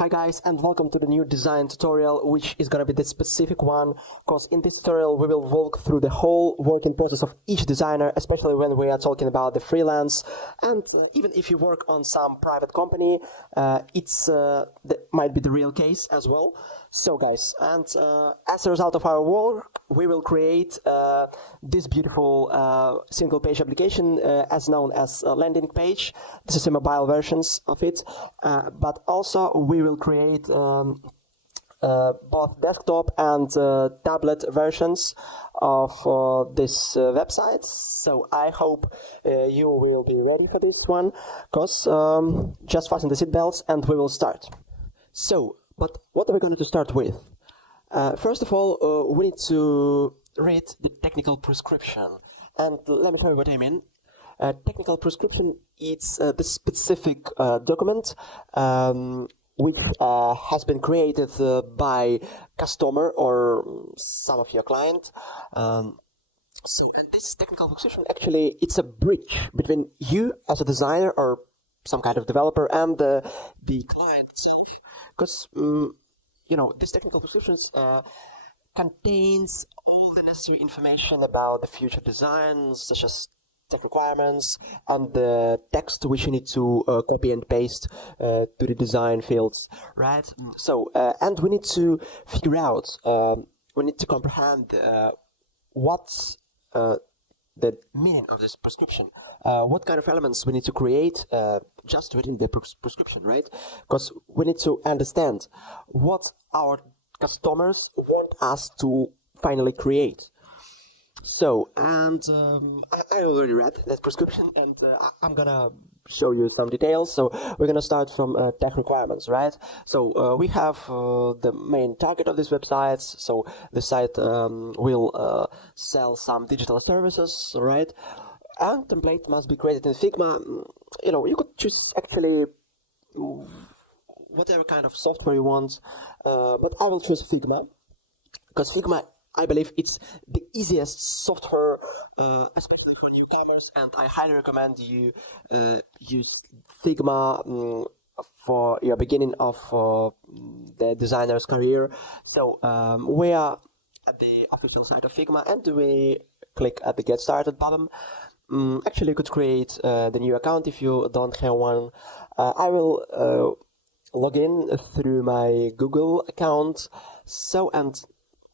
Hi guys, and welcome to the new design tutorial, which is gonna be the specific one, because in this tutorial we will walk through the whole working process of each designer, especially when we are talking about the freelance, and even if you work on some private company, that might be the real case as well. So guys, and as a result of our work, we will create this beautiful single page application as known as a landing page. This is the mobile versions of it, but also we will create both desktop and tablet versions of this website. So I hope you will be ready for this one, because just fasten the seatbelts and we will start. So, but what are we going to start with? First of all, we need to read the technical prescription. And let me tell you what I mean. Technical prescription is the specific document which has been created by customer or some of your client. So, and this technical prescription, actually, it's a bridge between you as a designer or some kind of developer and the client itself. Because, you know, this technical prescriptions contains all the necessary information about the future designs, such as tech requirements and the text which you need to copy and paste to the design fields, right? So, and we need to figure out, we need to comprehend what's the meaning of this prescription. What kind of elements we need to create just within the prescription, right? Because we need to understand what our customers want us to finally create. So, and I already read that prescription, and I'm gonna show you some details. So we're gonna start from tech requirements, right? So we have the main target of this website. So the site will sell some digital services, right? And template must be created in Figma. You know, you could choose actually whatever kind of software you want, but I will choose Figma, because Figma, I believe, it's the easiest software, especially for newcomers, and I highly recommend you use Figma for your beginning of the designer's career. So we are at the official site of Figma, and we click at the Get Started button. Actually, you could create the new account if you don't have one. I will log in through my Google account. So, and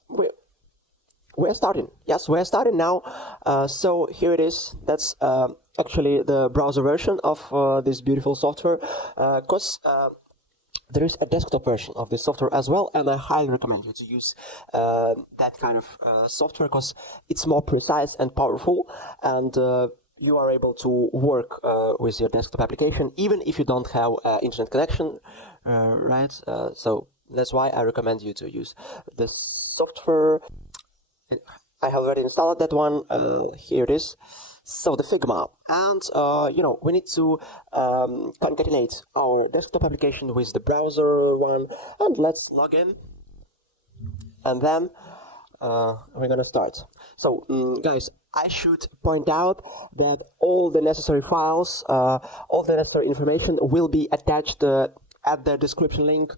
we're starting. Yes, we're starting now. So here it is. That's actually the browser version of this beautiful software. Because there is a desktop version of this software as well, and I highly recommend you to use that kind of software, because it's more precise and powerful, and you are able to work with your desktop application even if you don't have internet connection, right? So that's why I recommend you to use the software. I have already installed that one. Here it is. So the Figma, and you know, we need to concatenate our desktop application with the browser one, and let's log in, and then we're gonna start. So guys, I should point out that all the necessary files, all the necessary information will be attached at the description link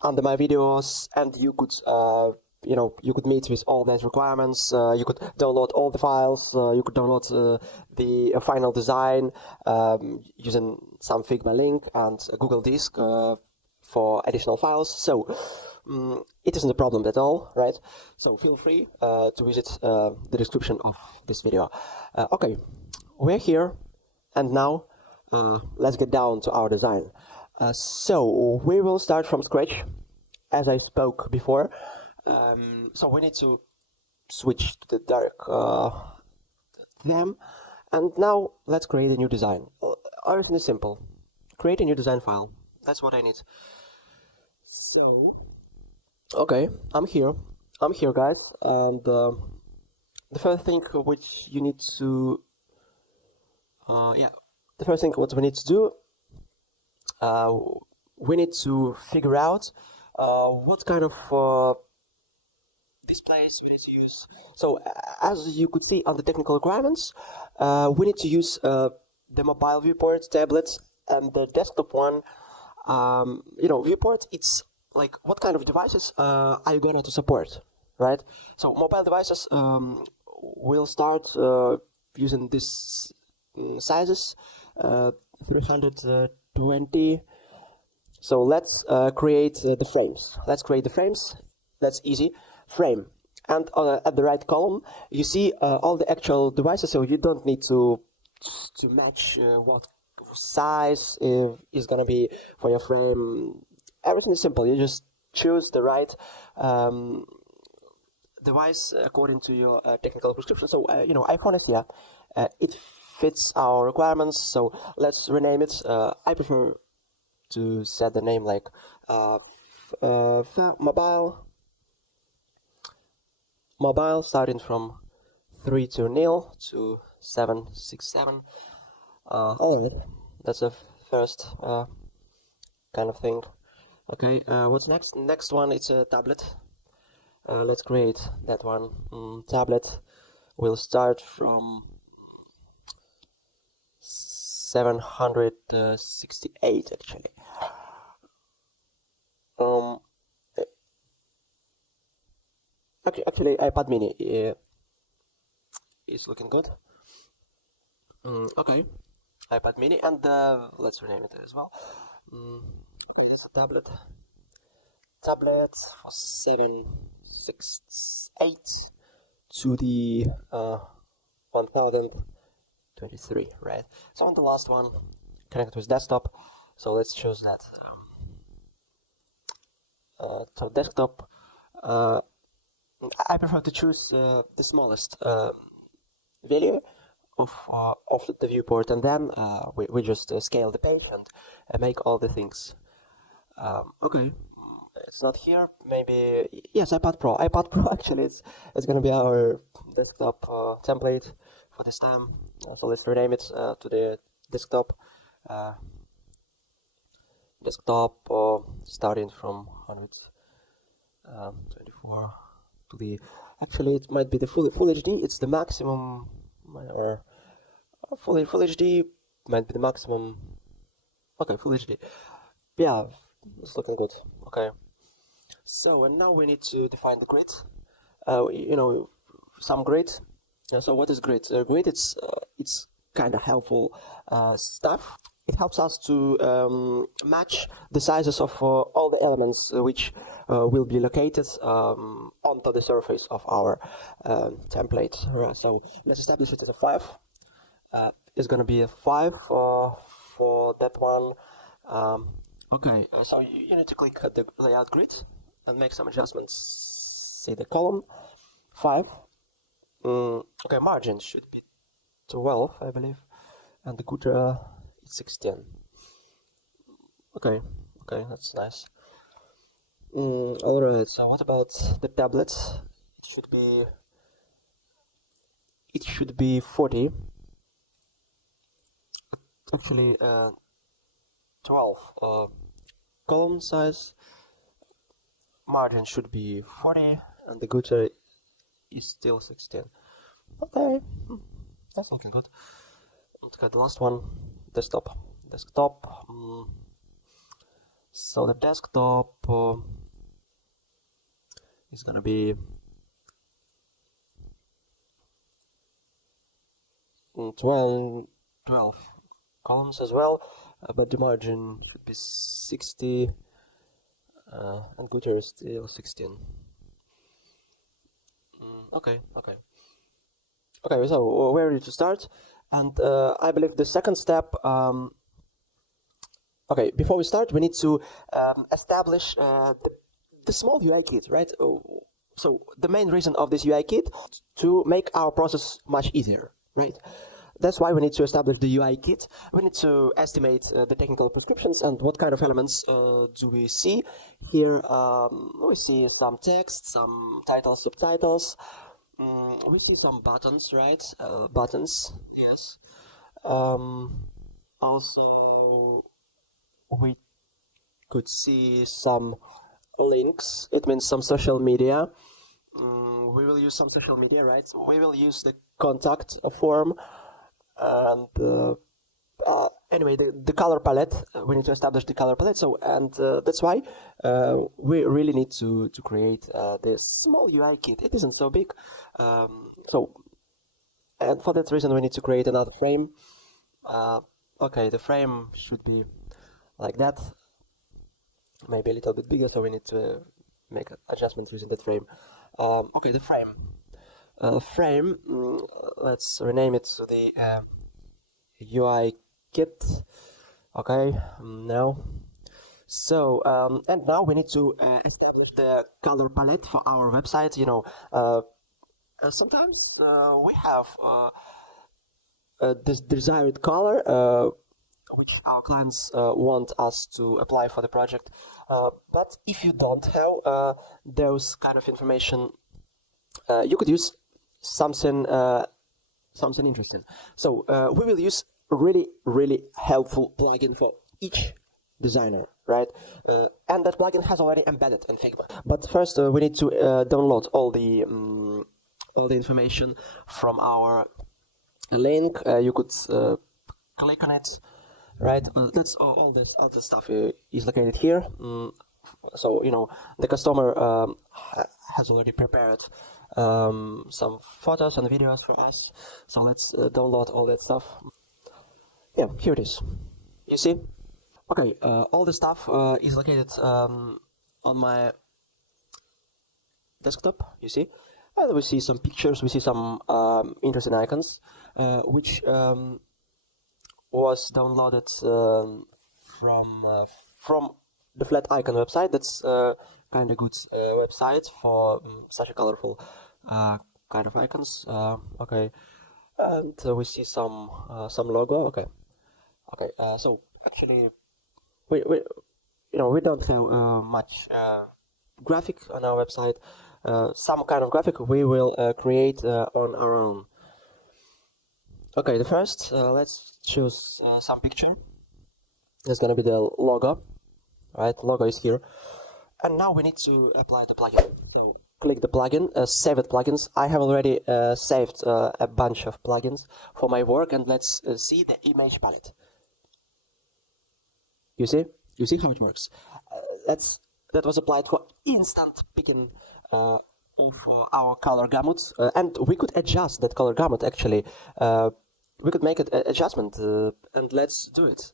under my videos, and you could you know, you could meet with all those requirements. You could download all the files. You could download the final design using some Figma link and a Google Disk for additional files. So it isn't a problem at all, right? So feel free to visit the description of this video. Okay, we're here, and now let's get down to our design. So we will start from scratch, as I spoke before. So we need to switch to the dark theme, and now let's create a new design. Everything is simple. Create a new design file. That's what I need. So, okay, I'm here, guys, and the first thing which you need to, the first thing what we need to do, we need to figure out what kind of displays we need to use. So as you could see on the technical requirements, we need to use the mobile viewport, tablets, and the desktop one viewport, it's like what kind of devices are you going to support, right? So mobile devices will start using this sizes, 320. So let's create the frames. Let's create the frames. That's easy. Frame. And at the right column, you see all the actual devices, so you don't need to match what size is going to be for your frame. Everything is simple. You just choose the right device according to your technical prescription. So, Iconify, it fits our requirements, so let's rename it. I prefer to set the name like mobile, starting from 320 to 767. Alright, that's the first kind of thing. Okay, what's next? Next one, it's a tablet. Let's create that one. Tablet will start from 768 actually. Actually, iPad Mini is looking good. Okay, iPad Mini, and let's rename it as well. It's a tablet for 768 to the 1023, right? So on the last one, connect with desktop. So let's choose that. So desktop. I prefer to choose the smallest value of the viewport, and then we just scale the page and make all the things. Okay, it's not here. Maybe yes, iPad Pro. iPad Pro actually it's gonna be our desktop template for this time. So let's rename it to the desktop. Starting from 124 to the. Actually, it might be the full HD. It's the maximum, or full HD might be the maximum. Okay, full HD. Yeah, it's looking good. Okay. So and now we need to define the grid. Some grid. So what is grid? Grid, it's kind of helpful stuff. It helps us to match the sizes of all the elements which will be located onto the surface of our template. Right, so let's establish it as a 5. It's going to be a 5 for that one. Okay, so you need to click the layout grid and make some adjustments. Say the column 5. Okay, margin should be 12, I believe, and the gutter is 16. Okay, that's nice. Alright, so what about the tablet? It should be 40. Actually, 12. Column size, margin should be 40, and the gutter is still 16. Okay, that's looking good. Let's get the last one. Desktop. So the desktop is gonna be 12 columns as well, but the margin should be 60, and gutter is still 16. Okay, so we're ready to start, and I believe the second step. Okay, before we start, we need to establish the small UI kit, right? So the main reason of this UI kit to make our process much easier, right? That's why we need to establish the UI kit. We need to estimate the technical prescriptions and what kind of elements do we see. Here we see some text, some titles, subtitles. We see some buttons, right? Buttons, yes. Also, we could see some links. It means some social media. We will use some social media, right? We will use the contact form, and anyway, the color palette, we need to establish the color palette. So, and that's why we really need to create this small UI kit. It isn't so big. And for that reason, we need to create another frame. Okay, the frame should be like that. Maybe a little bit bigger, so we need to make adjustments using that frame. Okay, the frame. Let's rename it to the UI kit. Okay, now. So, and now we need to establish the color palette for our website. You know, sometimes we have this desired color which our clients want us to apply for the project. But if you don't have those kind of information, you could use something interesting. So we will use really helpful plugin for each designer, right? And that plugin has already embedded in Figma. But first, we need to download all the information from our link. You could click on it, right? That's all this stuff is located here. So you know the customer has already prepared some photos and videos for us. So let's download all that stuff. Yeah, here it is. You see? Okay, all the stuff is located on my desktop. You see? And we see some pictures. We see some interesting icons, which was downloaded from the Flat Icon website. That's kind of good website for such a colorful kind of icons. Okay, and we see some logo. Okay. So actually, we don't have much graphic on our website. Some kind of graphic we will create on our own. Okay, the first, let's choose some picture. It's gonna be the logo, right? Logo is here, and now we need to apply the plugin. So click the plugin, save it plugins. I have already saved a bunch of plugins for my work, and let's see the image palette. You see how it works. That was applied for instant picking of our color gamut, and we could adjust that color gamut actually. We could make an adjustment, and let's do it.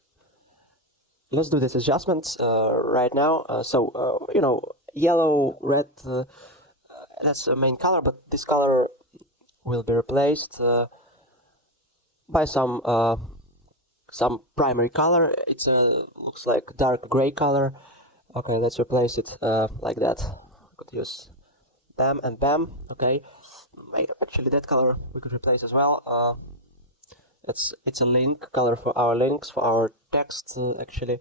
Let's do this adjustment right now. So you know, yellow, red, that's the main color, but this color will be replaced by some primary color. It looks like dark gray color. Okay, let's replace it like that. We could use bam and bam. Okay, actually that color we could replace as well. It's a link color for our links, for our text actually.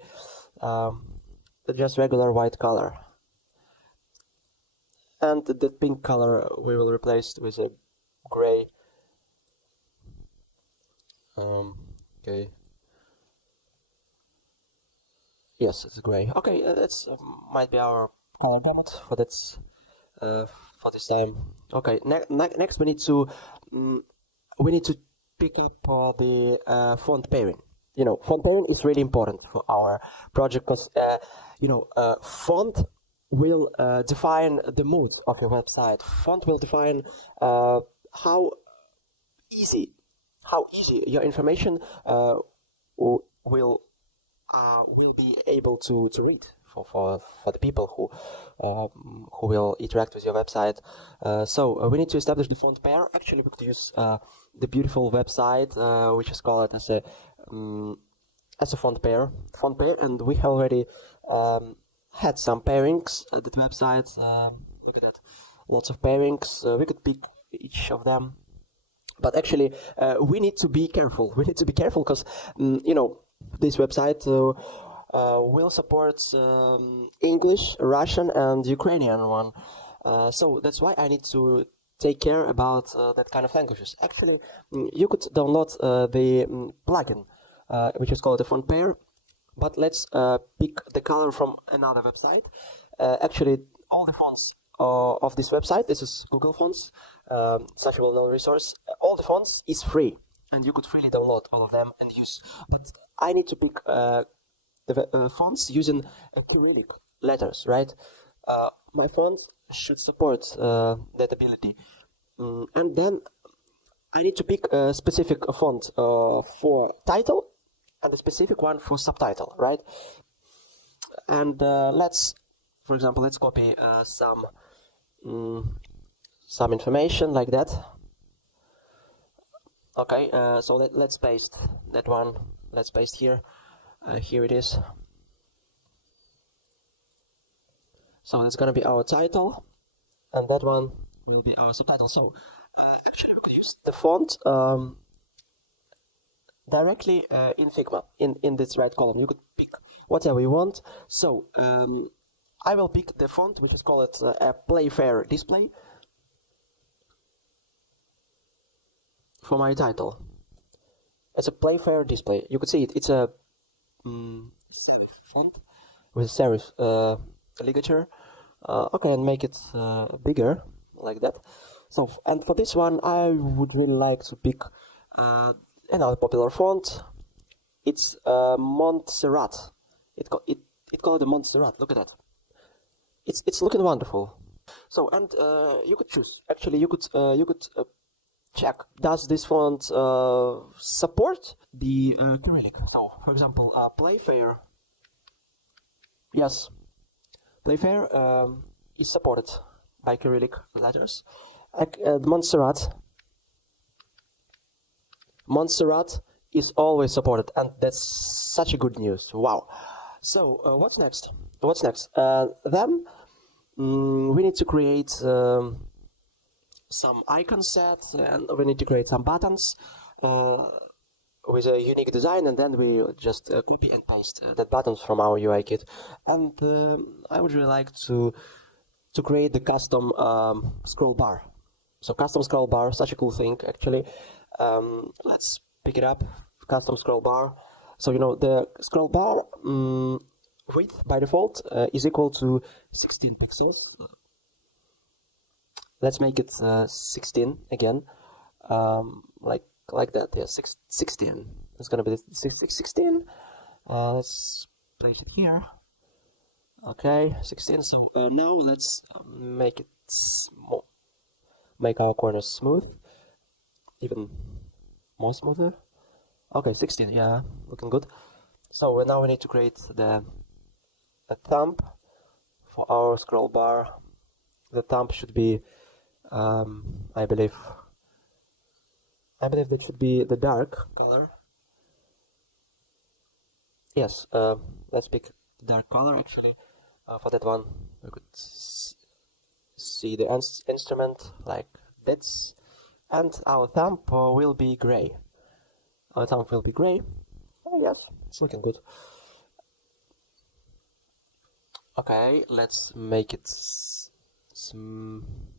Just regular white color. And the pink color we will replace with a gray. Okay. Yes, it's gray. Okay, that's might be our color gamut for this time. Okay, next we need to pick up the font pairing. You know, font pairing is really important for our project because font will define the mood of your website. Font will define how easy your information will be able to read for the people who will interact with your website. So we need to establish the font pair. Actually, we could use the beautiful website which is called as a font pair, and we have already had some pairings at the website. Look at that, lots of pairings. We could pick each of them, but actually we need to be careful. We need to be careful because this website will support English, Russian, and Ukrainian one. So that's why I need to take care about that kind of languages. Actually, you could download the plugin, which is called the font pair. But let's pick the color from another website. Actually, all the fonts of this website, this is Google Fonts, such a well-known resource. All the fonts is free, and you could freely download all of them and use. But I need to pick the fonts using Cyrillic letters, right? My font should support that ability, and then I need to pick a specific font for title and a specific one for subtitle, right? And for example, let's copy some information like that. Okay, so let's paste that one. Let's paste here. Here it is. So that's gonna be our title, and that one will be our subtitle. So actually, we could use the font directly in Figma, in this right column. You could pick whatever you want. So I will pick the font, which is called a Playfair display, for my title. It's a Playfair display. You could see it. It's a serif font with a serif ligature. Okay, and make it bigger like that. So, and for this one, I would really like to pick another popular font. It's Montserrat. It called the Montserrat. Look at that. It's looking wonderful. So, and you could choose. Actually, you could check, does this font support the Cyrillic? So, for example, Playfair. Yes, Playfair is supported by Cyrillic letters. Montserrat is always supported, and that's such a good news. Wow. So what's next? Then we need to create some icon sets, and we need to create some buttons with a unique design, and then we just copy and paste the buttons from our UI kit. And I would really like to create the custom scroll bar. So custom scroll bar, such a cool thing actually. Let's pick it up. Custom scroll bar. So you know the scroll bar width by default is equal to 16 pixels. Let's make it 16 again, like that. Yeah, 16. It's gonna be 16. Let's place it here. Okay, 16. So now let's make it make our corners smooth, even more smoother. Okay, 16. Yeah, looking good. So now we need to create a thumb for our scroll bar. The thumb should be, I believe that should be the dark color. Yes, let's pick the dark color actually. For that one, we could see the instrument like this, and our thumb will be gray. Our thumb will be gray. Oh yes, it's looking good. Okay, let's make it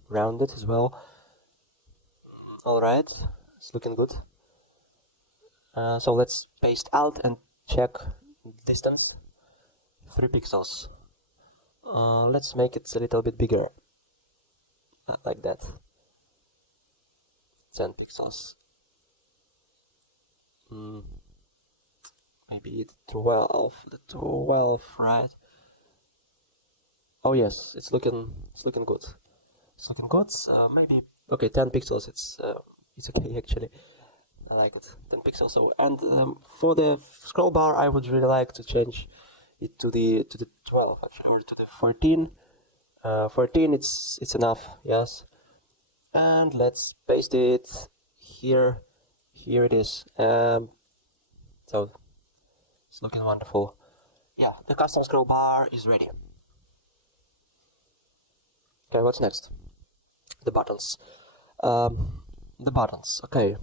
rounded as well. Alright, it's looking good. So let's paste Alt and check distance. 3 pixels. Let's make it a little bit bigger. Like that. 10 pixels. Maybe 12. The 12, right? Oh yes, it's looking good. It's looking good. Maybe okay, 10 pixels. It's okay actually. I like it. 10 pixels. So and for the scroll bar, I would really like to change it to the 12 actually, or to the 14. 14. It's enough. Yes. And let's paste it here. Here it is. So it's looking wonderful. Yeah, the custom scroll bar is ready. Okay, what's next? The buttons. The buttons. Okay,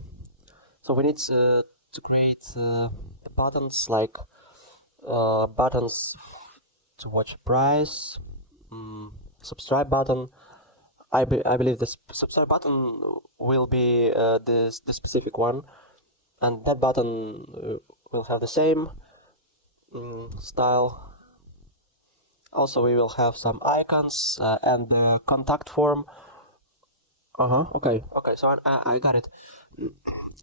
so we need to create the buttons like buttons to watch price, subscribe button. I believe the subscribe button will be the specific one, and that button will have the same style. Also, we will have some icons and the contact form. Okay. So I got it.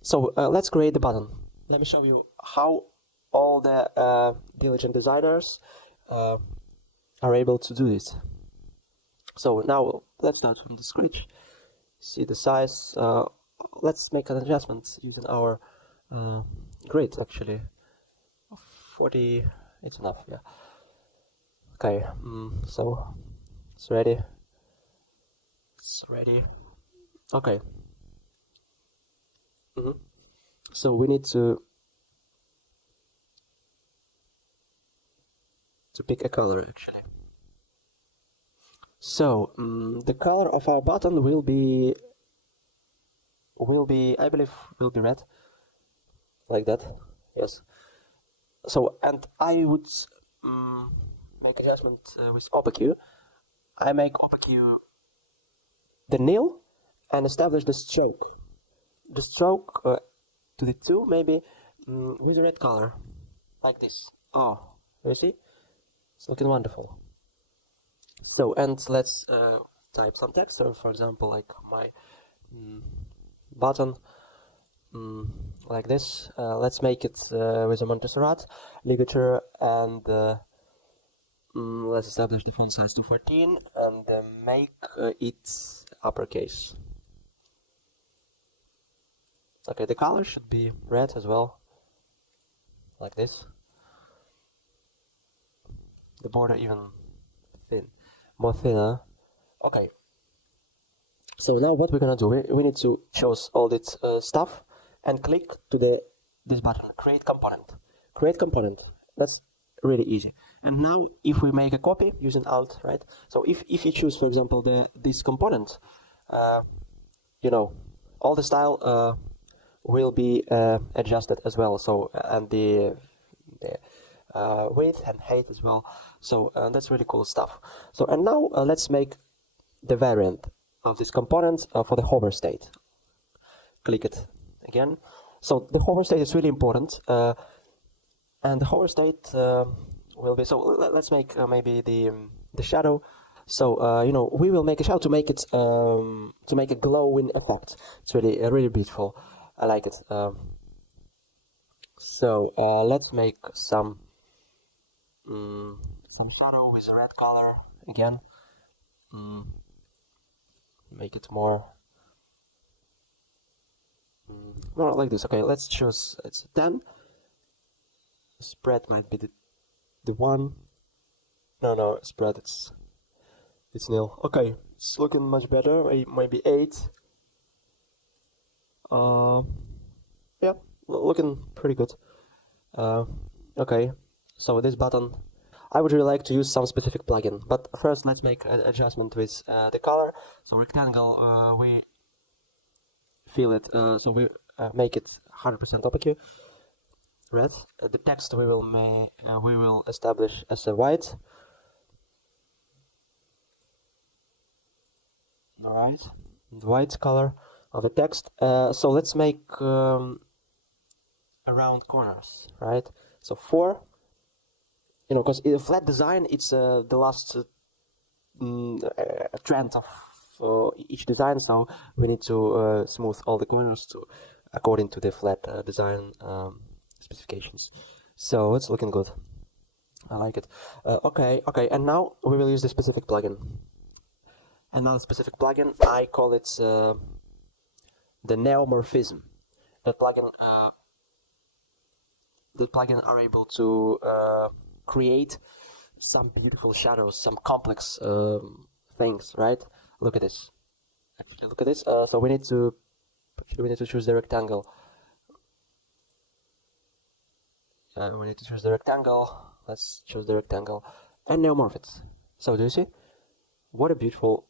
So let's create the button. Let me show you how all the diligent designers are able to do this. So now let's start from the scratch. See the size. Let's make an adjustment using our grid. Actually, 40. It's enough. Yeah. Okay. So it's ready. It's ready. Okay. So we need to pick a color actually. So the color of our button will be I believe will be red, like that. Yes. So and I would make adjustment with OpenQ. I make OpenQ the nil and establish the stroke. The stroke to the 2 maybe with a red color, like this. Oh, you see? It's looking wonderful. So, and let's type some text, or for example, like my button, like this. Let's make it with a Montserrat ligature, and let's establish the font size to 14 and make it uppercase. Okay, the color should be red as well, like this. The border even more thinner. Okay. So now what we're gonna do? We need to choose all this stuff and click to this button, create component. Create component. That's really easy. And now if we make a copy using Alt, right? So if you choose, for example, this component, you know, all the style will be adjusted as well. So and the width and height as well. So that's really cool stuff. So and now let's make the variant of this component for the hover state. Click it again. So the hover state is really important, and the hover state will be. So let's make maybe the shadow. So you know, we will make a shadow to make it to make a glowing effect. It's really really beautiful. I like it. So let's make some shadow with a red color again. Make it more like this. Okay, let's choose it's 10. Spread might be the 1. No, spread it's nil. Okay, it's looking much better. Maybe 8. Yeah, looking pretty good. Okay, so this button, I would really like to use some specific plugin, but first let's make an adjustment with the color. So rectangle, we fill it, so we make it 100% OpenQ red. The text we will establish as a white. All right, the white color of the text. So let's make around corners, right? So 4. You know, because in a flat design, it's the last trend of each design. So we need to smooth all the corners according to the flat design specifications. So it's looking good. I like it. Okay, and now we will use the specific plugin. Another specific plugin, I call it the Neumorphism. That plugin are able to create some beautiful shadows, some complex things, right? Look at this. Actually, look at this. So we need to choose the rectangle. We need to choose the rectangle. Let's choose the rectangle and neomorph it. So do you see? What a beautiful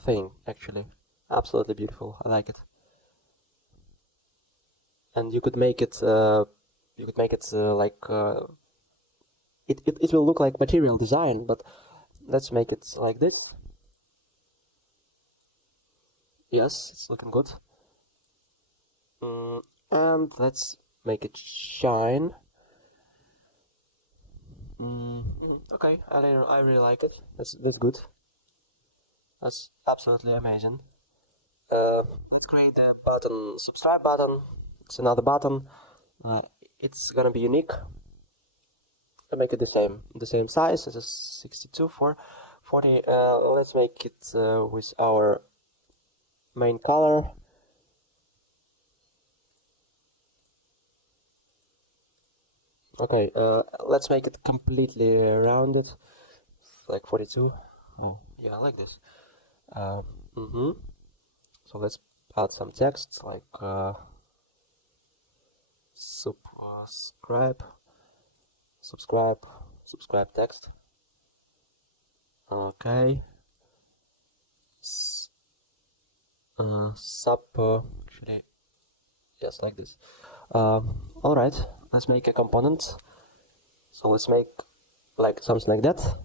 thing, actually. Absolutely beautiful. I like it. And you could make it. Like. It will look like material design, but let's make it like this. Yes, it's looking good. And let's make it shine. Okay, I really like it. That's good. That's absolutely amazing. Let's create the button, subscribe button. It's another button. it's gonna be unique. I make it the same size as a 62 for 40. Let's make it with our main color. Okay, let's make it completely rounded, like 42. Oh, yeah, I like this. So let's add some text like subscribe text. Okay. Actually, yes, like this. All right, let's make a component. So let's make like something like that,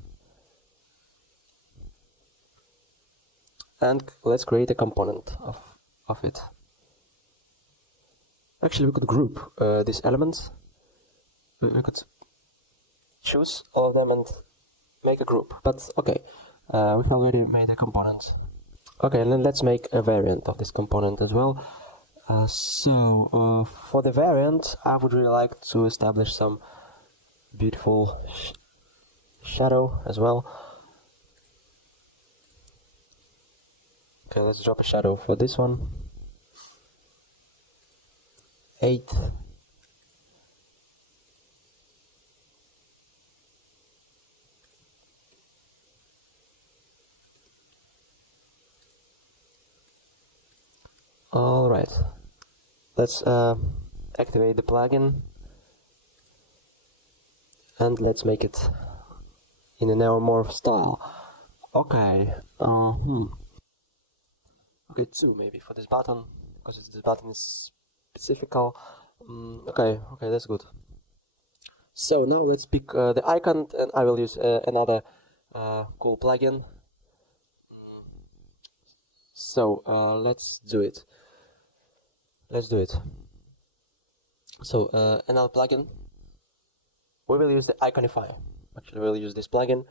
and let's create a component of it. Actually, we could group these elements. We could choose all of them and make a group. But okay, we've already made a component. Okay, and then let's make a variant of this component as well. For the variant, I would really like to establish some beautiful shadow as well. Okay, let's drop a shadow for this one. 8. All right, let's activate the plugin and let's make it in a neumorph style. Okay, okay, 2 maybe for this button, because this button is specific. Okay, that's good. So now let's pick the icon, and I will use another cool plugin. So let's do it. So another plugin. We will use the Iconify. Actually, we'll use this plugin.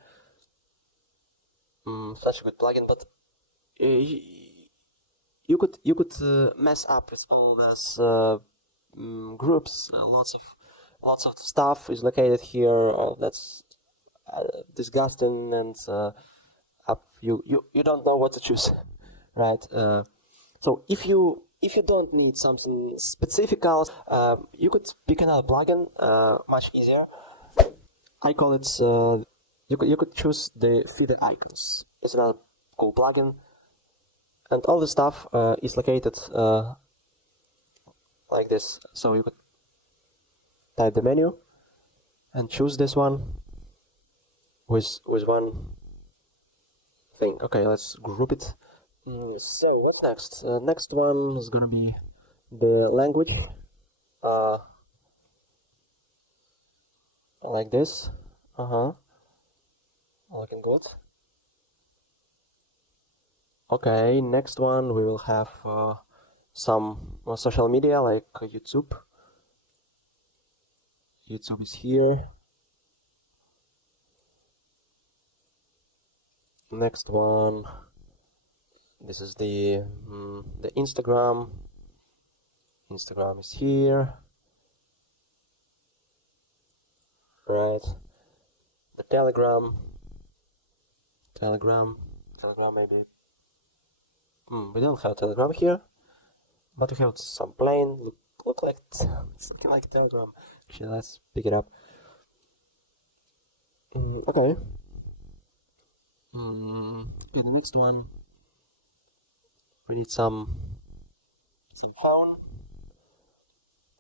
Such a good plugin, but you could mess up with all those groups. Lots of stuff is located here. That's disgusting, and you don't know what to choose, right? So if you don't need something specific, you could pick another plugin, much easier. I call it. You could choose the feeder icons. It's another cool plugin, and all the stuff is located like this. So you could type the menu and choose this one with one thing. Okay, let's group it. So what next? Next one is gonna be the language. Like this. Looking good. Okay, next one we will have some social media like YouTube. YouTube is here. Next one, this is the Instagram. Instagram is here. Right. The Telegram maybe. We don't have Telegram here, but we have some plain look like it's looking like Telegram. Actually, let's pick it up. Okay. Okay, the next one, we need some phone.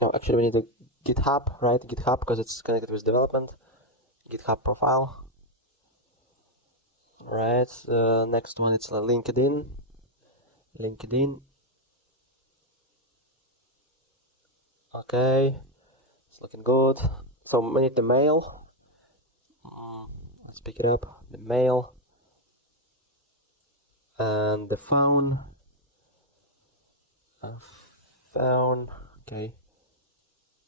No, actually we need a GitHub, right? GitHub, because it's connected with development. GitHub profile. Right. Next one, it's LinkedIn. Okay, it's looking good. So we need the mail. Let's pick it up. The mail and the phone. Phone. Okay.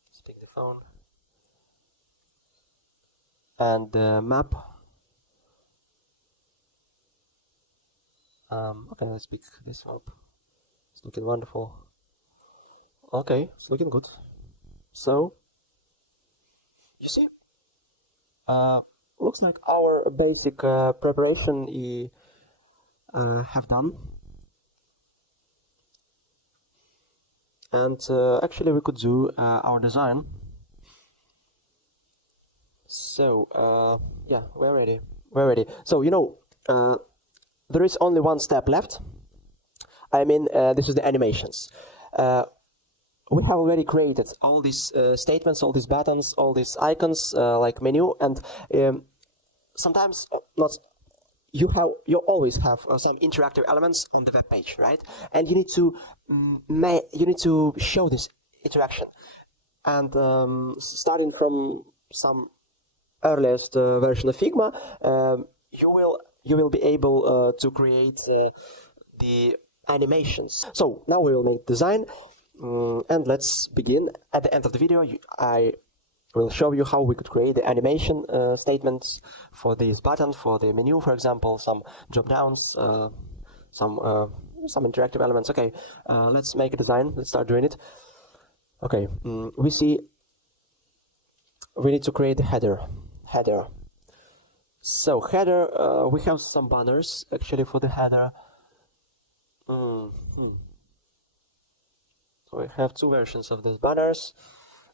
Let's pick the phone and the map. Okay, let's pick this map. It's looking wonderful. Okay, it's looking good. So You see, looks like our basic preparation have done. And actually we could do our design. So yeah, we're ready. So you know, there is only one step left. I mean, this is the animations. We have already created all these statements, all these buttons, all these icons, like menu, and sometimes not. You always have some interactive elements on the web page, right? And you need to show this interaction. And starting from some earliest version of Figma, you will be able to create the animations. So now we will make design, and let's begin. At the end of the video, I will show you how we could create the animation statements for this button, for the menu, for example, some drop downs, some interactive elements. Okay, let's make a design. Let's start doing it. Okay, we need to create a header. So header, we have some banners actually for the header. So we have two versions of these banners.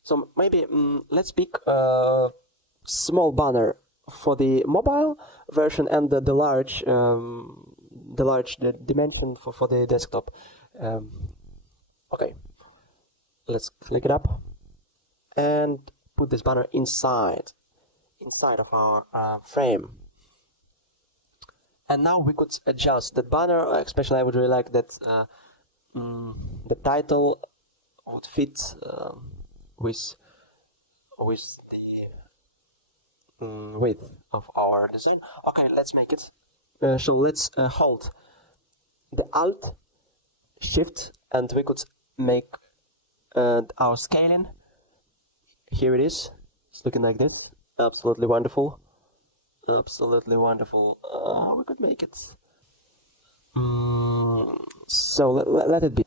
So maybe let's pick a small banner for the mobile version and the large dimension for the desktop. Okay, let's click it up and put this banner inside of our frame. And now we could adjust the banner. Especially, I would really like that the title would fit with the width of our design. Okay, let's make it. So let's hold the Alt, Shift, and we could make our scaling. Here it is. It's looking like this. Absolutely wonderful. Absolutely wonderful. We could make it. So let it be.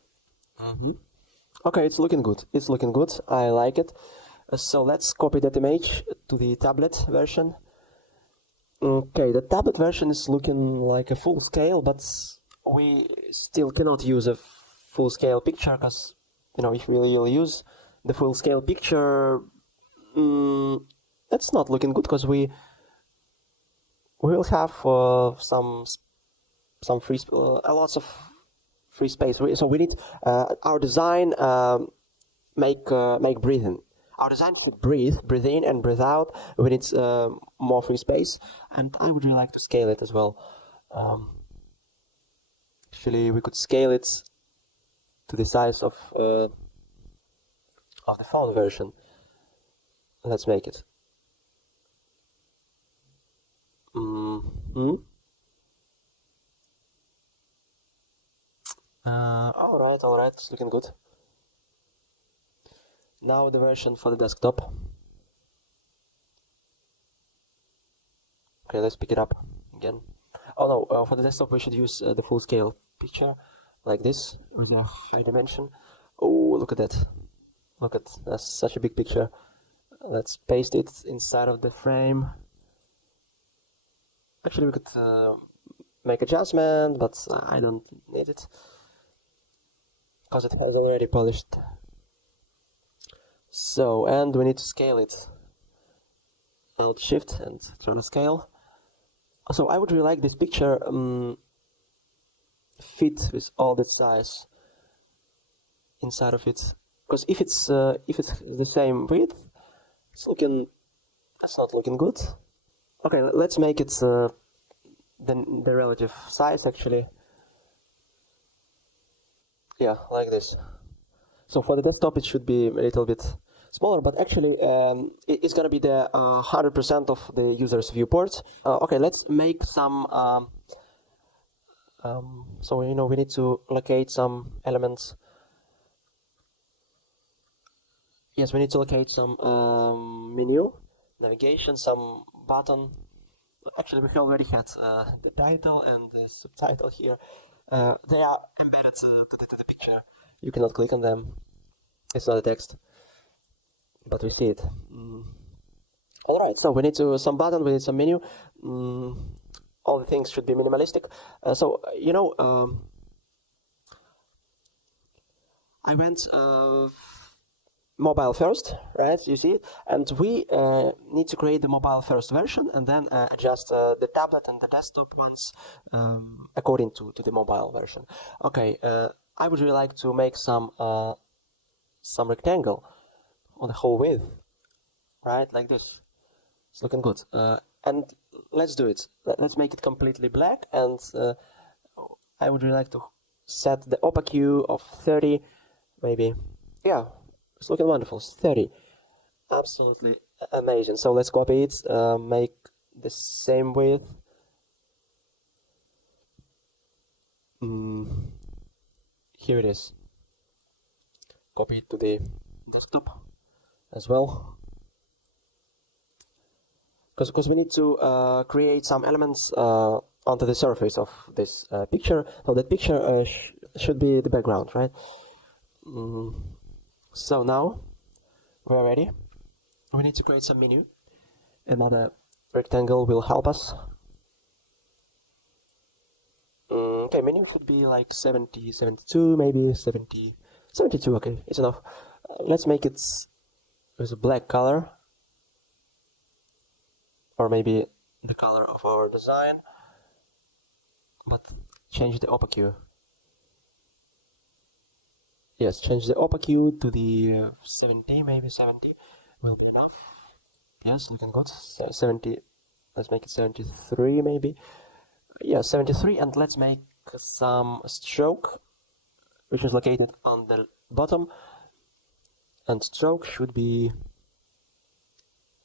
Okay, it's looking good. I like it. So let's copy that image to the tablet version. Okay, the tablet version is looking like a full scale, but we still cannot use a full scale picture because, you know, if we will use the full scale picture, that's not looking good because we will have lots of free space. So we need our design make breathing. Our design should breathe in and breathe out. We need more free space, and I would really like to scale it as well. Actually, we could scale it to the size of the phone version. Let's make it. All right, it's looking good. Now the version for the desktop. Okay, let's pick it up again. Oh no, for the desktop we should use the full scale picture, like this, with a high dimension. Oh, look at that. That's such a big picture. Let's paste it inside of the frame. Actually, we could make adjustment, but I don't need it because it has already polished. So, and we need to scale it. Alt Shift and try to scale. So I would really like this picture fit with all the size inside of it, because if it's the same width, that's not looking good. Okay, let's make it the relative size actually. Yeah, like this. So for the desktop it should be a little bit smaller, but actually it's gonna be the 100% of the user's viewport. Okay, let's make some. So we need to locate some elements. Yes, we need to locate some menu, navigation, some button. Actually, we already had the title and the subtitle here. They are embedded to the picture. You cannot click on them. It's not a text, but we see it. Alright, so we need some button, we need some menu. All the things should be minimalistic. I went mobile first, right? You see it, and we need to create the mobile first version and then adjust the tablet and the desktop ones according to the mobile version. Okay, I would really like to make some rectangle on the whole width, right? Like this. It's looking good. And let's do it. Let's make it completely black, and I would really like to set the opaque of 30, maybe. Yeah, it's looking wonderful. 30. Absolutely amazing. So let's copy it, make the same width. Here it is. Copy it to the desktop as well. Because we need to create some elements onto the surface of this picture. So that picture should be the background, right? So now we're ready. We need to create some menu. Another rectangle will help us. Okay, menu could be like 70, 72, maybe 70, 72. Okay, it's enough. Let's make it with a black color. Or maybe the color of our design, but change the opaque. Yes, change the opaque to the 70, maybe 70 will be enough. Yes, looking good. 70, let's make it 73 maybe. Yeah, 73, and let's make some stroke, which is located on the bottom, and stroke should be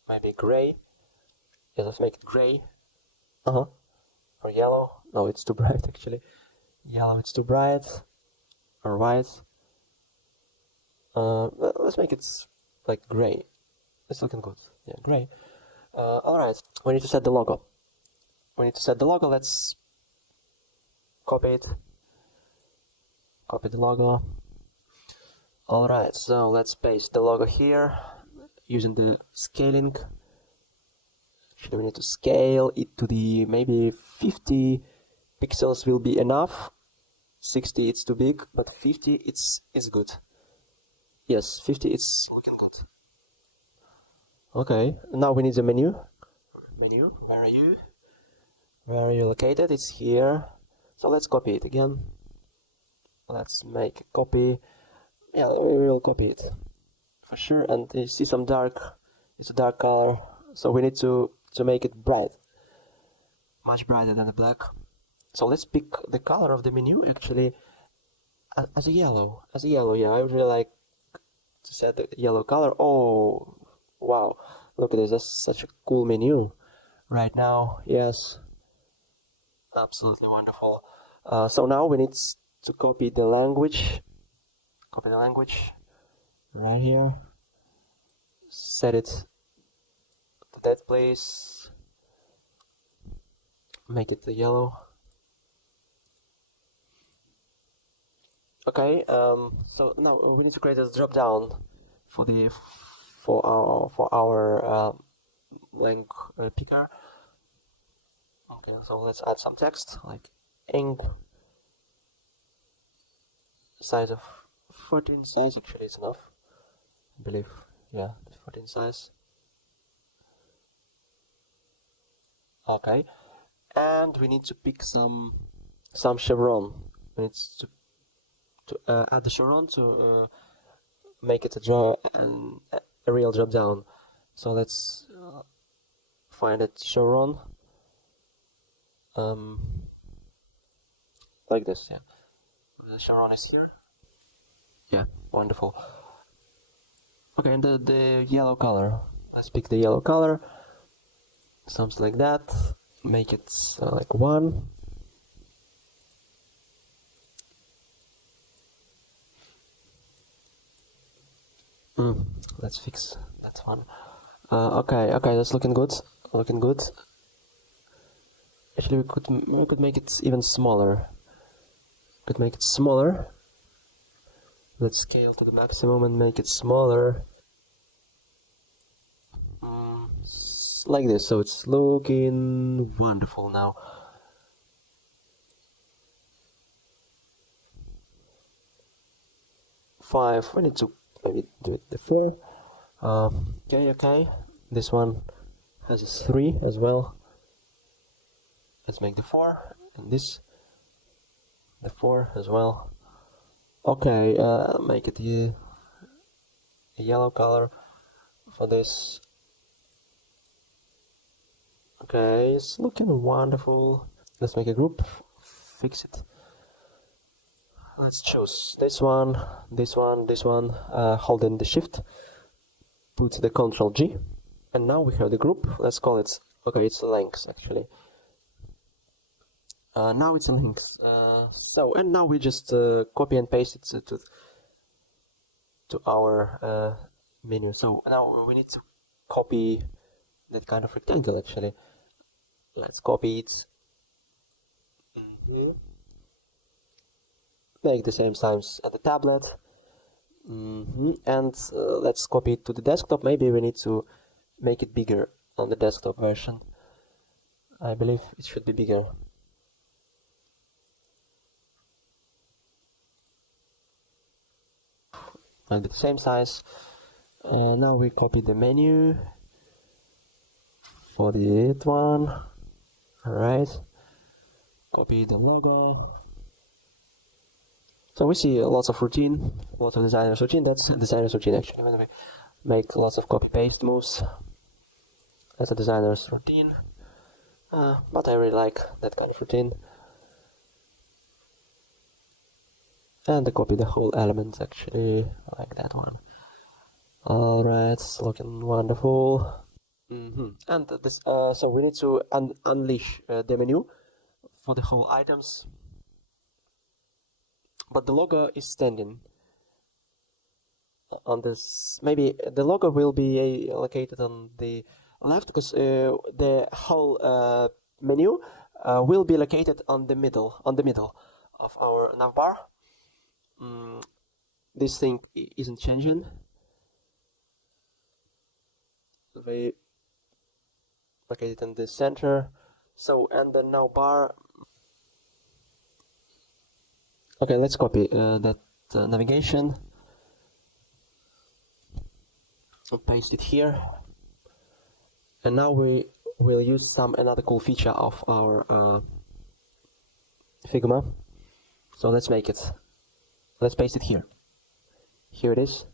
maybe gray. Yeah, let's make it gray. Or yellow. No, it's too bright actually. Yellow, it's too bright. Or white. Let's make it like gray. It's looking good. Yeah, gray. Alright, we need to set the logo. Let's copy it. Copy the logo. Alright, so let's paste the logo here using the scaling. Actually, we need to scale it to the maybe 50 pixels will be enough. 60 it's too big, but 50 it's good. Yes, 50 it's looking good. Okay, now we need the menu. Menu, where are you? Where are you located? It's here. So let's copy it again. Let's make a copy. Yeah, we will copy it for sure. And you see some dark. It's a dark color. So we need to make it bright, much brighter than the black. So let's pick the color of the menu actually as a yellow. Yeah, I would really like to set the yellow color. Oh, wow! Look at this. That's such a cool menu right now. Yes, absolutely wonderful. So now we need to copy the language. Copy the language right here. Set it to that place. Make it the yellow. Okay. So now we need to create a drop down for our blank picker. Okay. So let's add some text like ink. Size of 14 size. Actually, it's enough. I believe. Yeah, 14 size. Okay, and we need to pick some chevron. We need to add the chevron to make it a real drop down. So let's find that chevron. Like this, yeah. The chevron is here. Yeah, wonderful. Okay, and the yellow color. Let's pick the yellow color. Something like that. Make it like 1. Let's fix that one. Okay, that's looking good. Actually, we could make it even smaller. Let's scale to the maximum and make it smaller. it's like this, so it's looking wonderful now. Five, we need to maybe do it the 4. Okay, this one has a 3 as well. Let's make the 4, and this the 4 as well. Okay, make it a yellow color for this. Okay, it's looking wonderful. Let's make a group, fix it. Let's choose this one, this one, this one, holding the shift, put the Ctrl G, and now we have the group. Let's call it, okay, it's links actually. Now it's links. And now we just copy and paste it to our menu. So now we need to copy that kind of rectangle actually. Let's copy it. Make the same size at the tablet. And let's copy it to the desktop. Maybe we need to make it bigger on the desktop version. I believe it should be bigger. And the same size. Now we copy the menu for the 8th one. Alright. Copy the logo. So we see lots of routine, lots of designers routine. That's designer's routine actually. When we make lots of copy-paste moves, that's a designer's routine. But I really like that kind of routine. And I copy the whole element actually, like that one. Alright, it's looking wonderful. And this, so we need to unleash the menu for the whole items. But the logo is standing on this. Maybe the logo will be located on the left, because the whole menu will be located on the middle of our navbar. This thing isn't changing. We located in the center. So, and the navbar. Okay, let's copy that navigation and paste it here. And now we will use another cool feature of our Figma. So let's make it. Let's paste it here. Here it is.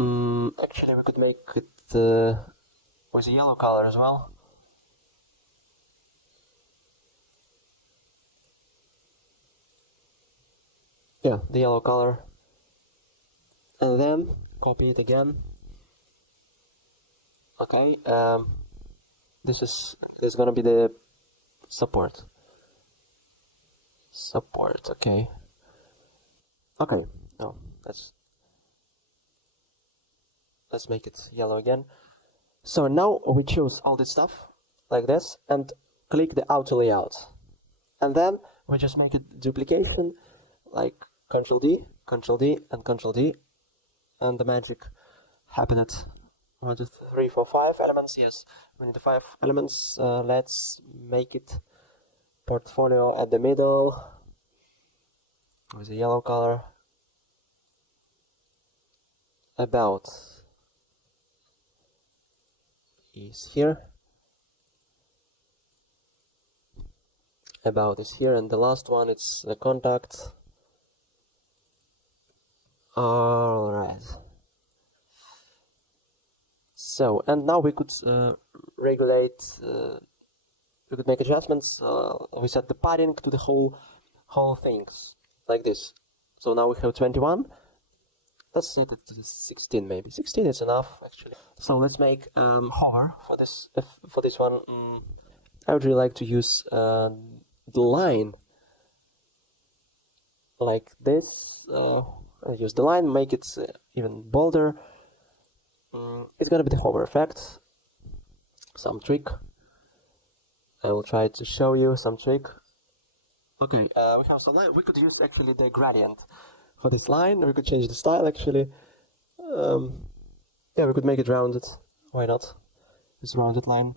Actually, we could make it with a yellow color as well. Yeah, the yellow color. And then copy it again. Okay, this is gonna be the support. Okay. Okay, no, let's make it yellow again. So now we choose all this stuff like this and click the auto layout. And then we just make it duplication, like Ctrl D, Ctrl D, and Ctrl D, and the magic happened. 1, 2, 3, 4, 5 elements. Yes, we need the 5 elements. Let's make it portfolio at the middle with a yellow color. About is here. About is here, and the last one, it's the contact. Alright. So, and now we could regulate, we could make adjustments. We set the padding to the whole things, like this. So now we have 21. Let's set it to 16 maybe. 16 is enough actually. So let's make hover for this one. I would really like to use the line like this. I use the line, make it even bolder. It's gonna be the hover effect. Some trick. I will try to show you some trick. Okay, we have some line. We could use actually the gradient for this line. We could change the style actually. Yeah, we could make it rounded Why not? This rounded line.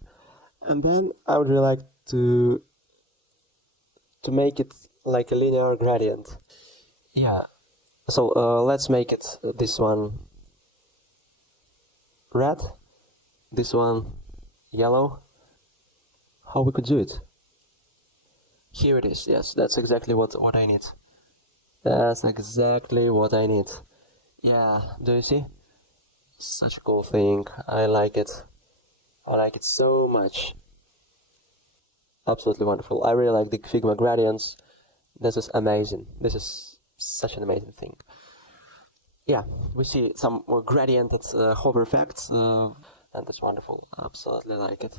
And then I would really like to make it like a linear gradient. Yeah. So let's make it this one red, this one yellow. How we could do it? Here it is. Yes, that's exactly what I need. That's exactly what I need. Yeah, do you see? Such a cool thing. I like it. I like it so much. Absolutely wonderful. I really like the Figma gradients. This is amazing. This is such an amazing thing. Yeah, we see some more gradiented hover effects, and that's wonderful. Absolutely like it.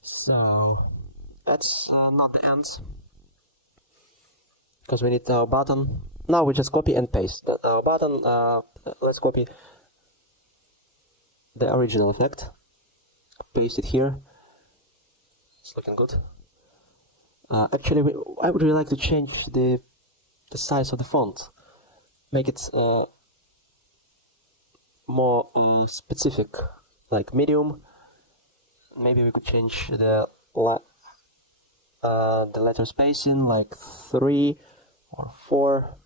So that's not the end, because we need our button. Now we just copy and paste our button. Let's copy the original effect, paste it here. It's looking good. Actually, I would really like to change the size of the font, make it more specific, like medium. Maybe we could change the letter spacing, like 3 or 4.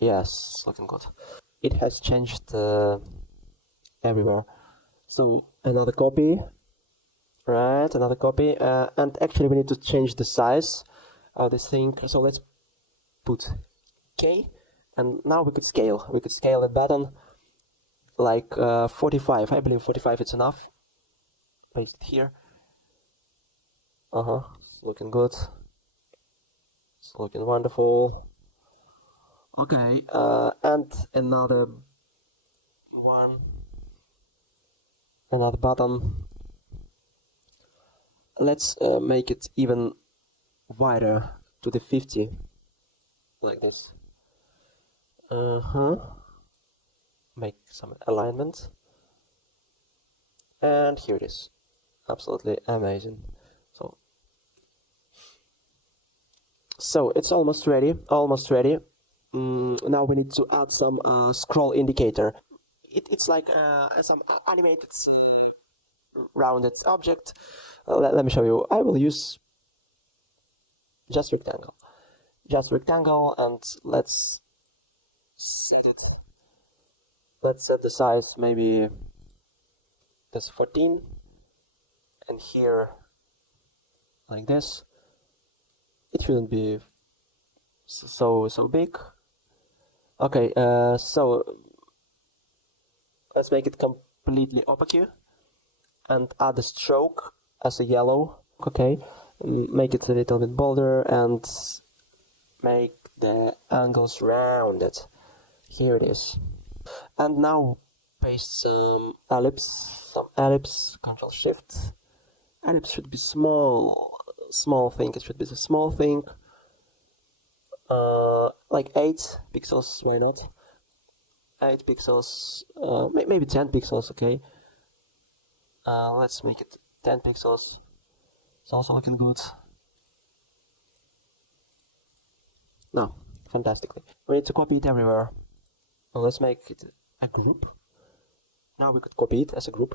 Yes, looking good. It has changed everywhere. So another copy. Right, another copy, and actually we need to change the size of this thing. So let's put K, and now we could scale. We could scale that button like 45. I believe 45 is enough. Paste it here. It's looking good. It's looking wonderful. Okay, and another one, another button. Let's make it even wider to the 50, like this. Make some alignment, and here it is. Absolutely amazing. So it's almost ready. Almost ready. Now we need to add some scroll indicator. It's like some animated rounded object. Let me show you. I will use just rectangle, and let's set the size, maybe this 14, and here like this. It shouldn't be so big. Okay, so let's make it completely opaque and add a stroke as a yellow. Okay, make it a little bit bolder and make the angles rounded. Here it is. And now paste some ellipse, Control Shift. Ellipse should be small thing. It should be a small thing, like 8 pixels. Why not? 8 pixels, maybe 10 pixels. Okay. Let's make it 10 pixels. It's also looking good. No, fantastically. We need to copy it everywhere. Well, let's make it a group. Now we could copy it as a group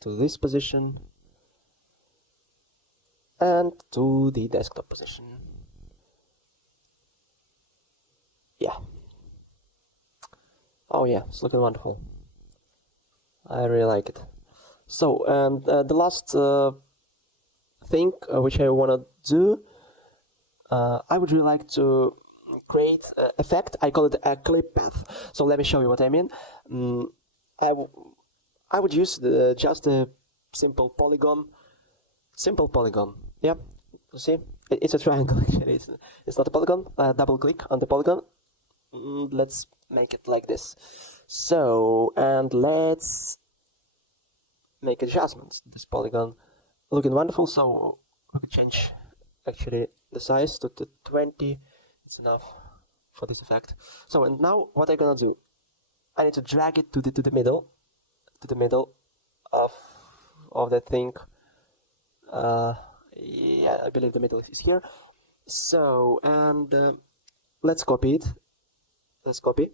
to this position and to the desktop position. Yeah. Oh yeah, it's looking wonderful. I really like it. So, and the last thing which I want to do, I would really like to create effect. I call it a clip path. So let me show you what I mean. I would use just a simple polygon. Yeah, you see, it's a triangle actually. It's not a polygon. Double click on the polygon. Let's make it like this. So, and let's make adjustments to this polygon. Looking wonderful. So we could change actually the size to 20. It's enough for this effect. So, and now what I'm gonna do, I need to drag it to the middle of that thing. Yeah, I believe the middle is here. So, and let's copy it. Let's copy.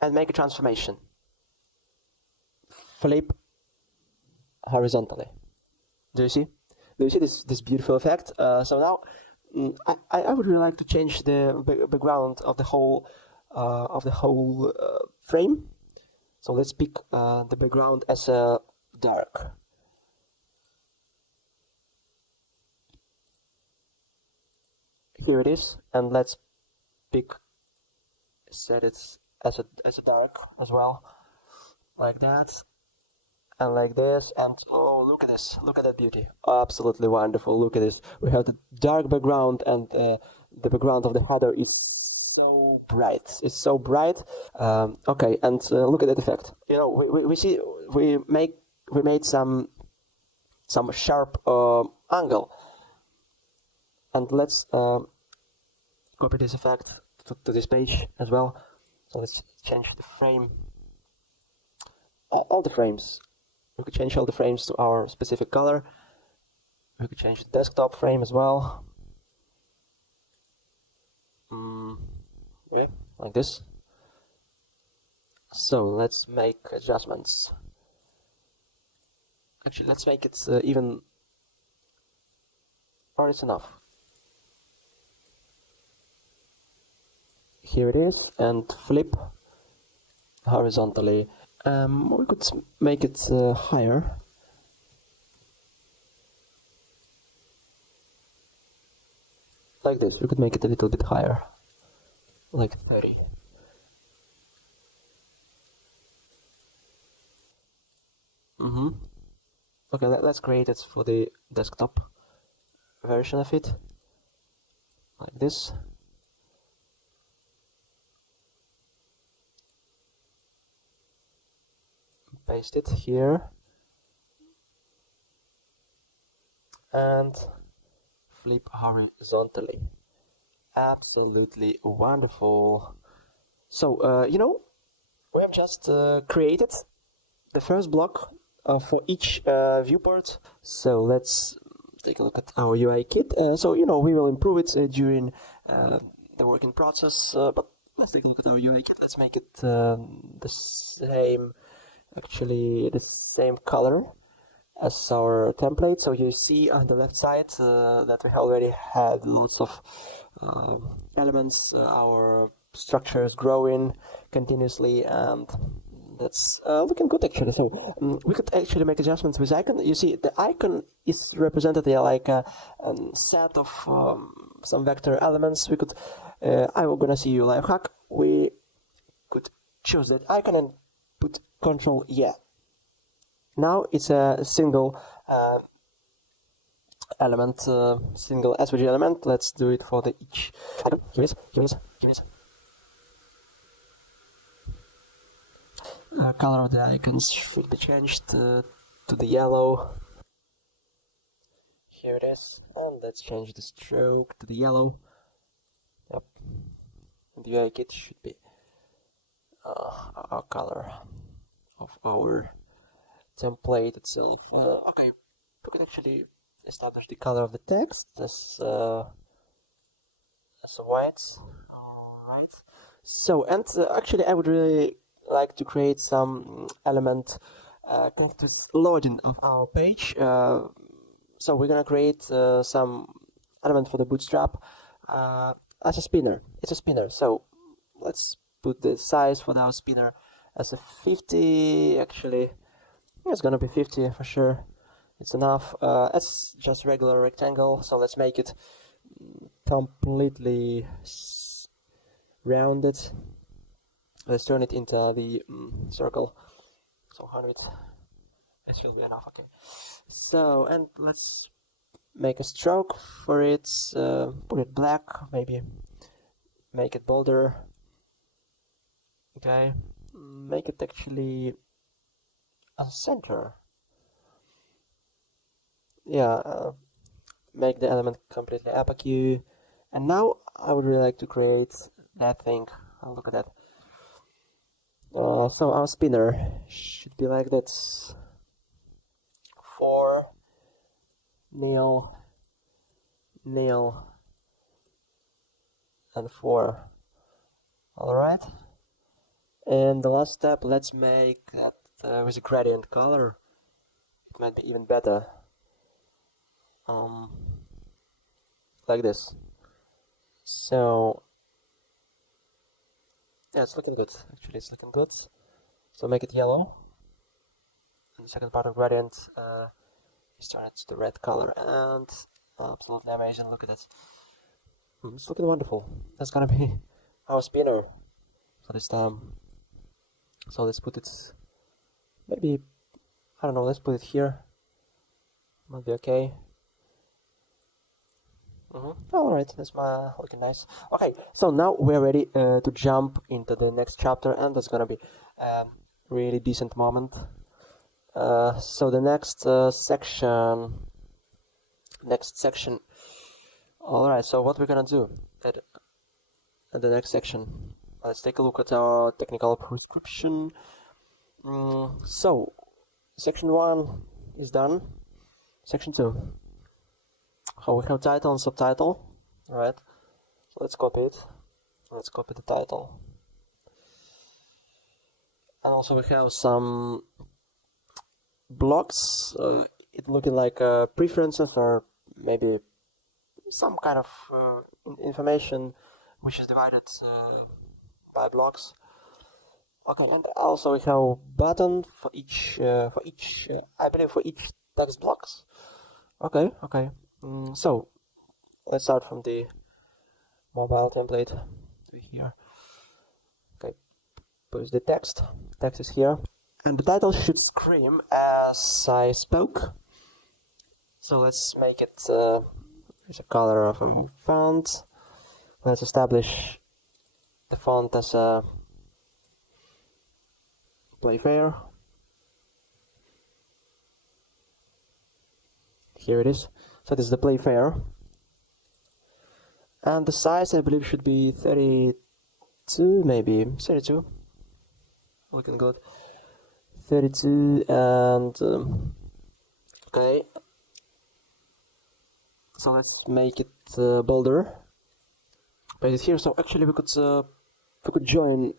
and make a transformation. Flip horizontally. Do you see? Do you see this beautiful effect? So now I would really like to change the background of the whole frame. So let's pick the background as a dark. Here it is, and let's set it as a dark as well, like that, and like this. And oh, look at this! Look at that beauty! Absolutely wonderful! Look at this. We have the dark background, and the background of the header is so bright. It's so bright. Okay, and look at that effect. You know, we made some sharp angle. And let's copy this effect to this page as well. So let's change the frame, all the frames. We could change all the frames to our specific color. We could change the desktop frame as well. Yeah, like this. So let's make adjustments. Actually, let's make it even, or it's enough. Here it is, and flip horizontally. We could make it higher. Like this. We could make it a little bit higher, like 30. Okay, let's create it for the desktop version of it, like this. Paste it here and flip horizontally. Absolutely wonderful. So you know, we have just created the first block for each viewport. So let's take a look at our UI kit. So you know, we will improve it during the working process, but let's take a look at our UI kit. Let's make it the same. Actually, the same color as our template. So you see on the left side that we already had lots of elements. Our structure is growing continuously, and that's looking good actually. So we could actually make adjustments with icon. You see, the icon is represented like a set of some vector elements. We could, I'm gonna see you live hack. We could choose that icon and put Control yeah. Now it's a single element, single SVG element. Let's do it for the each icon. Here it is. Color of the icons should be changed to the yellow. Here it is, and let's change the stroke to the yellow. Yep, the UI kit should be our color of our template itself. Okay, we can actually establish the color of the text as white. Alright. So, and actually I would really like to create some element connected with loading of our page. So we're gonna create some element for the bootstrap as a spinner. It's a spinner, so let's put the size for our spinner as a 50. Actually, it's gonna be 50 for sure. It's enough. It's just regular rectangle, so let's make it completely rounded. Let's turn it into the circle. So 100. It should be enough. Okay. So, and let's make a stroke for it. Put it black, maybe. Make it bolder. Okay. Make it actually a center. Yeah. Make the element completely opaque. And now I would really like to create that thing. Oh, look at that. So our spinner should be like that. 4 nil and 4. All right. And the last step, let's make that with a gradient color. It might be even better. Like this. So yeah, it's looking good. Actually, it's looking good. So make it yellow. And the second part of gradient is turn it to the red color, and absolutely amazing. Look at that. It's looking wonderful. That's gonna be our spinner for this time. So let's put it, maybe, I don't know, let's put it here. Might be okay. Alright, that's looking nice. Okay, so now we're ready to jump into the next chapter, and that's gonna be really decent moment. So the next section. Alright, so what we're gonna do at the next section. Let's take a look at our technical prescription. So, section 1 is done. Section 2. We have title and subtitle. Alright, so let's copy it. Let's copy the title. And also we have some blocks. It looking like preferences, or maybe some kind of information which is divided by blocks. Okay, and also we have button for each I believe for each text blocks. Okay. So let's start from the mobile template to here. Okay, put the text. Text is here, and the title should scream as I spoke. So let's make it as a color of a font. Let's establish the font as a Playfair. Here it is. So this is the Playfair. And the size, I believe, should be 32, maybe 32. Looking good. 32, and okay. So let's make it bolder. Paste it here. So actually, we could join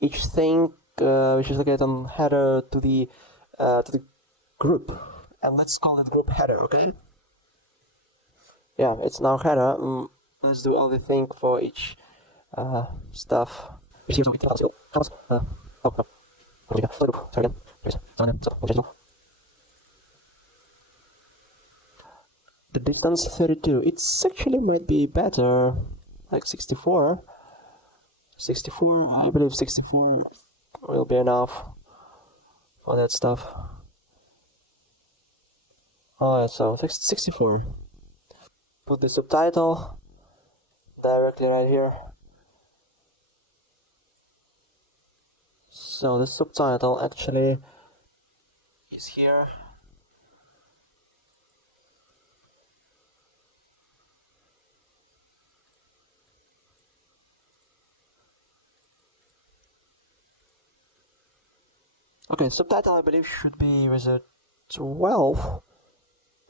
each thing which is located on header to the group, and let's call it group header. Okay. Yeah, it's now header. Let's do everything for each stuff. The distance 32. It's actually might be better, like 64. 64. I believe 64 will be enough for that stuff. Alright, so 64. Put the subtitle directly right here. So the subtitle actually is here. Okay, subtitle I believe should be with a 12.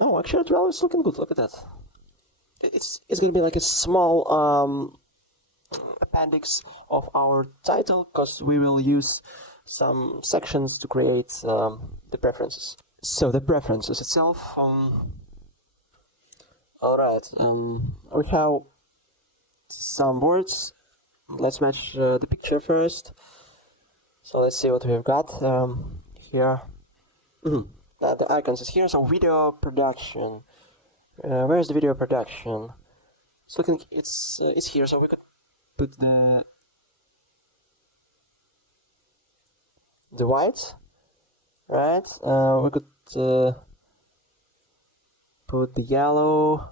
No, actually 12 is looking good. Look at that. It's gonna be like a small appendix of our title, because we will use some sections to create the preferences. So the preferences itself. Alright, we have some words. Let's match the picture first. So let's see what we've got here. The icons is here. So video production. Where's the video production? It's looking. It's here. So we could put the white, right? We could put the yellow.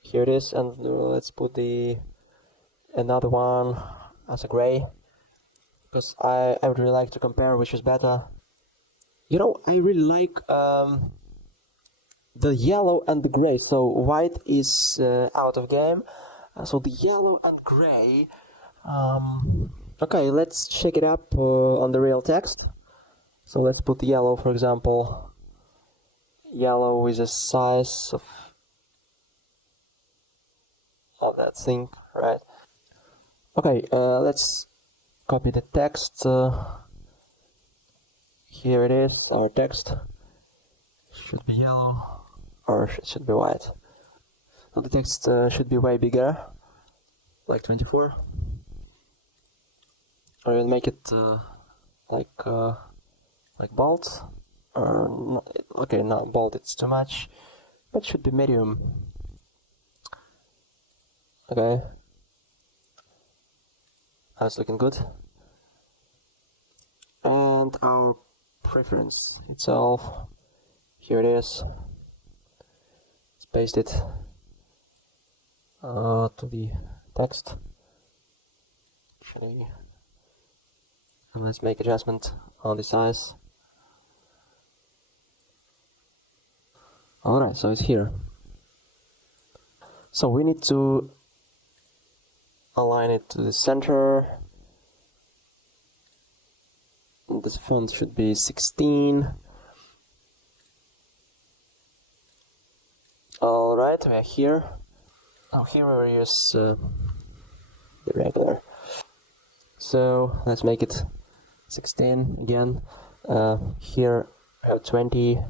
Here it is, and let's put another one as a gray, because I would really like to compare which is better. You know, I really like the yellow and the gray. So white is out of game. So the yellow and gray. Okay, let's check it up on the real text. So let's put the yellow, for example. Yellow is a size of that thing, right? Okay, let's copy the text. Here it is, our text. Should be yellow, or it should be white. So the text should be way bigger, like 24. Or we'll make it like bold. Or not, okay, not bold, it's too much. But should be medium. Okay. That's looking good. And our preference itself, here it is. Let's paste it to the text. Actually, and let's make adjustment on the size. Alright, so it's here. So we need to align it to the center. This font should be 16. Alright, we are here. Oh, here we use the regular. So let's make it 16 again. Here we have 20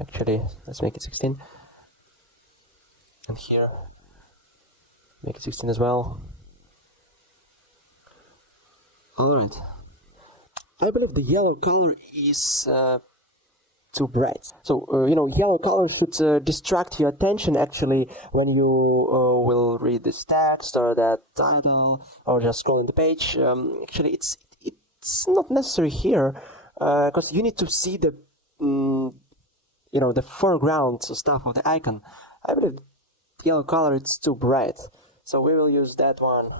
actually. Let's make it 16. And here, make it 16 as well. Alright. I believe the yellow color is too bright. So, yellow color should distract your attention actually when you will read this text or that title or just scrolling the page. Actually, it's not necessary here because you need to see the the foreground stuff of the icon. I believe the yellow color it's too bright, so we will use that one.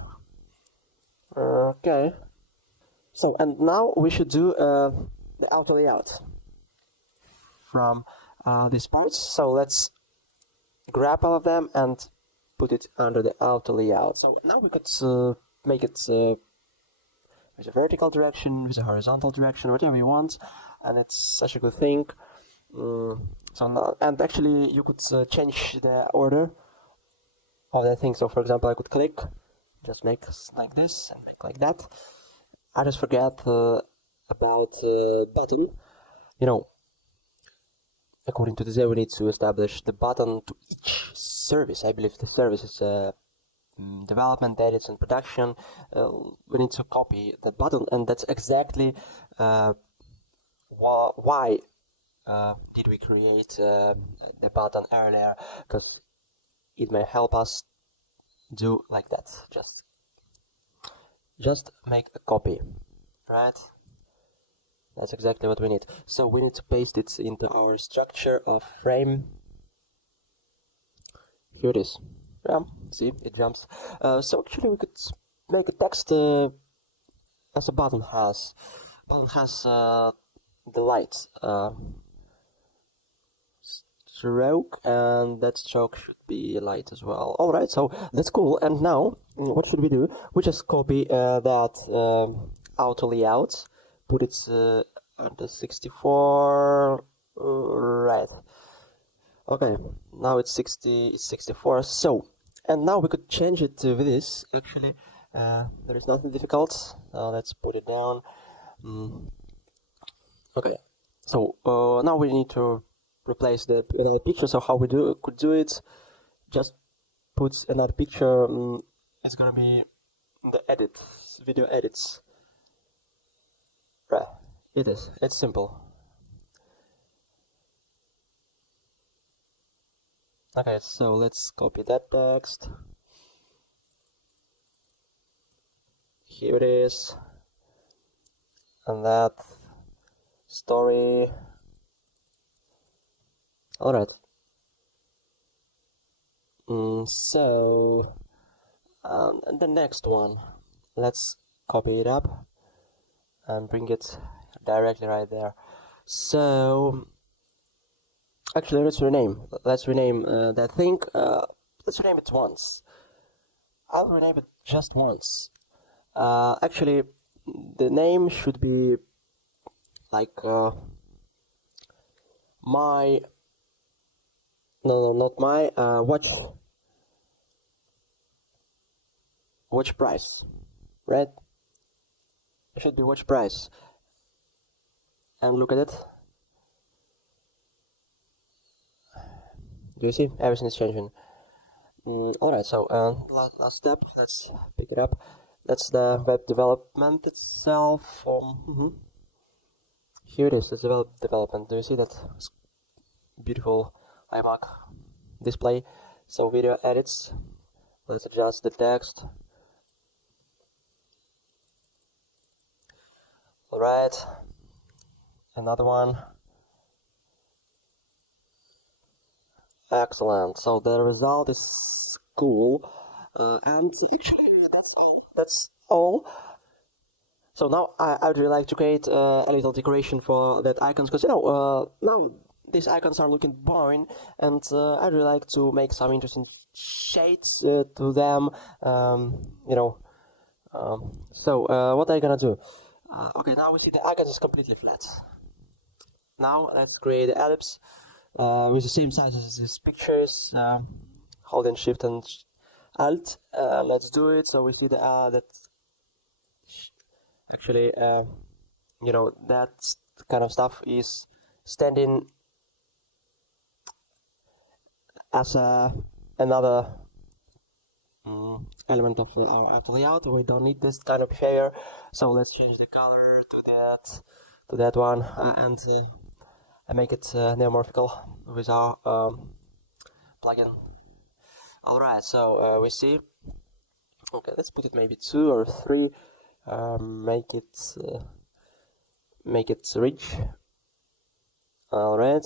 Okay. So, and now we should do the auto layout from these parts. So let's grab all of them and put it under the auto layout. So now we could make it with a vertical direction, with a horizontal direction, whatever you want, and it's such a good thing. So now, and actually you could change the order of that thing. So for example, I could click, just make like this and make like that. I just forget about button. According to this, we need to establish the button to each service. I believe the service is development, edits, and production. We need to copy the button, and that's exactly why did we create the button earlier, because it may help us do like that. Just make a copy, right? That's exactly what we need. So we need to paste it into our structure of frame. Here it is. Yeah, see, it jumps. So actually we could make a text as a button has. Button has the light stroke, and that stroke should be light as well. Alright, so that's cool. And now, what should we do? We just copy that auto layout, put it under 64, right. Okay, now it's 64, so, and now we could change it to this, actually. There is nothing difficult. Let's put it down. Okay, so now we need to replace another picture. So how we could do it? Just put another picture. It's gonna be the edits, video edits. Right, it is. It's simple. Okay, so let's copy that text. Here it is, and that story. Alright. So, and the next one, let's copy it up and bring it directly right there. So, actually, let's rename that thing. Let's rename it once. I'll rename it just once. Actually, the name should be like my. No, not my watch. watch price, right? It should be watch price. And look at it. Do you see? Everything is changing. Alright, so last step, let's pick it up. That's the web development itself. Here it is, it's development. Do you see that beautiful iMac display? So video edits, let's adjust the text. Alright, another one. Excellent, so the result is cool, and actually that's all. So now I'd really like to create a little decoration for that icons, because now these icons are looking boring, and I'd really like to make some interesting shades to them. So what are you gonna do? Okay, now we see the icons is completely flat. Now let's create the ellipse with the same size as these pictures, holding Shift and Alt. Let's do it. So we see the that actually that kind of stuff is standing as another element of our app layout. We don't need this kind of behavior, so let's change the color to that one, and make it neumorphical with our plugin. Alright, so we see, okay, let's put it maybe 2 or 3, make it rich. Alright,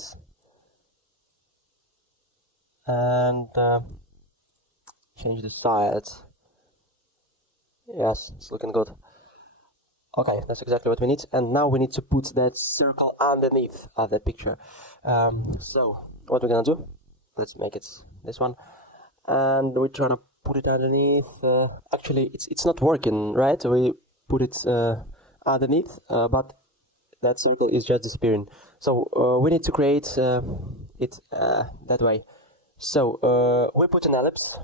and change the size. Yes, it's looking good. Okay, that's exactly what we need, and now we need to put that circle underneath of that picture. So what we're gonna do, let's make it this one, and we're trying to put it underneath. Actually it's not working, right? We put it underneath, but that circle is just disappearing, so we need to create it that way. So we put an ellipse.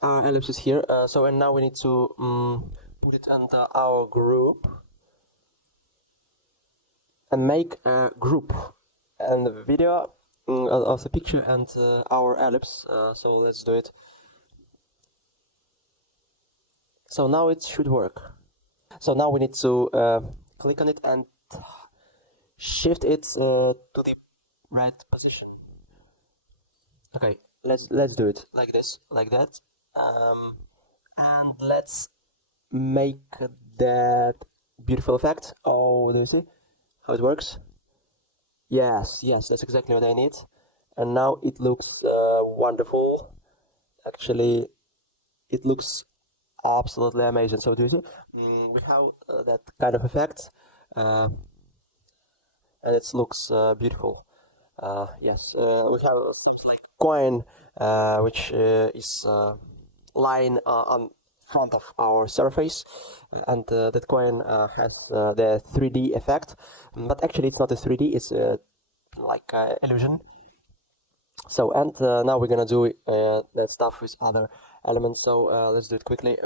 Our ellipse is here, and now we need to put it under our group and make a group and the video of the picture and our ellipse. So let's do it. So now it should work. So now we need to click on it and shift it to the right position. Okay, let's do it like this, like that, and let's make that beautiful effect. Oh, do you see how it works? Yes, that's exactly what I need, and now it looks wonderful. Actually, it looks absolutely amazing. So do you see? We have that kind of effect, and it looks beautiful. Yes, we have things like coin, which is lying on front of our surface, and that coin has the 3D effect, but actually it's not a 3D, it's like illusion. So, and now we're gonna do that stuff with other elements, so let's do it quickly.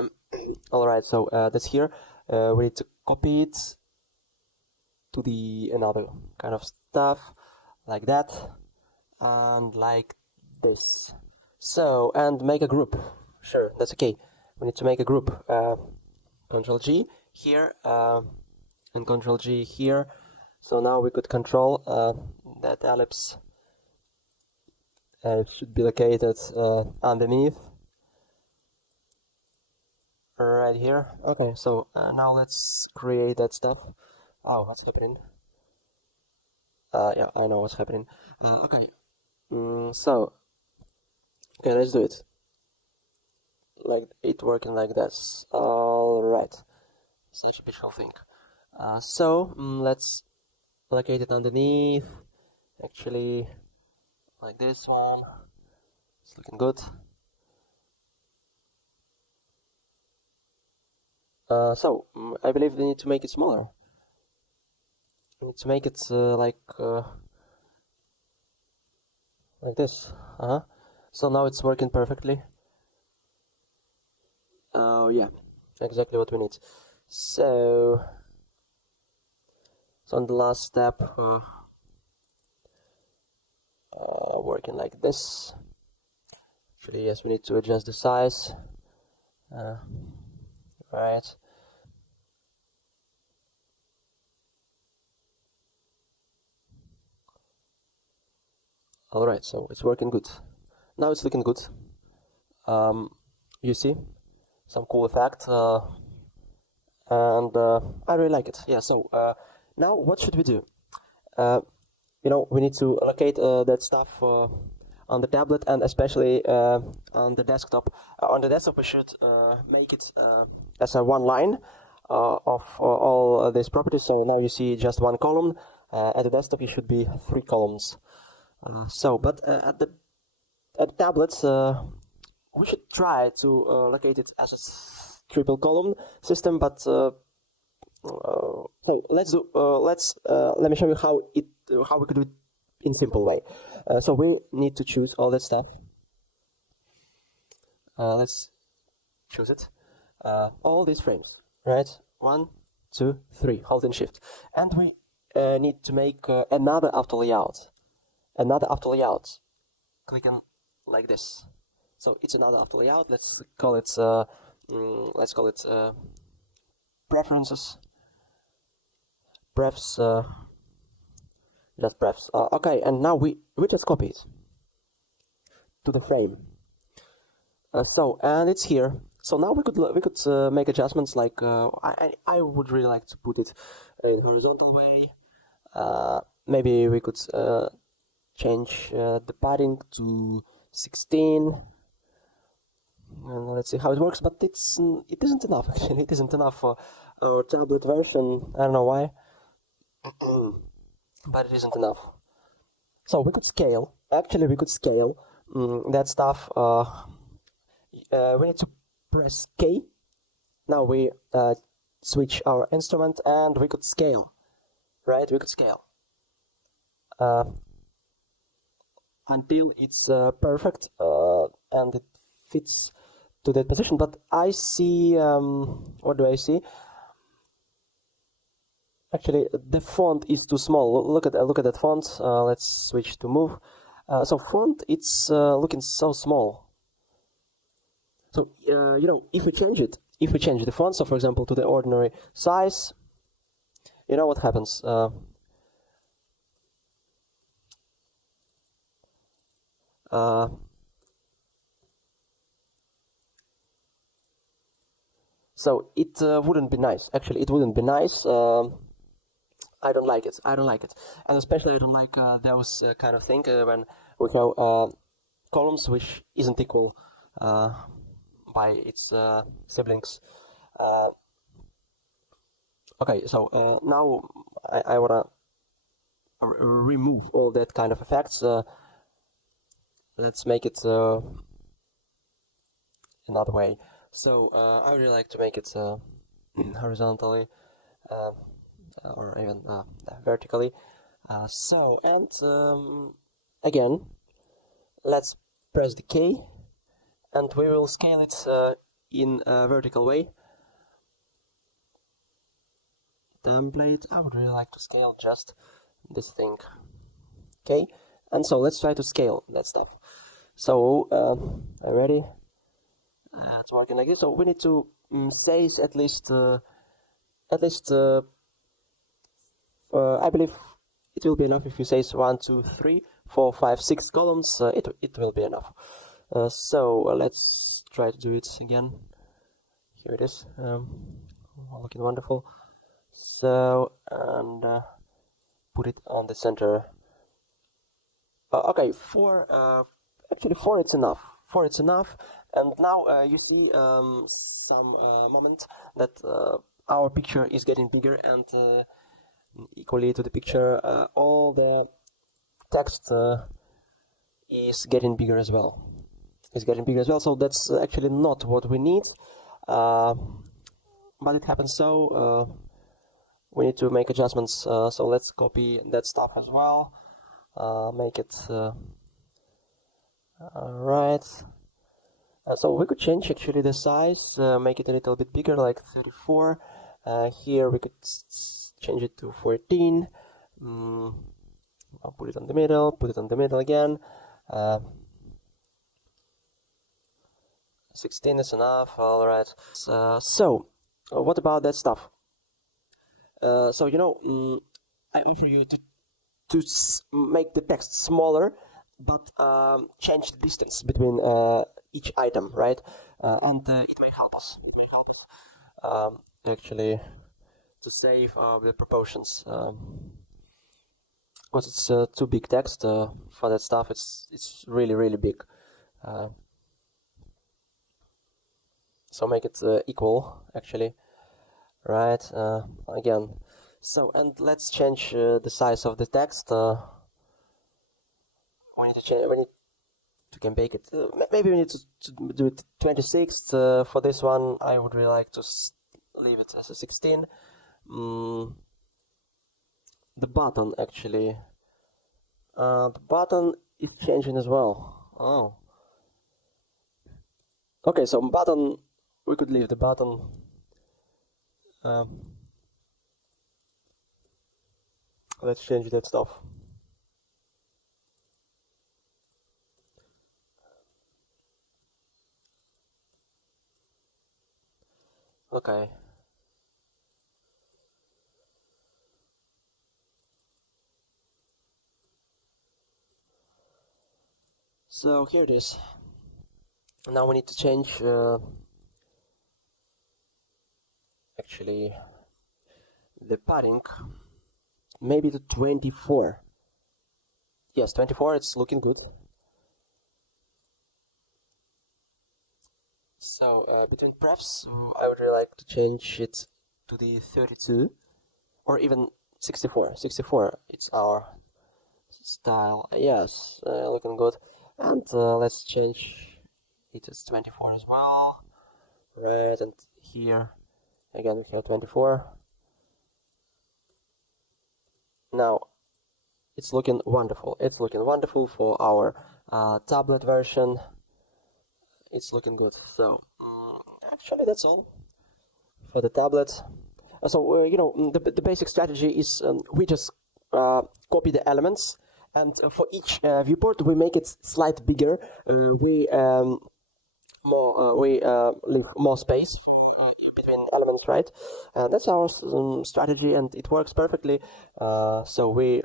Alright, so that's here. We need to copy it to the another kind of stuff, like that, and like this. So, and make a group. Sure, that's okay. We need to make a group. Control G here, and Control G here. So now we could control that ellipse. It should be located underneath, right here. Okay, so now let's create that stuff. Oh, what's happening? Yeah, I know what's happening. Okay, so okay, let's do it. Like it working like this. All right, such a beautiful thing. So let's locate it underneath. Actually, like this one. It's looking good. So I believe we need to make it smaller. We need to make it like this. So now it's working perfectly. Yeah, exactly what we need. So on the last step, working like this. Actually, yes, we need to adjust the size. Right. Alright, so it's working good. Now it's looking good. You see some cool effect, and I really like it. Yeah, so now what should we do? You know, we need to allocate that stuff on the tablet, and especially on the desktop. On the desktop we should make it as a one line of all these properties. So now you see just one column. At the desktop it should be 3 columns. But at the tablets we should try to locate it as a triple column system, but let me show you how we could do it in simple way. So we need to choose all that stuff. Let's choose it. All these frames, right? 1, 2, 3. Hold and shift, and we need to make another auto layout. Clicking like this. So it's another auto layout. Let's call it preferences. Prefs. Just prefs. Okay, and now we just copy it to the frame. And it's here. So now we could make adjustments. Like I would really like to put it in horizontal way. Maybe we could change the padding to 16. And let's see how it works. But it isn't enough. Actually, it isn't enough for our tablet version. I don't know why. But it isn't enough. So we could scale. Actually, we could scale that stuff. We need to press K. Now we switch our instrument, and we could scale. Right? We could scale until it's perfect and it fits to that position. But I see. What do I see? Actually, the font is too small. Look at that font. Let's switch to move. So font, it's looking so small. So you know, if we change the font, so for example to the ordinary size, you know what happens? So it wouldn't be nice. Actually, it wouldn't be nice. I don't like it. And especially I don't like those kind of thing when we have columns which isn't equal by its siblings. Okay, so now I wanna remove all that kind of effects. Let's make it another way. So I really like to make it horizontally. Or even vertically. Again, let's press the K, and we will scale it in a vertical way. Template. I would really like to scale just this thing. Okay, and so let's try to scale that stuff. So are you ready? It's working like this. So we need to size at least. I believe it will be enough if you say 1, 2, 3, 4, 5, 6 columns. It will be enough. So let's try to do it again. Here it is. Looking wonderful. So and put it on the center. Okay, actually 4 it's enough. 4 it's enough. And now you see some moment that our picture is getting bigger, and equally to the picture, all the text is getting bigger as well. So that's actually not what we need, but it happens. So we need to make adjustments. So let's copy that stuff as well. Make it right. So we could change actually the size, make it a little bit bigger, like 34. Here we could change it to 14. I'll put it on the middle, put it on the middle again. 16 is enough, alright. So, what about that stuff? So, you know, I offer you to make the text smaller, but change the distance between each item, right? And it may help us. It may help us actually to save the proportions. Because it's too big text for that stuff. It's really big. So make it equal actually, right? Again. So, and let's change the size of the text. We need to change. We can make it. Maybe we need to do it 26. For this one, I would really like to leave it as a 16. The button actually. The button is changing as well. Oh. Okay, so button. We could leave the button. Let's change that stuff. Okay. So here it is. Now we need to change actually the padding maybe to 24. Yes, 24, it's looking good. So between prefs, I would really like to change it to the 32 or even 64. 64, it's our style. Yes, looking good. And let's change it as 24 as well. Right, and here again we have 24. Now it's looking wonderful. It's looking wonderful for our tablet version. It's looking good. So actually that's all for the tablet. So you know, the basic strategy is we just copy the elements, and for each viewport we make it slightly bigger. We leave more space between elements, right? That's our strategy, and it works perfectly. So we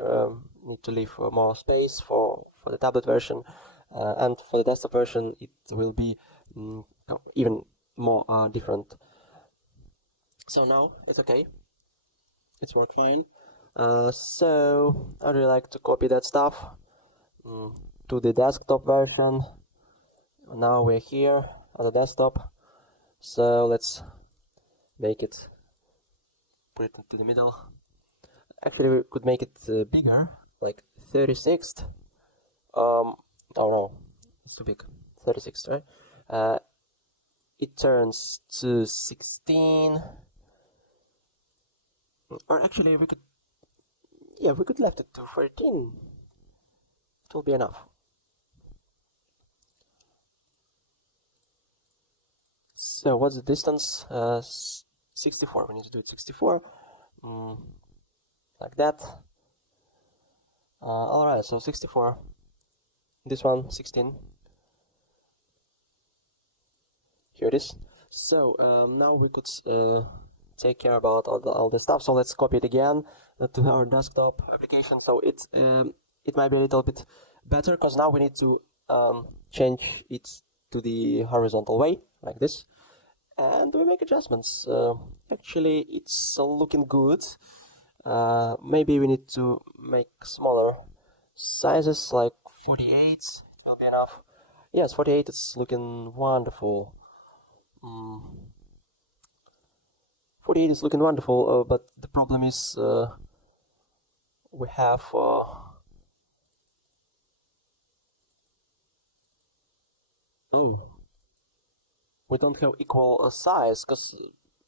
need to leave more space for the tablet version, and for the desktop version it will be even more different. So now it's okay, it's worked fine. So I really like to copy that stuff to the desktop version. Now we're here on the desktop, so let's make it, put it into the middle. Actually we could make it bigger, like 36. Oh no, it's too big. 36, right? It turns to 16, or actually we could, yeah, we could left it to 14. It will be enough. So what's the distance? 64. We need to do it 64, like that. All right, so 64. This one 16. Here it is. So now we could take care about all the stuff. So let's copy it again to our desktop application. So it might be a little bit better because now we need to change it to the horizontal way, like this, and we make adjustments. Actually, it's looking good. Maybe we need to make smaller sizes, like 48. It will be enough. Yes, 48. It's looking wonderful. 48 is looking wonderful, but the problem is we have we don't have equal size because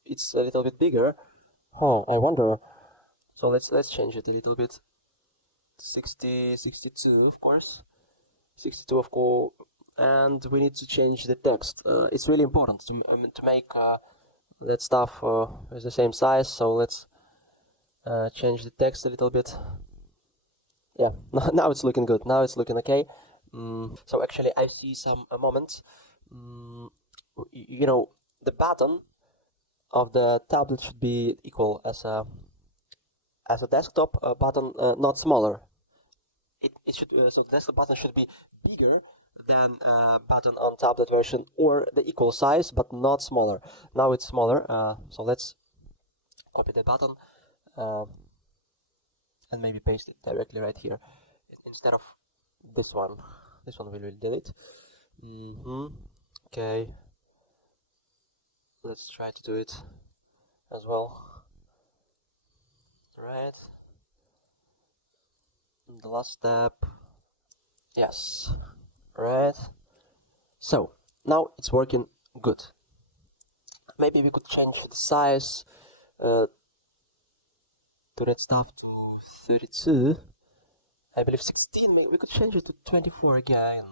it's a little bit bigger. Oh, I wonder. So let's change it a little bit. 60, 62, of course. 62, of course. and we need to change the text. It's really important to make that stuff is the same size, so let's change the text a little bit. Yeah, now it's looking good, now it's looking okay. So actually I see some moments. You know, the button of the tablet should be equal as a desktop button, not smaller. It should so the desktop button should be bigger than button on tablet version, or the equal size but not smaller. Now it's smaller, so let's copy the button and maybe paste it directly right here instead of this one. This one we will delete. Okay, let's try to do it as well. Right, the last step. Yes, right. So now it's working good. Maybe we could change the size to that stuff to 32. I believe 16. Maybe we could change it to 24 again.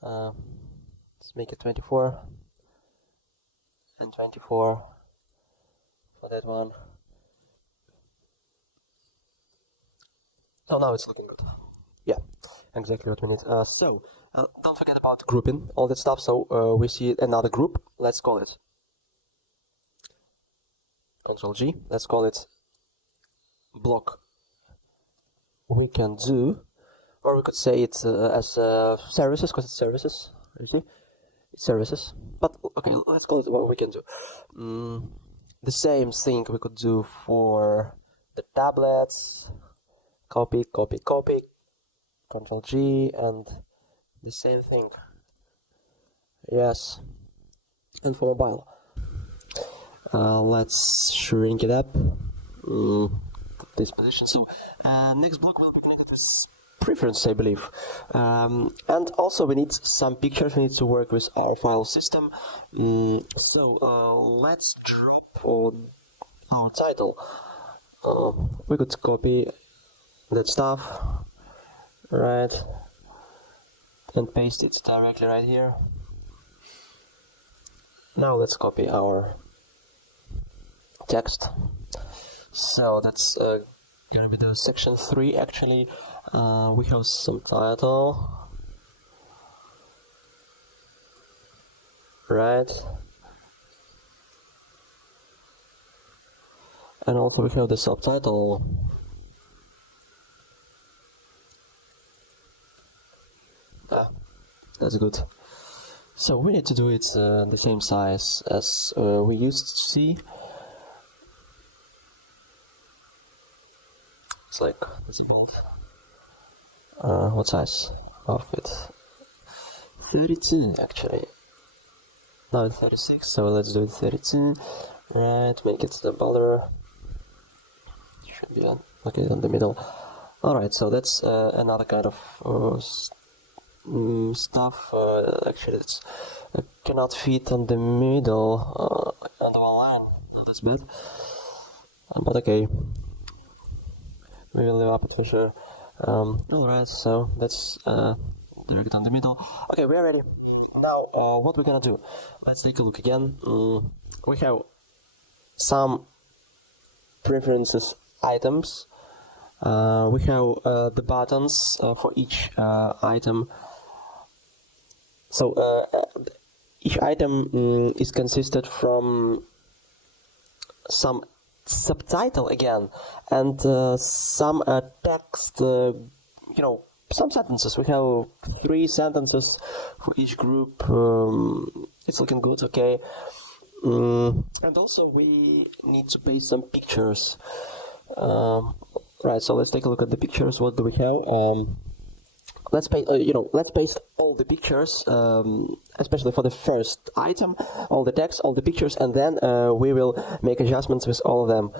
Let's make it 24 and 24 for that one. So now it's looking good. Yeah, exactly what we need. So don't forget about grouping, all that stuff. So we see another group. Let's call it Ctrl G. Let's call it block we can do, or we could say it as services, because it's services. You see, it's services. But okay, let's call it what we can do. The same thing we could do for the tablets. Copy, copy, copy. Ctrl G, and the same thing. Yes, and for mobile. Let's shrink it up. This position. So next block will be connected to preference, I believe. And also we need some pictures. We need to work with our file system. So let's drop our title. We could copy that stuff, right, and paste it directly right here. Now let's copy our text. So that's gonna be the section 3. Actually, we have some title, right, and also we have the subtitle. That's good. So we need to do it the same size as we used to see. It's like it's both. What size of it? 32 actually. Now it's 36, so let's do it 32. Right, make it the border. Should be okay in the middle. Alright, so that's another kind of stuff. Actually, it's cannot fit on the middle on the line. That's bad. But okay. We will leave up for sure. Alright, so let's drag it on the middle. Okay, we are ready. Now, what we're gonna do? Let's take a look again. We have some preferences items. We have the buttons for each item. So each item is consisted from some subtitle again, and some text, you know, some sentences. We have 3 sentences for each group. It's looking good, okay. And also we need to paste some pictures. Right, so let's take a look at the pictures. What do we have? Let's paste, let's paste all the pictures, especially for the first item, all the text, all the pictures, and then we will make adjustments with all of them.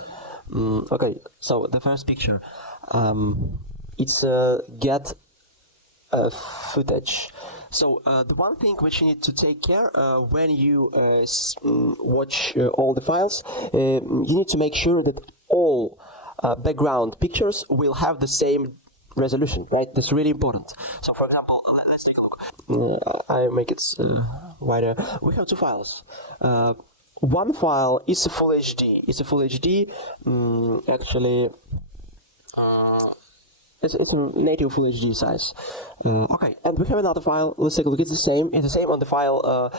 Okay, so the first picture, it's get footage. So the one thing which you need to take care when you watch all the files, you need to make sure that all background pictures will have the same resolution, right? That's really important. So for example, let's take a look. I make it wider. We have two files. One file is a full HD. It's a full HD. Actually, it's a native full HD size. Okay, and we have another file. Let's take a look. It's the same. It's the same on the file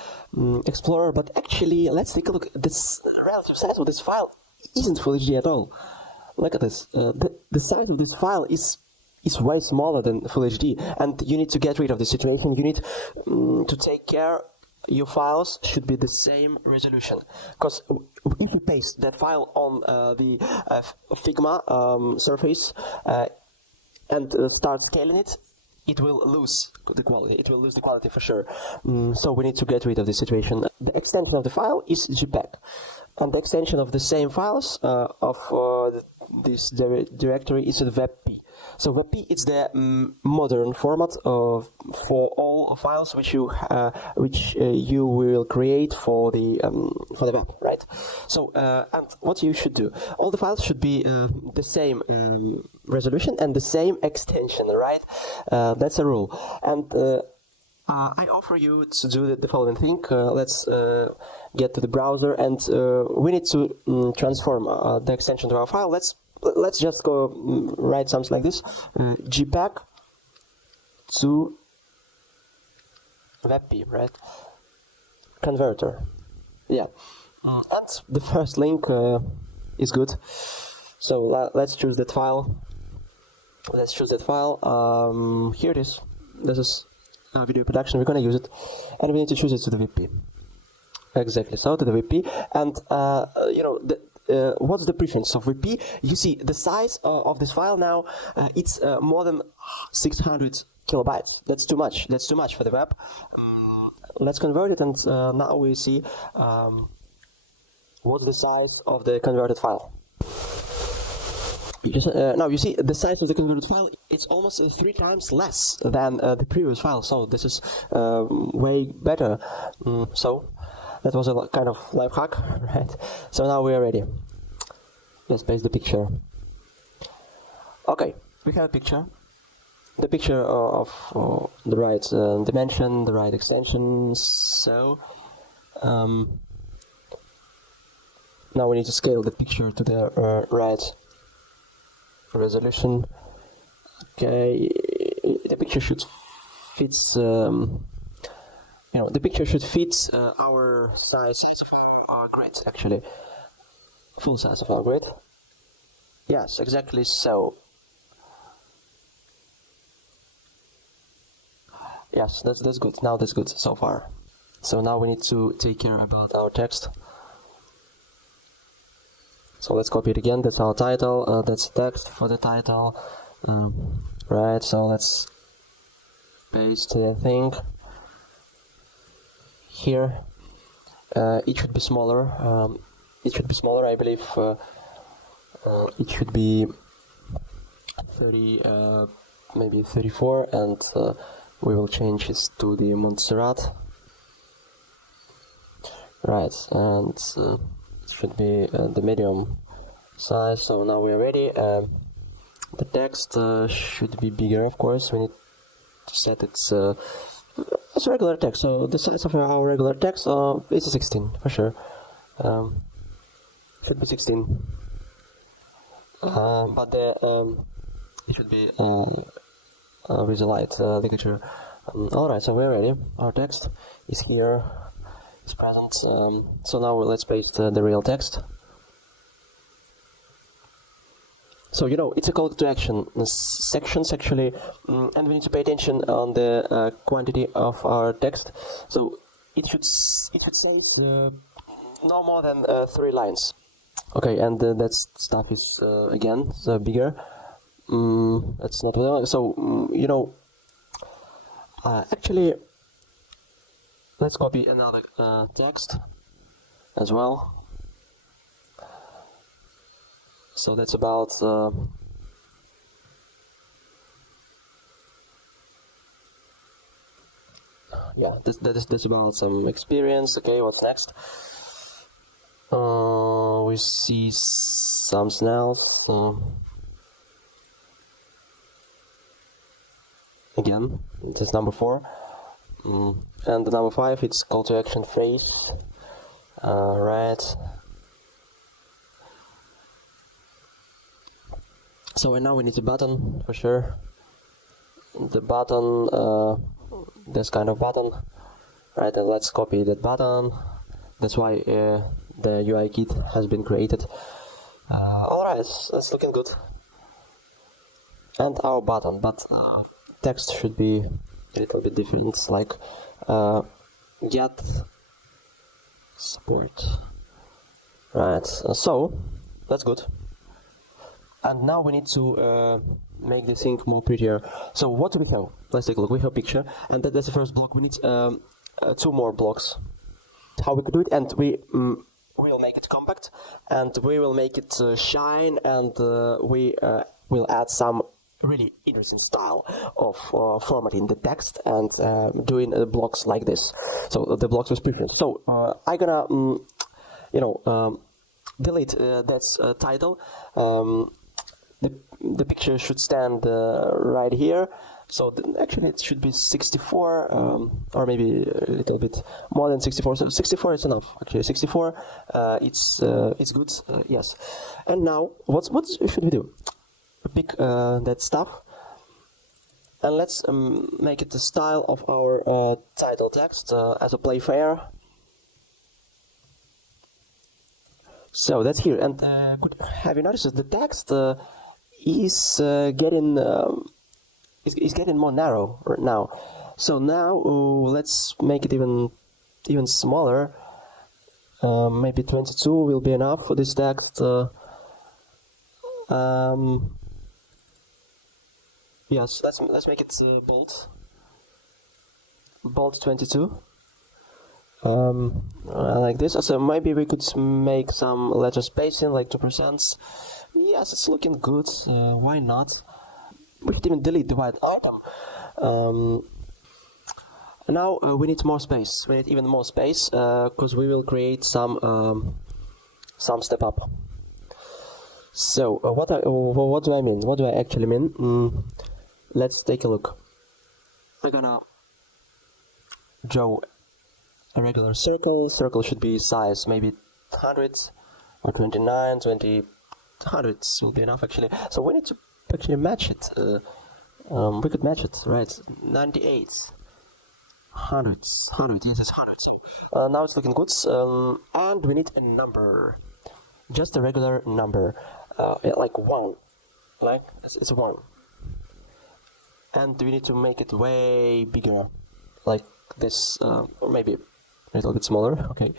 Explorer, but actually, let's take a look. This relative size of this file isn't full HD at all. Look at this. The size of this file is way smaller than full HD, and you need to get rid of this situation. You need to take care your files should be the same resolution, because if you paste that file on the Figma surface and start scaling it, it will lose the quality. It will lose the quality for sure. So we need to get rid of this situation. The extension of the file is JPEG, and the extension of the same files of this directory is WebP. So WebP is the modern format for all files which you will create for the web, right? So and what you should do, all the files should be the same resolution and the same extension, right? That's a rule. And I offer you to do the following thing. Let's get to the browser, and we need to transform the extension to our file. Let's just go write something like this: JPEG to WebP, right? Converter. Yeah. And the first link is good. So let's choose that file. Let's choose that file. Here it is. This is video production. We're gonna use it, and we need to choose it to the WebP. Exactly. So to the WebP, and you know what's the preference of WebP? You see the size of this file now. It's more than 600 kilobytes. That's too much. That's too much for the web. Let's convert it, and now we see what's the size of the converted file. Now you see the size of the converted file. It's almost 3 times less than the previous file. So this is way better. So that was a kind of life hack, right? So now we are ready. Let's paste the picture. Okay, we have a picture. The picture of the right dimension, the right extension. So now we need to scale the picture to the right resolution. Okay, the picture should fit. The picture should fit our size of our grid, actually. Full size of our grid. Yes, exactly so. Yes, that's good. Now that's good so far. So now we need to take care about our text. So let's copy it again. That's our title. That's text for the title. Right, so let's paste the thing. Here it should be smaller. I believe it should be 30, maybe 34, and we will change this to the Montserrat. Right, and it should be the medium size. So now we are ready. The text should be bigger, of course. We need to set its it's regular text, so the size of our regular text is a 16 for sure. Should be 16, but it should be with a light ligature. Alright, so we're ready. Our text is here, is present. So now let's paste the real text. So it's a call to action sections actually, and we need to pay attention on the quantity of our text. So it should say no more than 3 lines. Okay, and that stuff is again bigger. That's not what I want. So actually, let's copy another text as well. So that's about that's about some experience. Okay, what's next? We see something else. Again, this is number 4. And the number 5, it's call to action phrase. Right. So now we need a button for sure. The button, this kind of button, right? And let's copy that button. That's why the UI kit has been created. Alright, that's looking good. And our button, but text should be a little bit different. It's like get support. Right, so that's good. And now we need to make this thing more prettier. So what do we have? Let's take a look. We have a picture, and that's the first block. We need 2 more blocks. How we could do it, and we will make it compact, and we will make it shine, and we will add some really interesting style of formatting the text and doing blocks like this. So the blocks was preferred. So I'm gonna, delete that title. The picture should stand right here. So actually it should be 64 or maybe a little bit more than 64. So 64 is enough. Actually 64 it's good. Yes. And now what should we do? Pick that stuff and let's make it the style of our title text as a playfair. So that's here. And have you noticed that the text is getting more narrow right now? So now let's make it even smaller. Maybe 22 will be enough for this text. Yes, let's make it bold 22. Like this. So maybe we could make some letter spacing, like 2%. Yes, it's looking good. Why not? We should even delete the white item. Now we need more space. We need even more space because we will create some step up. So what do I mean? What do I actually mean? Let's take a look. I'm gonna draw a regular circle. Circle should be size maybe 100 or 29, 20. 100 will be enough actually. So we need to actually match it. We could match it, right? 98, 100, yes, it's 100. So, now it's looking good. And we need a number, just a regular number, like 1, like it's 1. And we need to make it way bigger, like this, or maybe a little bit smaller. Okay,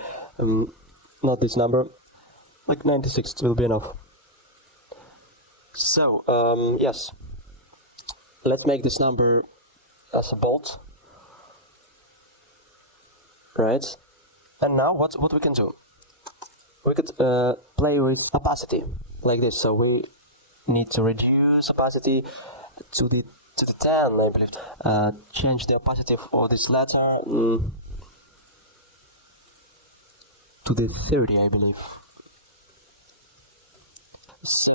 not this number, like 96 will be enough. So yes, let's make this number as a bold, right? And now what we can do? We could play with opacity like this. So we need to reduce opacity to the 10, I believe. Change the opacity for this letter to the 30, I believe. So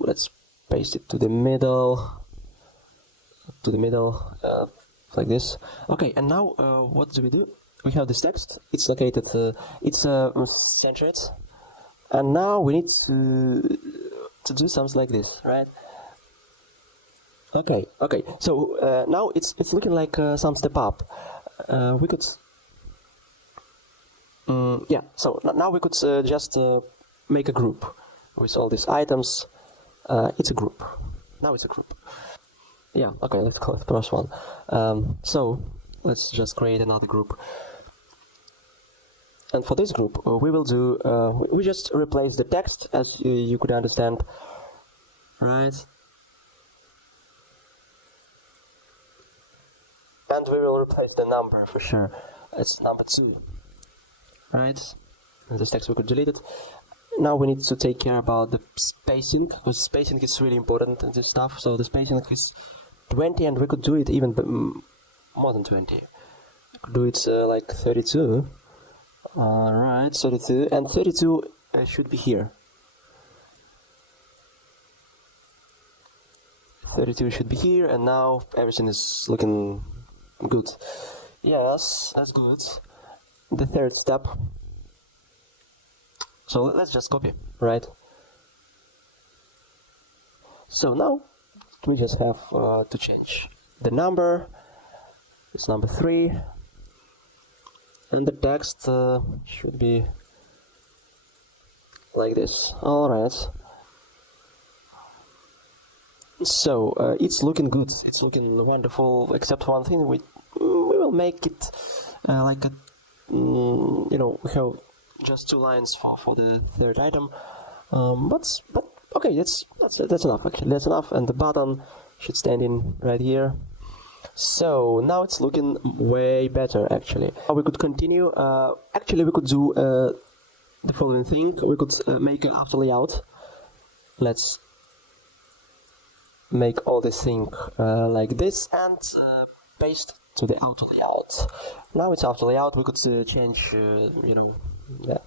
let's paste it to the middle, like this. Okay, and now what do? We have this text. It's located. It's centered, and now we need to do something like this, right? Okay. So now it's looking like some step up. We could, yeah. So now we could just make a group with all these items. It's a group. Now it's a group. Yeah, okay, let's call it plus 1. So let's just create another group. And for this group, we will do, we just replace the text, as you could understand, right? And we will replace the number for sure. It's number 2, right? And this text we could delete it. Now we need to take care about the spacing, because spacing is really important in this stuff. So the spacing is 20, and we could do it even more than 20. We could do it like 32. Alright, 32, and 32 should be here. 32 should be here, and now everything is looking good. Yes, that's good. The third step. So let's just copy, right? So now we just have to change the number. It's number 3, and the text should be like this. All right. So it's looking good. It's looking wonderful. Except one thing, we will make it like a we have just 2 lines for the third item. But okay, that's enough. Actually, that's enough. And the button should stand in right here. So now it's looking way better. Actually, we could continue. Actually, we could do the following thing. We could make an after layout. Let's make all this thing like this and paste to the auto layout. Now it's auto layout. We could change,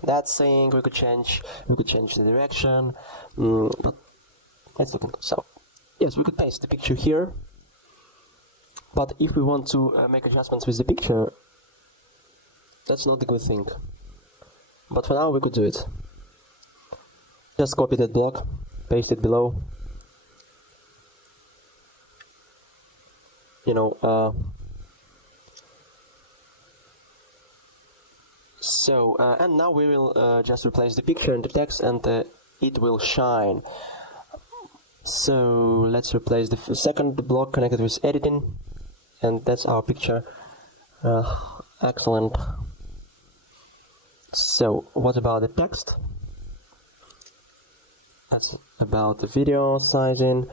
that thing. We could change the direction, but it's looking good. So yes, we could paste the picture here. But if we want to make adjustments with the picture, that's not the good thing. But for now, we could do it. Just copy that block, paste it below. And now we will just replace the picture and the text, and it will shine. So let's replace the second block connected with editing, and that's our picture. Excellent. So what about the text? That's about the video sizing.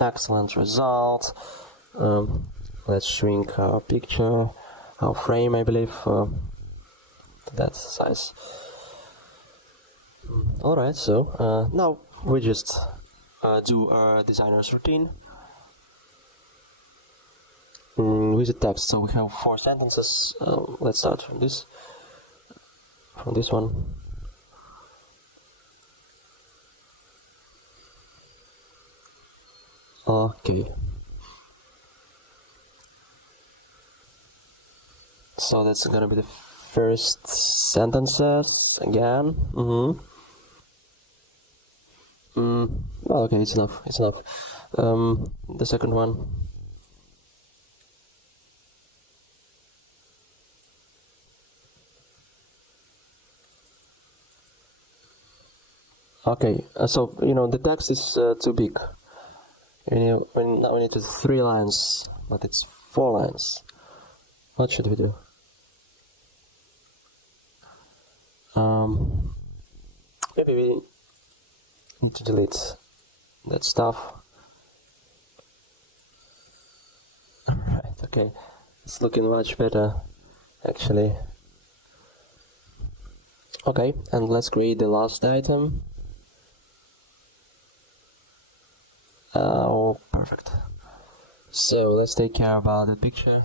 Excellent result. Let's shrink our picture, our frame, I believe, to that size. Alright, so now we just do our designer's routine with the text. So we have 4 sentences. Let's start from this one. Okay. So that's gonna be the first sentences again. Okay, it's enough. The second one. Okay, so the text is too big. Now we need 3 lines, but it's 4 lines. What should we do? Maybe we need to delete that stuff. Right, okay. It's looking much better, actually. Okay, and let's create the last item. Oh, perfect. So let's take care about the picture.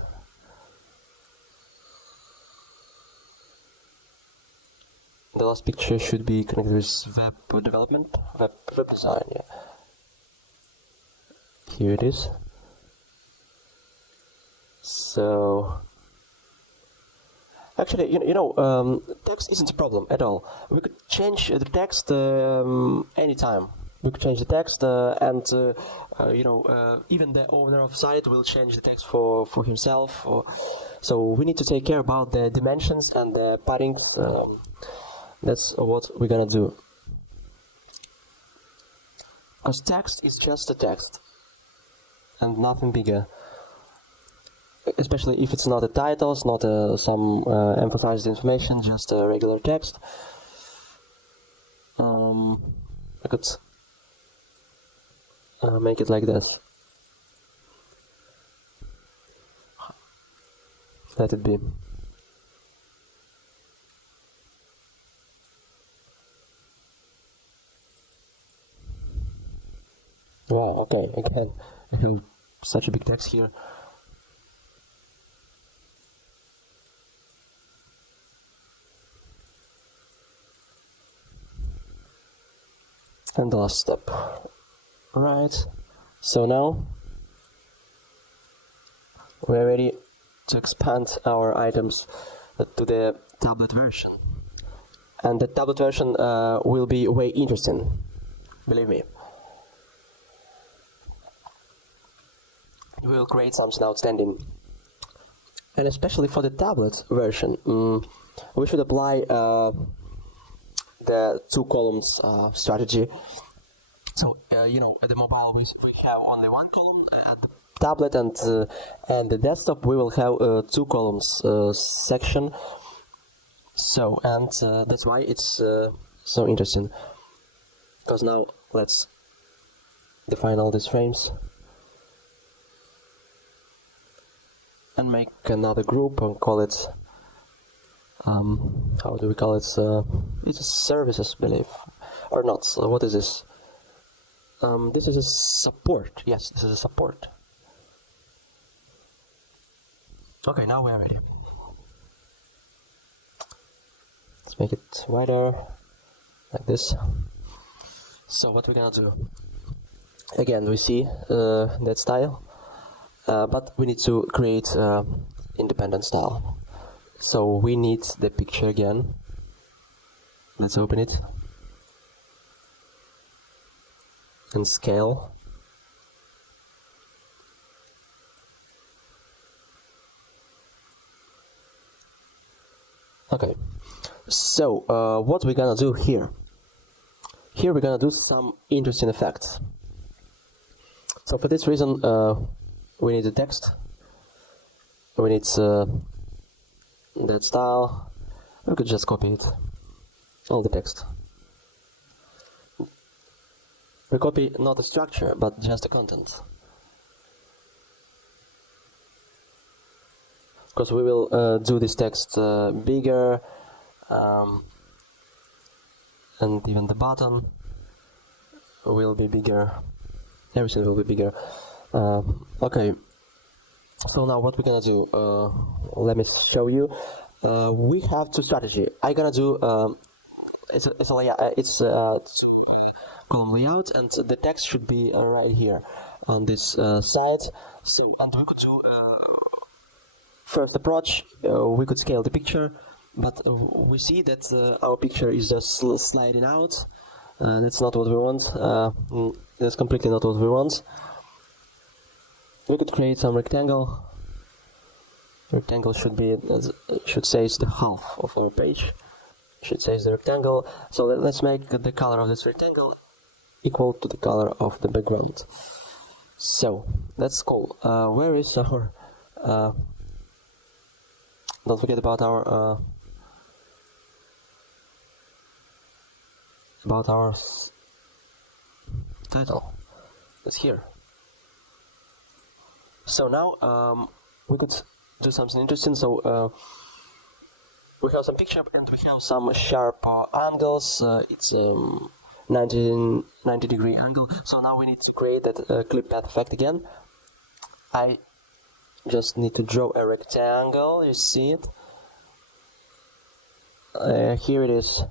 The last picture should be connected with web development, web design, yeah. Here it is. So actually, text isn't a problem at all. We could change the text anytime. We could change the text, and even the owner of the site will change the text for himself. So we need to take care about the dimensions and the padding. That's what we're gonna do. Because text is just a text and nothing bigger. Especially if it's not a title, it's not some emphasized information, just a regular text. I could make it like this. Let it be. Wow, okay, again, I have such a big text here. And the last step. Right, so now we're ready to expand our items to the tablet version. And the tablet version will be way interesting, believe me. We will create something outstanding. And especially for the tablet version, we should apply the 2 columns strategy. So, you know, at the mobile we have only 1 column, at the tablet and the desktop we will have 2 columns section. So, and that's why it's so interesting. Because now let's define all these frames and make another group and call it, how do we call it? It's a services, believe, or not. So what is this? This is a support. Yes, this is a support. Okay, now we are ready. Let's make it wider, like this. So what we're gonna do? Again, we see that style, but we need to create independent style. So we need the picture again. Let's open it and scale. Okay, so what we're gonna do here? Here we're gonna do some interesting effects. So for this reason, we need the text. We need that style. We could just copy it, all the text. We copy not the structure, but just the content. Because we will do this text bigger, and even the button will be bigger. Everything will be bigger. Okay, so now what we're gonna do, let me show you. We have 2 strategy. I'm gonna do it's a layout, it's a 2 column layout, and the text should be right here on this side. So, and we could do first approach, we could scale the picture, but we see that our picture is just sliding out. That's not what we want. That's completely not what we want. We could create some rectangle. Rectangle should be, should say it's the half of our page. Should say it's the rectangle. So let's make the color of this rectangle equal to the color of the background. So that's cool. Where is our? Don't forget about our title. It's here. So now we could do something interesting. So we have some picture and we have some sharp angles. It's 90-degree angle. So now we need to create that clip path effect again. I just need to draw a rectangle. You see it? Here it is.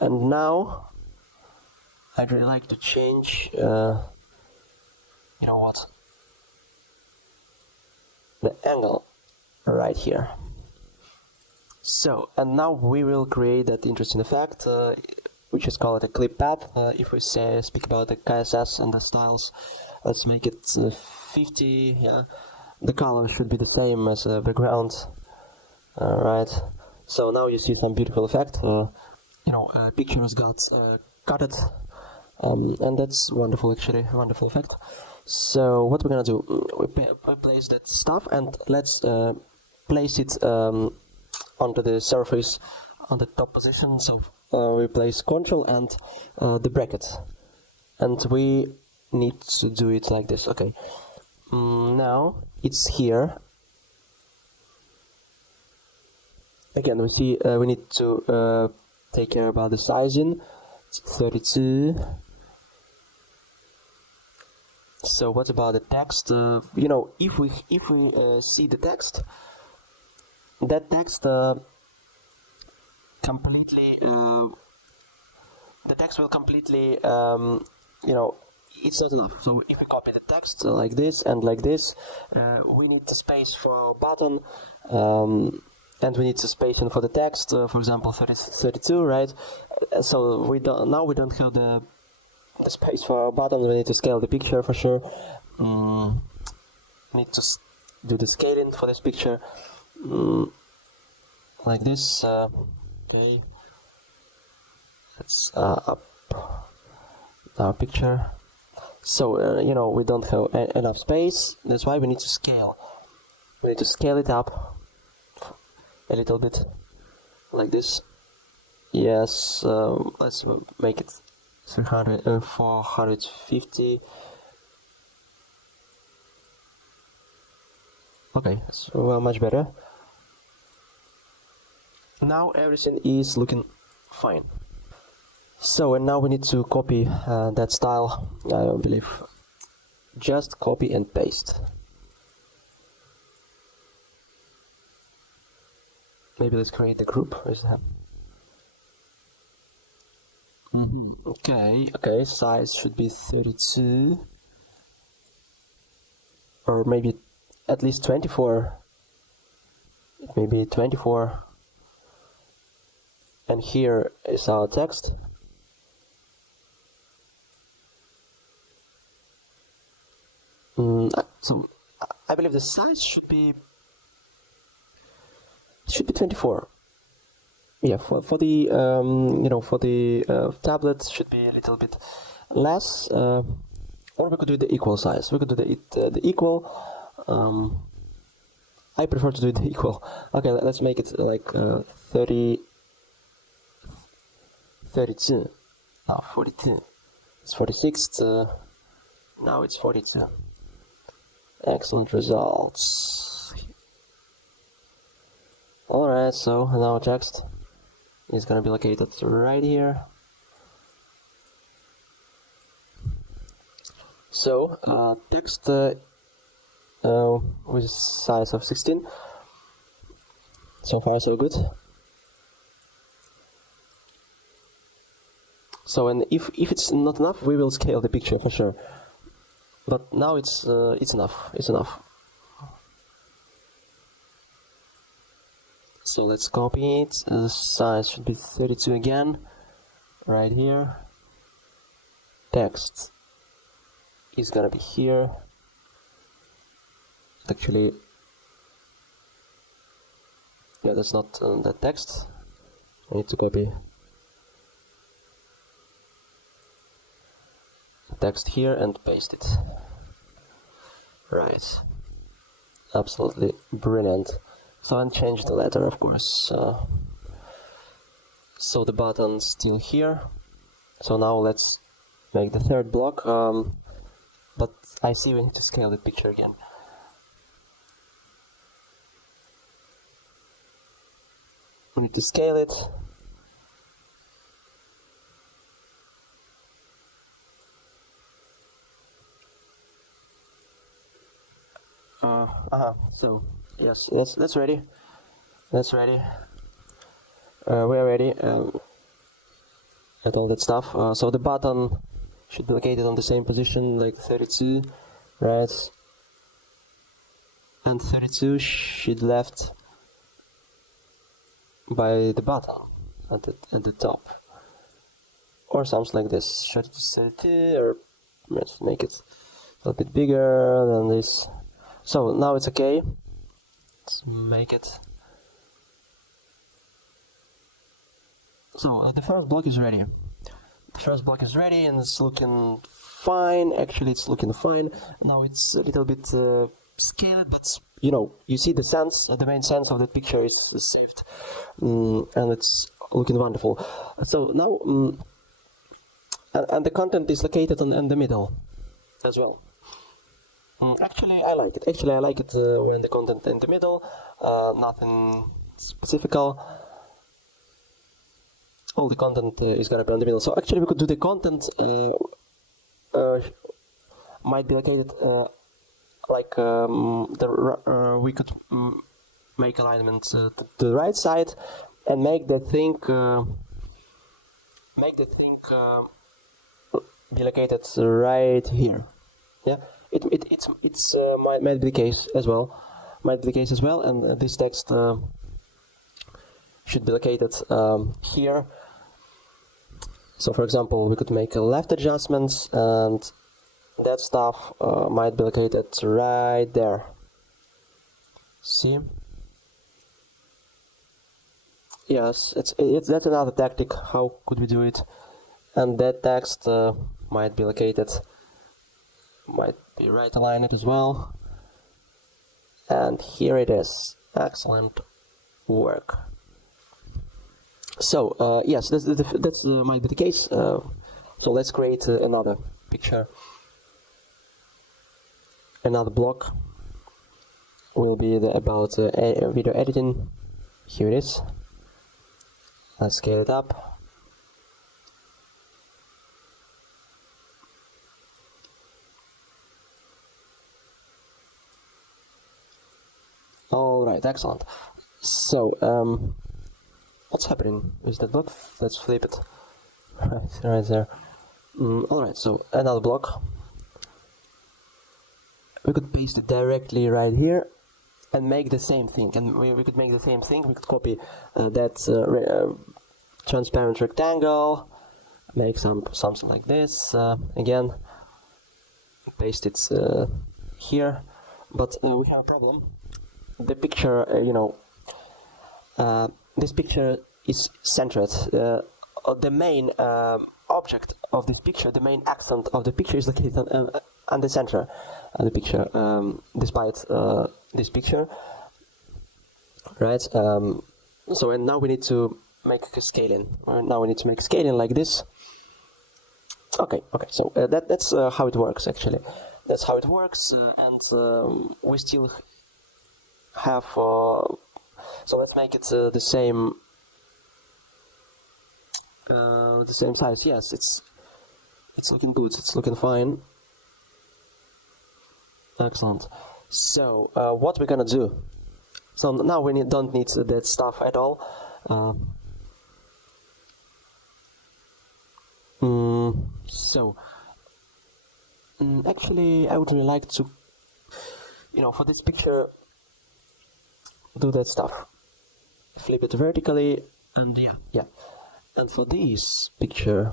And now I'd really like to change. You know what? The angle right here. So, and now we will create that interesting effect, which is called a clip path. If we speak about the KSS and the styles, let's make it 50. Yeah, the color should be the same as the background. Alright. So now you see some beautiful effect. You know, pictures got cutted, and that's wonderful. Actually, wonderful effect. So what we're gonna do? We place that stuff and let's place it onto the surface on the top position. So we place Control and the bracket, and we need to do it like this. Okay. Now it's here. Again, we see we need to take care about the sizing. It's 32. So what about the text? You know, if we see the text, that text completely, the text will completely, you know, it's not enough. So if we copy the text like this and like this, we need the space for our button, and we need the spacing for the text. For example, 32, right? So we don't have the space for our button. We need to scale the picture for sure. Need to do the scaling for this picture, like this. Okay, let's up our picture. So you know, we don't have enough space. That's why we need to scale. We need to scale it up a little bit, like this. Yes, let's make it 300 and 450. Okay, so much better. Now everything is looking fine. So, and now we need to copy that style, I believe. Just copy and paste. Maybe let's create the group. Where's that? Okay, size should be 32. Or maybe at least 24. It may be 24. And here is our text. So I believe the size should be 24. Yeah, for the you know, for the tablet should be a little bit less, or we could do the equal size. We could do the equal. I prefer to do the equal. Okay, let's make it like 32. Now 42. It's 46. Now it's 42. Excellent results. Alright, so now text is gonna be located right here. So text with size of 16. So far so good. So, and if it's not enough, we will scale the picture for sure. But now it's enough. It's enough. So let's copy it. The size should be 32 again. Right here. Text is gonna be here. Actually, yeah, that's not that text. I need to copy text here and paste it. Right. Absolutely brilliant. So and change the letter, of course. So the button's still here. So now let's make the third block. But I see we need to scale the picture again. We need to scale it. So yes, that's ready. That's ready. We are ready. At all that stuff. So the button should be located on the same position, like 32, right? And 32 should left by the button at the top, or something like this. Should it be 32, or let's make it a little bit bigger than this. So now it's okay. Let's make it. So the first block is ready. The first block is ready and it's looking fine. Actually, it's looking fine. Now it's a little bit scaled, but you know, you see the sense. The main sense of the picture is saved, and it's looking wonderful. So now, and the content is located in the middle as well. Actually, I like it. Actually, I like it when the content in the middle. Nothing specific. All the content is gonna be in the middle. So actually, we could do the content might be located like we could make alignment to the right side and make the thing be located right here. Yeah, it's might be the case as well. Might be the case as well, and this text should be located here. So, for example, we could make a left adjustments, and that stuff might be located right there. See? Yes, that's another tactic. How could we do it? And that text might be located, might be right aligned as well. And here it is. Excellent work. So yes, that's might be the case. So let's create another picture. Another block will be about video editing. Here it is. Let's scale it up. All right, excellent. So, what's happening with that block? Let's flip it. Right there. All right, so another block. We could paste it directly right here and make the same thing. And we could make the same thing. We could copy that transparent rectangle, make something like this. Again, paste it here. But we have a problem. The picture, this picture is centered. The main object of this picture, the main accent of the picture is located on the center of the picture, despite this picture, right? So, and now we need to make a scaling. Now we need to make scaling like this. Okay. So that's how it works. Actually, that's how it works, and we still have. So let's make it the same size. Yes, it's looking good. It's looking fine. Excellent. So what we're gonna do? So now we don't need that stuff at all. Actually, I would really like to, for this picture, do that stuff. Flip it vertically, and yeah. And for this picture,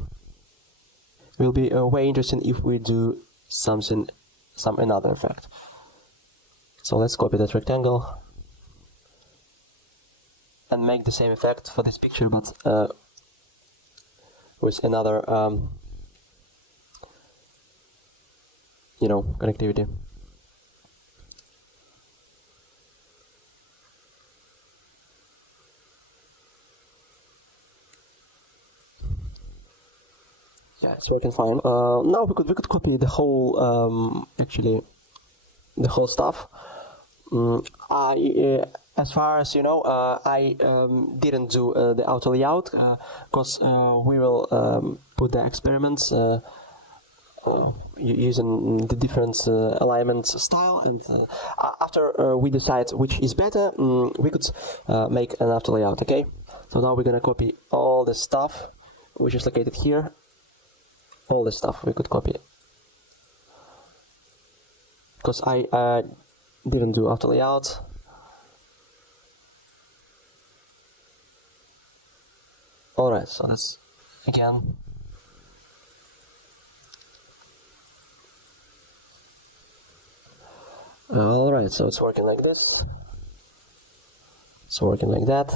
it will be way interesting if we do some another effect. So let's copy that rectangle and make the same effect for this picture, but with another connectivity. Yeah, it's working fine. Now we could copy the whole the whole stuff. As far as you know, I didn't do the auto layout because we will put the experiments using the different alignment style, and after we decide which is better, we could make an auto layout. Okay, so now we're gonna copy all the stuff which is located here. All the stuff we could copy because I didn't do auto layout. Alright, so that's again. Alright, so it's working like this. It's working like that.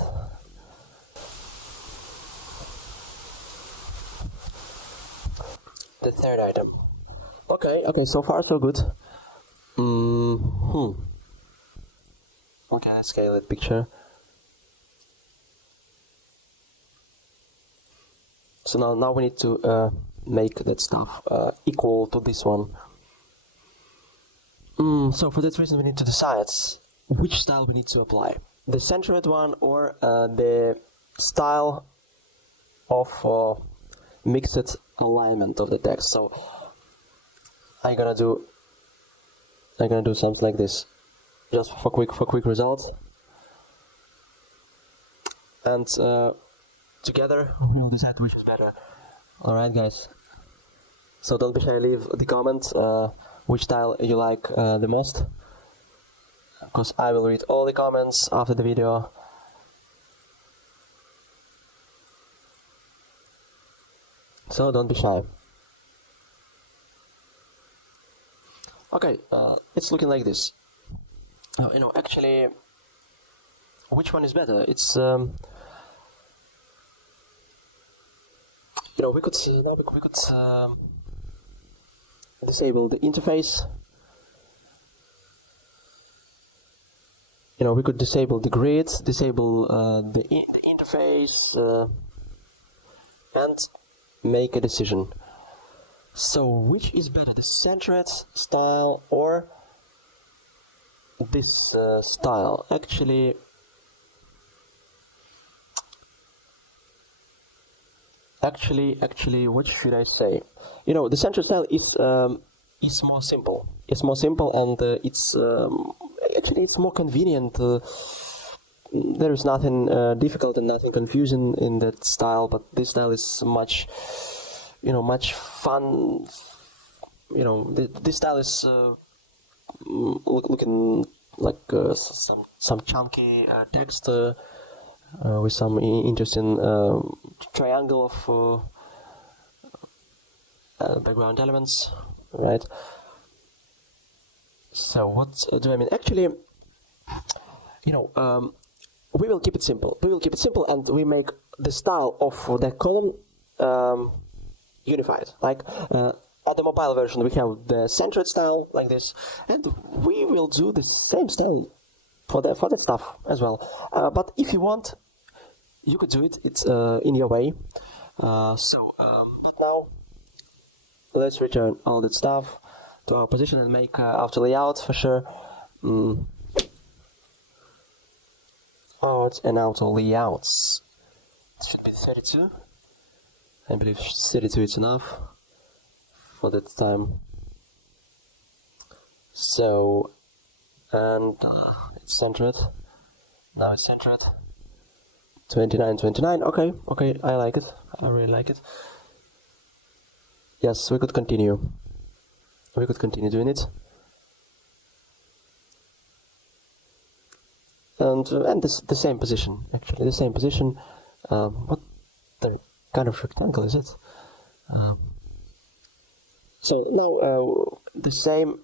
The third item. Okay, so far so good. Okay, let's scale that picture. So now we need to make that stuff equal to this one. So for that reason we need to decide which style we need to apply. The centered one or the style of mixed alignment of the text. So I'm gonna do something like this, just for quick results, and together we'll decide which is better. All right, guys. So don't be shy, leave the comment which style you like the most, because I will read all the comments after the video. So don't be shy. Okay, it's looking like this. You know, actually, which one is better? It's you know, we could see, you know, we could disable the interface. You know, we could disable the grid, disable the interface, and make a decision. So, which is better, the centered style or this style? Actually, what should I say? You know, the centered style is more simple. It's more simple, and it's actually it's more convenient. There is nothing difficult and nothing confusing in that style, but this style is much, you know, much fun. You know, this style is looking like some chunky text with some interesting triangle of background elements, right? So what do I mean? Actually, you know, we will keep it simple. We will keep it simple, and we make the style of that column unified. Like at the mobile version, we have the centered style like this, and we will do the same style for that stuff as well. But if you want, you could do it. It's in your way. But now let's return all that stuff to our position and make auto layout for sure. Art and auto layouts. It should be 32. I believe 32 is enough for that time. So, and it's centered. Now it's centered. 29, 29. Okay, I like it. I really like it. Yes, we could continue. We could continue doing it. And the same position, actually, the same position. What the kind of rectangle is it? So now the same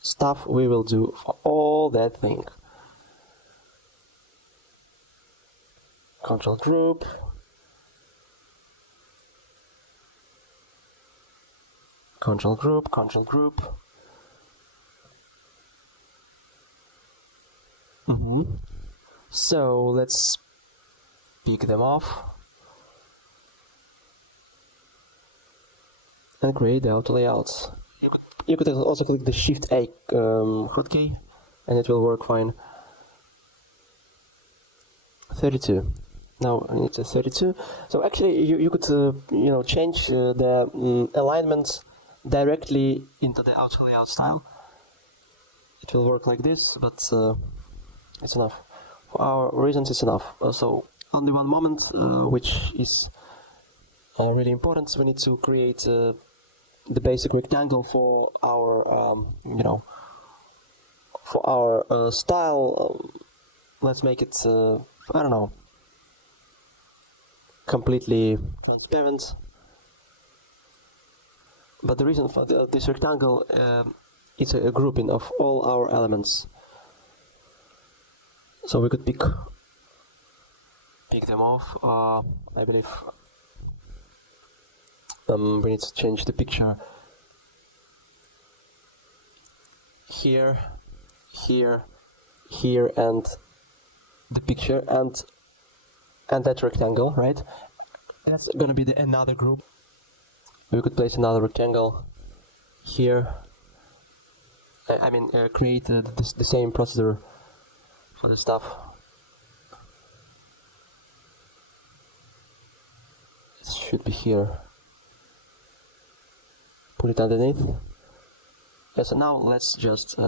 stuff we will do for all that thing. Control group. Control group, control group. So let's pick them off and create the auto layouts. You could also click the Shift A hotkey and it will work fine. 32. Now I need a 32. So actually you could you know, change the alignment directly into the auto layout style. It will work like this, but it's enough. For our reasons, it's enough. So only one moment, which is really important. We need to create the basic rectangle for our, you know, for our style. Let's make it, I don't know, completely transparent. But the reason for this rectangle is a grouping of all our elements. So we could pick them off. I believe we need to change the picture here, here, here, and the picture and that rectangle, right? That's gonna be another group. We could place another rectangle here. I mean, create the same procedure for the stuff. It should be here. Put it underneath. Yeah, so now let's just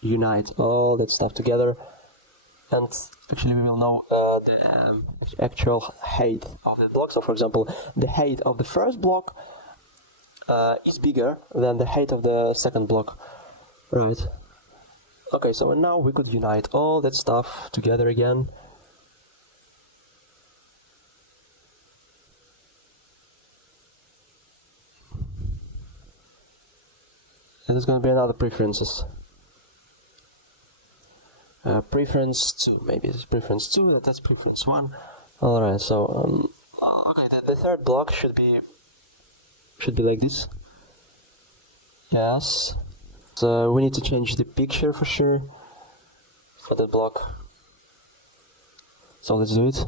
unite all that stuff together, and actually we will know the actual height of the block. So for example, the height of the first block is bigger than the height of the second block, right? Okay, so now we could unite all that stuff together again. And there's going to be another preferences. Preference 2, maybe it's preference 2, that's preference 1. Alright, so okay, the third block should be like this. Yes. So we need to change the picture for sure for that block. So let's do it.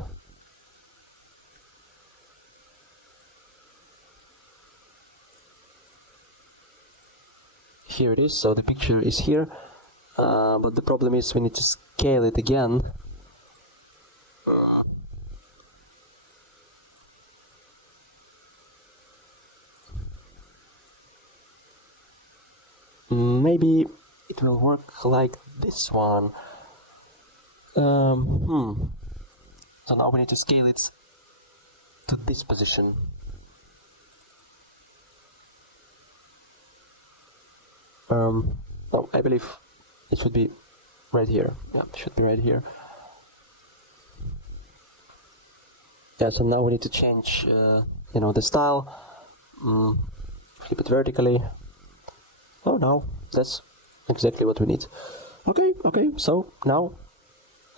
Here it is, so the picture is here, but the problem is we need to scale it again. Maybe it will work like this one. So now we need to scale it to this position. No, I believe it should be right here. Yeah, it should be right here. Yeah, so now we need to change, the style. Flip it vertically. Oh, no, that's exactly what we need. Okay, so now,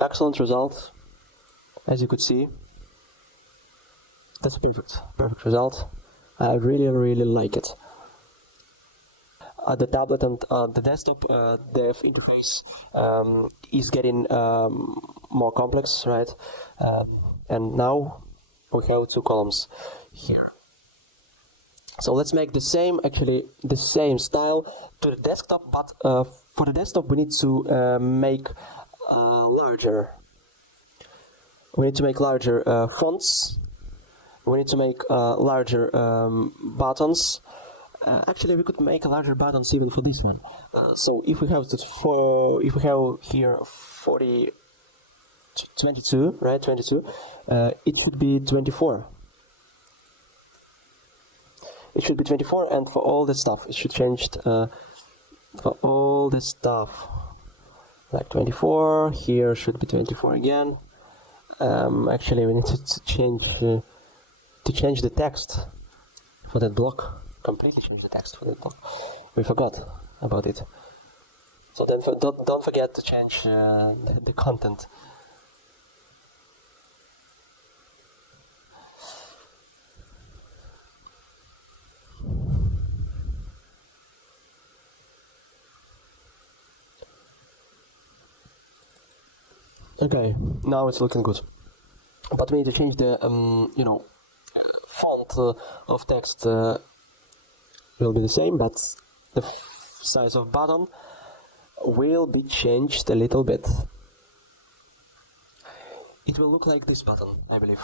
excellent result. As you could see, that's a perfect result. I really like it. The tablet and the desktop dev interface is getting more complex, right? And now we have 2 columns here. So let's make the same style to the desktop, but for the desktop we need to make larger. We need to make larger fonts. We need to make larger buttons. Actually, we could make larger buttons even for this one. So if we have here 22, right? 22. It should be 24. It should be 24, and for all the stuff, it should change. For all the stuff, like 24. Here should be 24 again. Actually, we need to change the text for that block. Completely change the text for that block. We forgot about it. So then don't forget to change the content. Okay, now it's looking good. But we need to change the font of text. Will be the same, but the size of button will be changed a little bit. It will look like this button, I believe.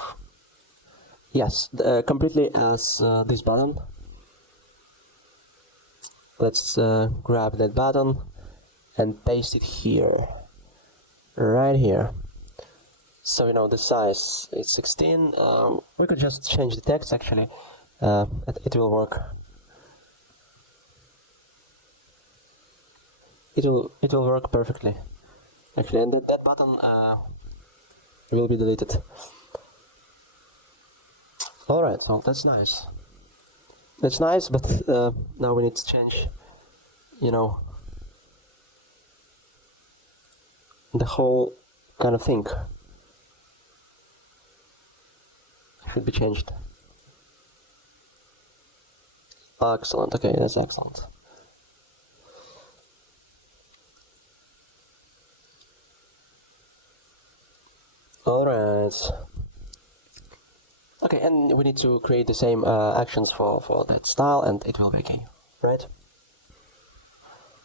Yes, completely as this button. Let's grab that button and paste it here, right here. So the size is 16. We could just change the text. Actually, it will work. It will work perfectly, actually, and that button will be deleted. Alright, well, that's nice. That's nice, but now we need to change, the whole kind of thing. Should be changed. Excellent, okay, that's excellent. Alright. Okay, and we need to create the same actions for that style, and it will be okay, right?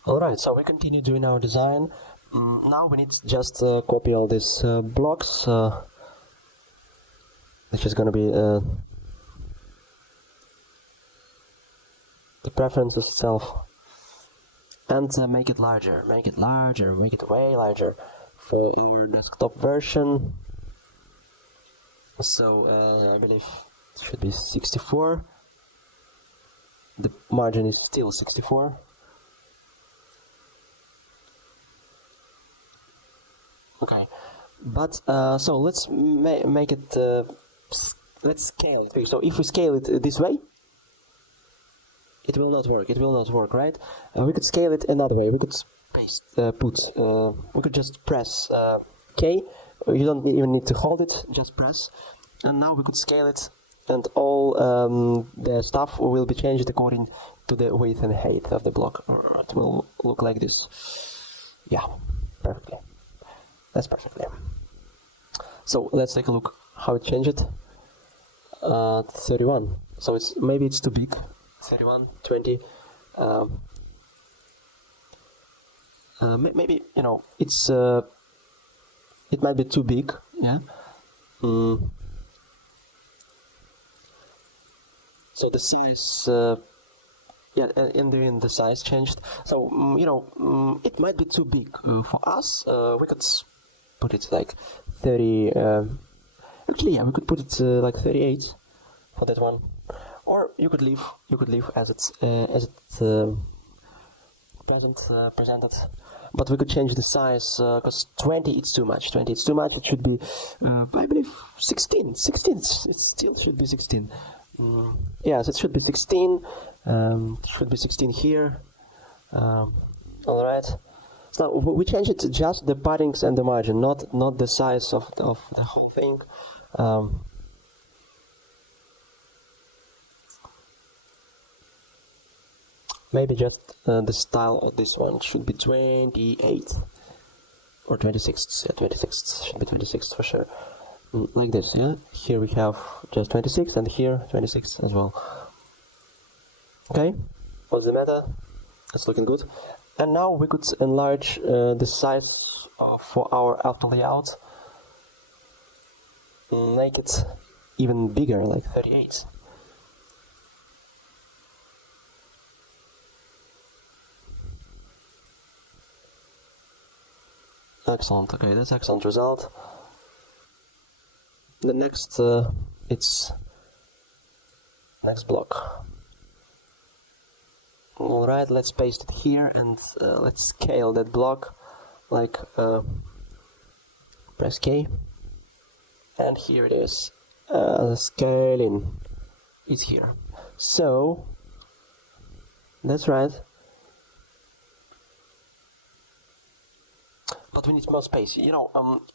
Alright, so we continue doing our design. Now we need to just copy all these blocks, which is going to be the preferences itself, and make it larger, make it way larger for our desktop version. So I believe it should be 64. the margin is still 64. Okay, but so let's make it. Let's scale it. So if we scale it this way, it will not work. It will not work, right? We could scale it another way. We could paste, we could just press K. You don't even need to hold it. Just press, and now we could scale it, and all the stuff will be changed according to the width and height of the block. It will look like this. Yeah, perfectly. That's perfectly. So let's take a look how it changed. 31. So maybe it's too big. 31, 20. Maybe it's it might be too big. Yeah. So the size. Yeah, and the size changed. So it might be too big for us. We could put it like 30. Actually, yeah, we could put it like 38 for that one, or you could leave as it's presented. But we could change the size because 20 it's too much. 20 it's too much. It should be, I believe, 16. 16. It still should be 16. Yes, it should be 16. Should be 16 here. All right. So we changed it to just the paddings and the margin, not the size of the whole thing. Maybe just the style of this one should be 28 or 26. Yeah, 26 should be 26 for sure. Like this, yeah. Here we have just 26, and here 26 as well. Okay, what's the matter? It's looking good. And now we could enlarge the size for our auto layout. Make it even bigger, like 38. Excellent. Okay, that's excellent result. The next, it's next block. All right, let's paste it here and let's scale that block. Like press K, and here it is. The scaling is here. So that's right. But we need more space.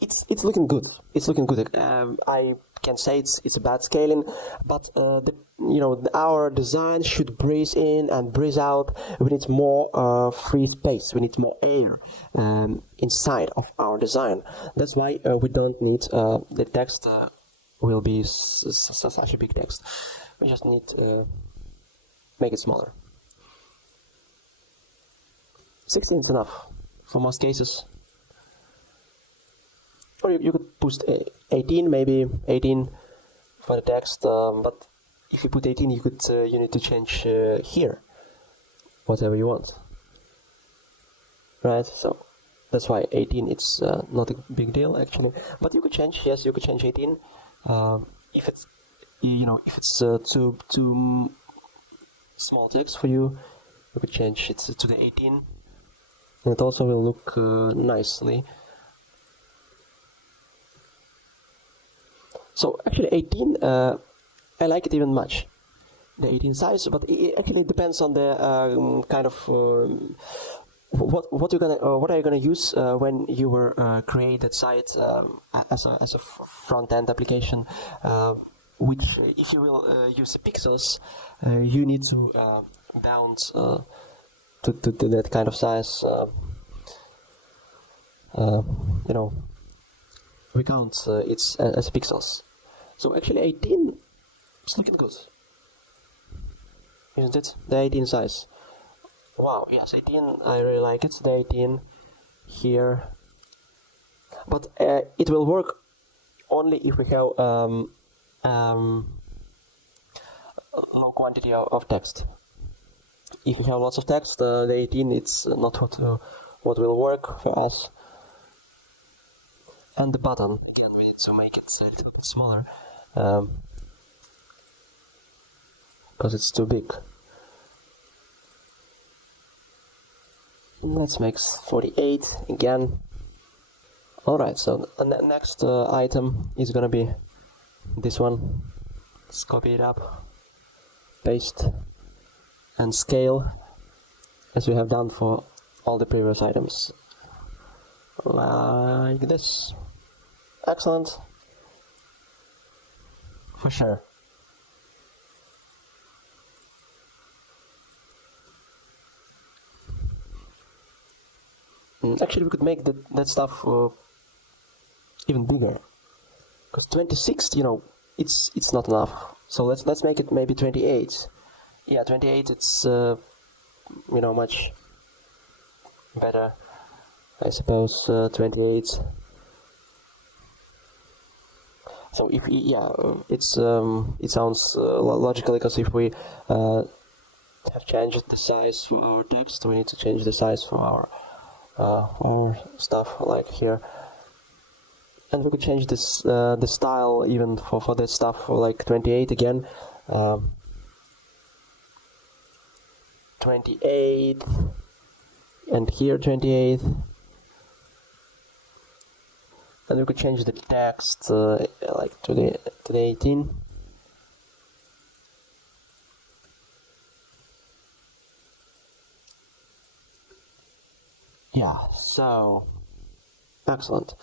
It's looking good. It's looking good. I can say it's a bad scaling, but our design should breathe in and breathe out. We need more free space. We need more air inside of our design. That's why we don't need the text will be such a big text. We just need to make it smaller. 16 is enough for most cases. Or you could put 18, maybe 18 for the text. But if you put 18, you need to change here, whatever you want, right? So that's why 18 it's not a big deal actually. But you could change, yes, you could change 18 if it's too small text for you. You could change it to the 18, and it also will look nicely. So actually 18, I like it even much, the 18 size, but it actually depends on the kind of what are you gonna use when you will create that site as a front end application. Which, if you will use the pixels, you need to bound to that kind of size. We count it's as pixels. So actually 18 is looking good, isn't it? The 18 size. Wow, yes, 18, I really like it. The 18 here. But it will work only if we have low quantity of text. If you have lots of text, the 18 it's not what will work for us. And the button, again, we need to make it a little bit smaller because it's too big. let's make 48 again. Alright, so the next item is gonna be this one. Let's copy it up, paste, and scale as we have done for all the previous items. Like this. Excellent. For sure. Actually, we could make that stuff even bigger. Because 26, you know, it's not enough. So let's make it maybe 28. Yeah, 28. It's you know, much better. I suppose 28. So if it sounds logical, because if we have changed the size for our text, we need to change the size for our stuff like here, and we could change this the style even for this stuff for like 28 again. 28, and here 28. And we could change the text like to the 18. Yeah, so excellent.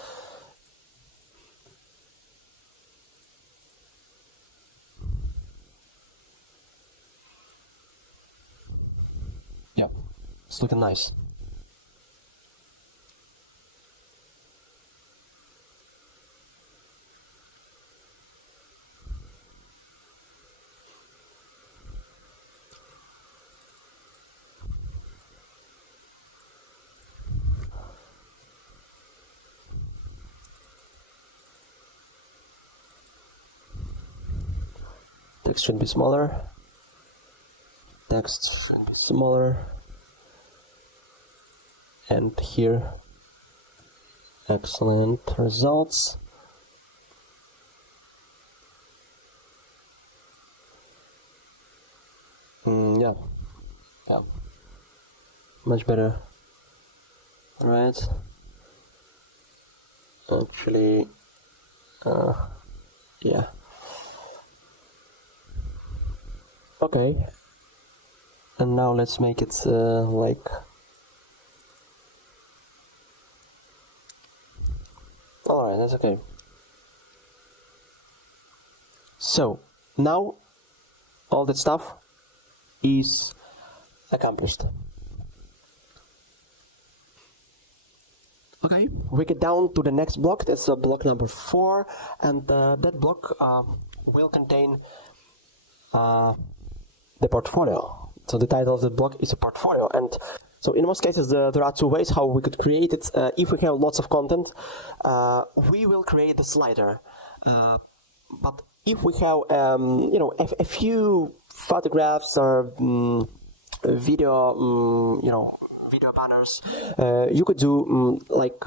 Yeah, it's looking nice. Text should be smaller. Text should be smaller. And here, excellent results. Yeah, much better, right? Actually, yeah. Okay, and now let's make it like, alright, that's okay. So now all that stuff is accomplished. Okay, we get down to the next block. That's block number 4, and that block will contain the portfolio. So the title of the block is a portfolio, and so in most cases there are two ways how we could create it. If we have lots of content, we will create the slider. But if we have you know, a few photographs or video, you know, video banners, you could do like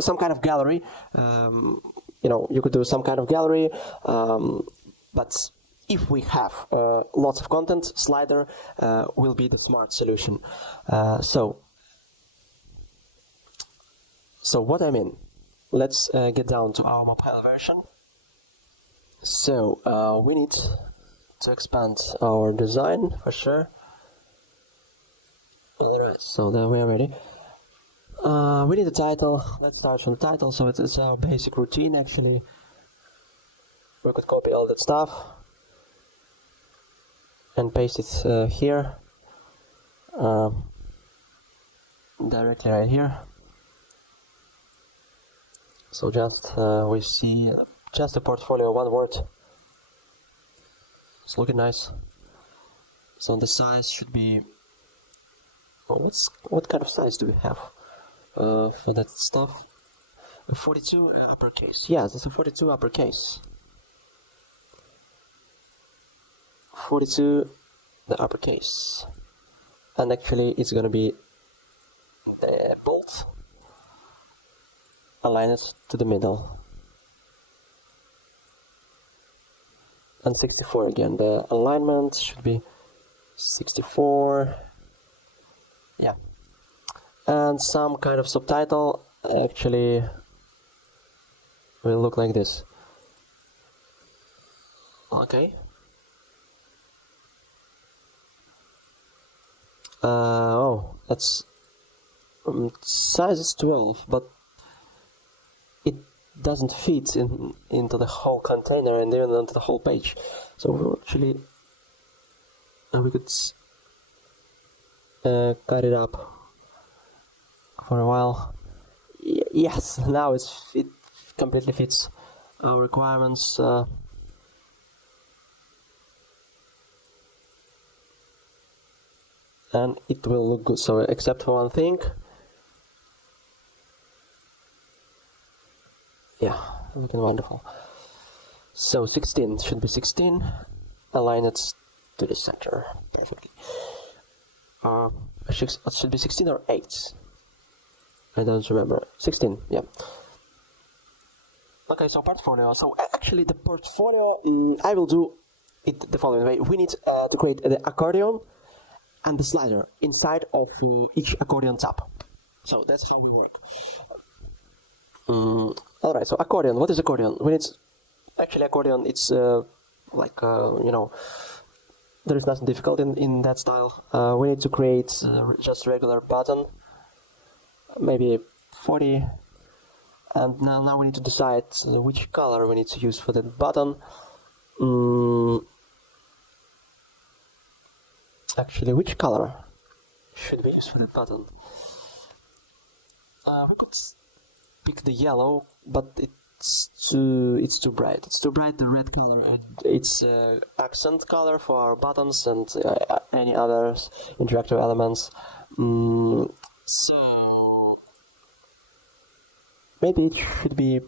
some kind of gallery. You know, you could do some kind of gallery, but if we have lots of content, slider will be the smart solution. So what I mean, let's get down to our mobile version. So we need to expand our design for sure. Alright, so there we are ready. We need a title. Let's start from the title. So it's our basic routine actually. We could copy all that stuff and paste it here, directly right here. So just we see just a portfolio, one word. It's looking nice. So the size should be, what kind of size do we have for that stuff? 42 uppercase. Yes, it's a 42 uppercase. 42 the uppercase, and actually it's gonna be the bold. Align it to the middle, and 64 again. The alignment should be 64. Yeah, and some kind of subtitle actually will look like this. Okay. Oh, that's size is 12, but it doesn't fit into the whole container and even onto the whole page. So we'll actually we could cut it up for a while. Yes, now it completely fits our requirements. And it will look good. So except for one thing, yeah, looking wonderful. So 16 should be 16. Align it to the center perfectly. It should be 16 or 8. I don't remember. 16, yeah. Okay, so portfolio. So actually, the portfolio, I will do it the following way. We need to create the accordion and the slider inside of each accordion tab. So that's how we work. Alright, so accordion. What is accordion? We need actually accordion. It's like you know, there is nothing difficult in that style. We need to create just regular button, maybe 40. And now we need to decide which color we need to use for that button. Actually, which color should we use for that button? We could pick the yellow, but it's too bright. It's too bright. The red color. It's accent color for our buttons and any other interactive elements. So maybe it should be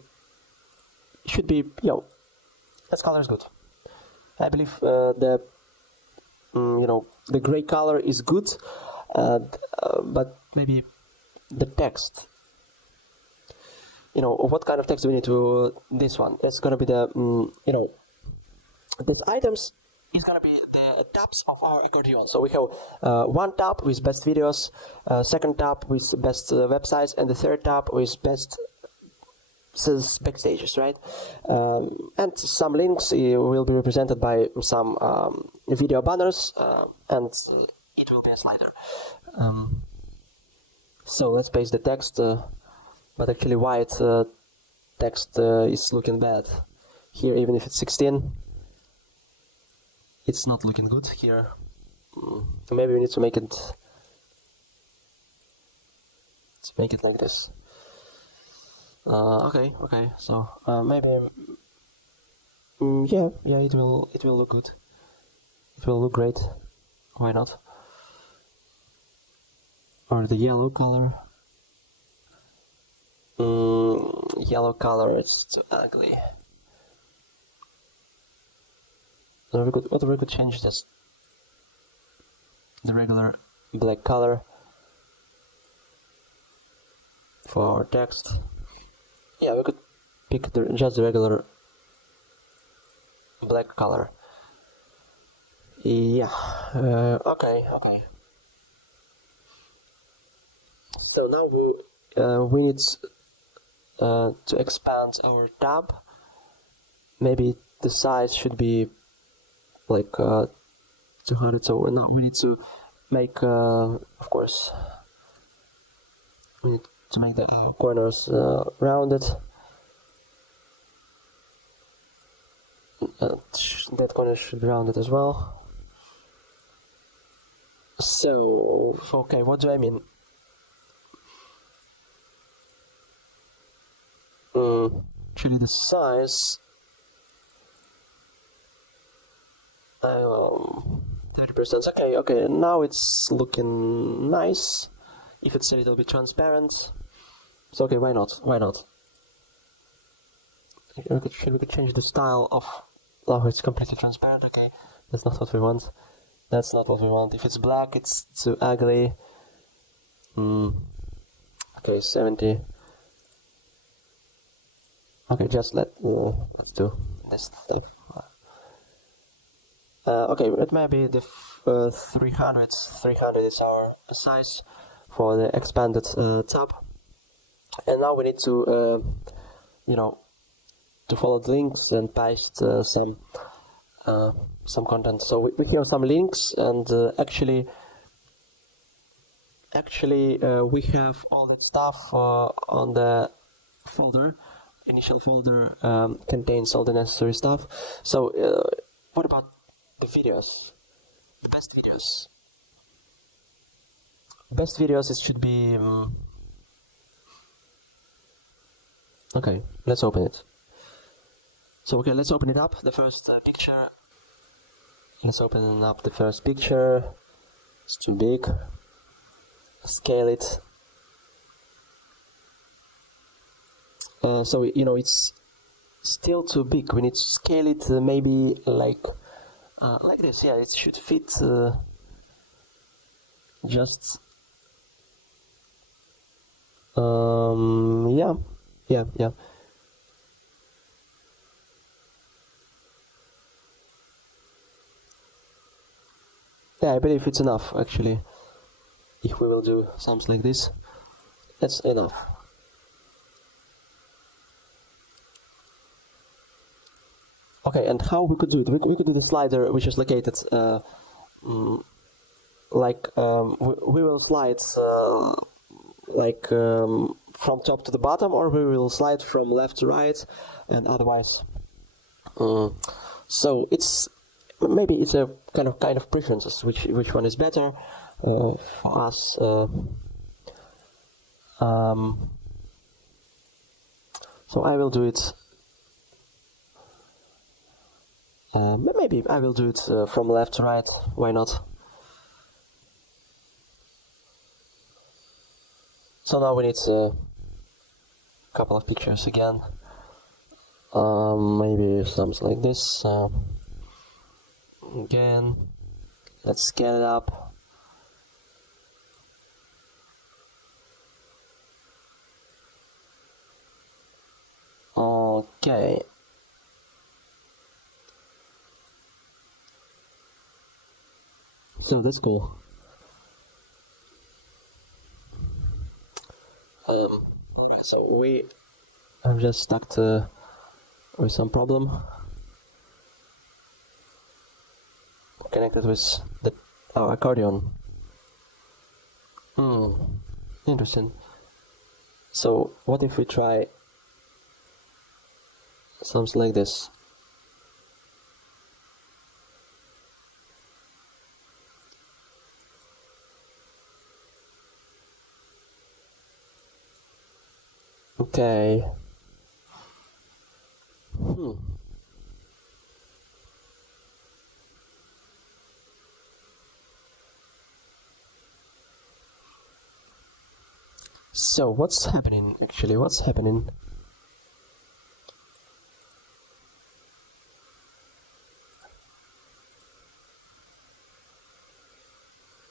that color is good. I believe the gray color is good, but maybe the text. What kind of text do we need to this one? It's gonna be the these items is gonna be the tabs of our accordion. So we have one tab with best videos, second tab with best websites, and the third tab with best backstages, right? And some links will be represented by some video banners, and it will be a slider. So let's paste the text, but actually white text is looking bad here. Even if it's 16, it's not looking good here. Maybe we need to make it like this. Okay, so maybe yeah, it will look good. It will look great. Why not? Or the yellow color. Yellow color, it's too ugly. So we could change this. The regular black color for our text. Yeah, we could pick just the regular black color. Yeah. Okay. So now we need to expand our tab. Maybe the size should be like 200. So now we need to make, of course, we need to make the corners rounded. That corner should be rounded as well. So, okay, what do I mean? Actually, the size 30%. Okay. Now it's looking nice. If it's a little bit transparent, so okay, why not? We could change the style of. Oh, it's completely transparent. Okay, that's not what we want. If it's black, it's too ugly. Okay, 70. Okay, just let's do this stuff. Okay, it might be the 300. 300 is our size. for the expanded tab. And now we need to, you know, to follow the links and paste some content. So we have some links, and actually we have all that stuff on the folder. Initial folder contains all the necessary stuff. So what about the videos? The best videos. Best videos, it should be okay, let's open it. So okay, let's open it up, the first picture. Let's open up the first picture. It's too big. Scale it. So you know, it's still too big. We need to scale it maybe like this. Yeah, it should fit just yeah. Yeah, I believe it's enough actually. If we will do something like this, that's enough. Okay, and how we could do it? We could do the slider which is located like we will slide like from top to the bottom, or we will slide from left to right, and otherwise. So it's maybe it's a kind of preferences which one is better for us. So I will do it. Maybe I will do it from left to right. Why not? So now we need a couple of pictures again. Maybe something like this. Again, let's scale it up. Okay. So that's cool. So we have just stuck with some problem connected with the accordion. Interesting. So what if we try something like this? Okay. So what's happening actually? What's happening?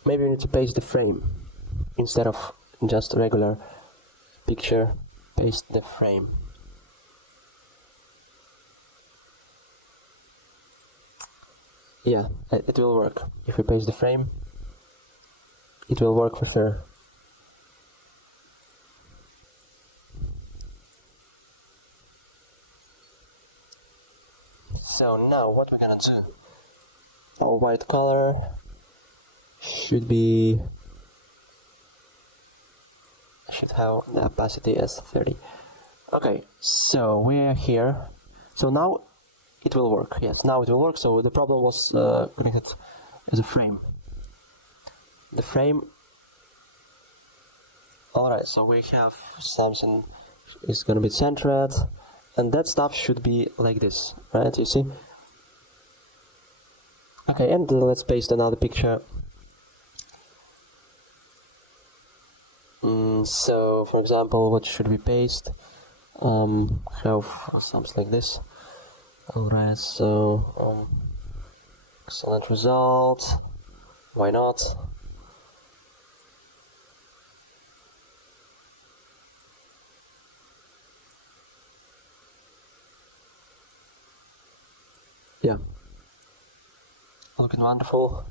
Maybe we need to paste the frame instead of just a regular picture. Paste the frame. Yeah, it will work. If we paste the frame, it will work for sure. So now what we're gonna do? Our white color should have the opacity as 30. Okay, so we are here. So now it will work. Yes, now it will work. So the problem was connected as a frame. The frame. Alright, so we have something is going to be centered, and that stuff should be like this, right? You see? Okay, and let's paste another picture. So, for example, what should we paste? Have something like this. Alright, so excellent result. Why not? Yeah, looking wonderful.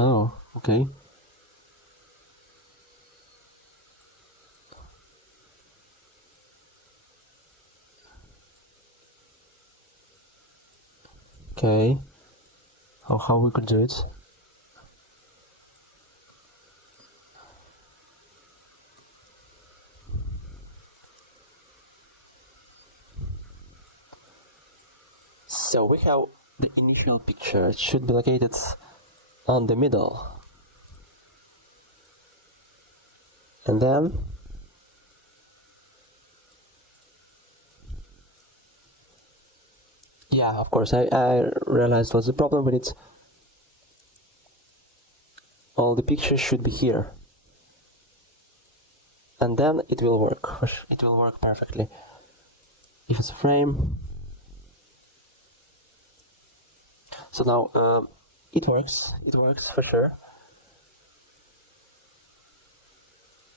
Oh, okay. Okay. How we could do it? So we have the initial picture. It should be located on the middle. And then yeah, of course, I realized what's the problem with it. All the pictures should be here. And then it will work. It will work perfectly. If it's a frame. So now it works. It works for sure.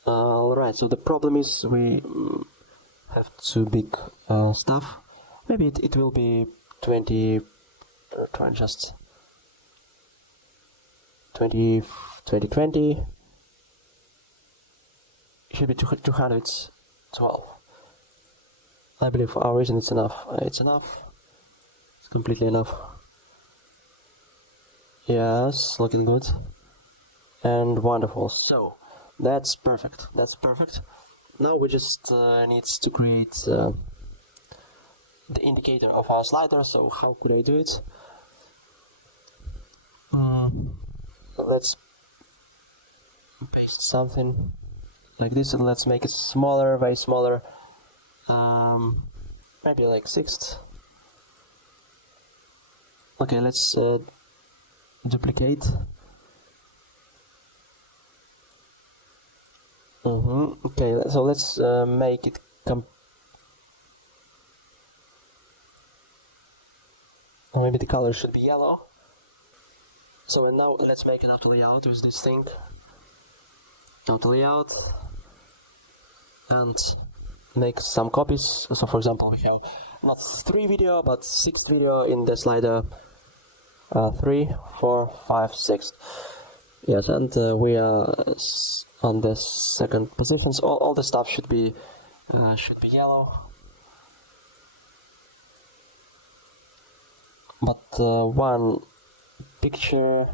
Alright, so the problem is we have too big stuff. Maybe it will be 20, try just 20, 20. It should be 212. I believe for our reason it's enough. It's enough. It's completely enough. Yes, looking good. And wonderful. So, that's perfect. That's perfect. Now we just need to create the indicator of our slider. So how could I do it? Let's paste something like this and let's make it smaller, way smaller. Maybe like 6th. Okay, let's duplicate. Okay, so let's make it or maybe the color should be yellow. So now let's make it auto layout with this thing. Auto layout and make some copies. So for example, we have not 3 video but 6 video in the slider. 3, 4, 5, 6. Yes, and we are on the second position. So all the stuff should be yellow. But one picture,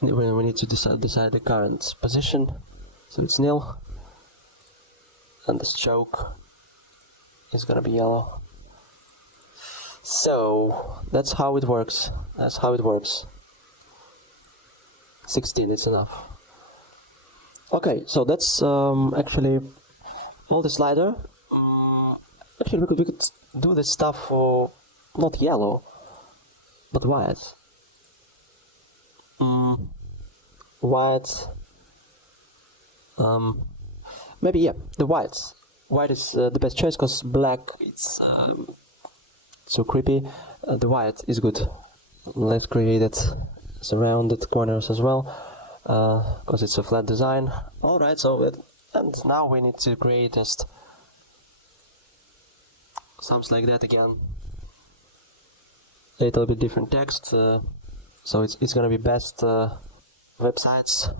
we need to decide the current position. So it's nil, and the stroke is gonna be yellow. So that's how it works. That's how it works. 16, it's enough. Okay, so that's actually all the slider. Actually, we could do this stuff for not yellow, but white. White. Maybe yeah, the white. White is the best choice because black it's so creepy. The white is good. Let's create it surrounded corners as well, because it's a flat design. Alright, so and now we need to create just something like that again. A little bit different text, so it's gonna be best websites.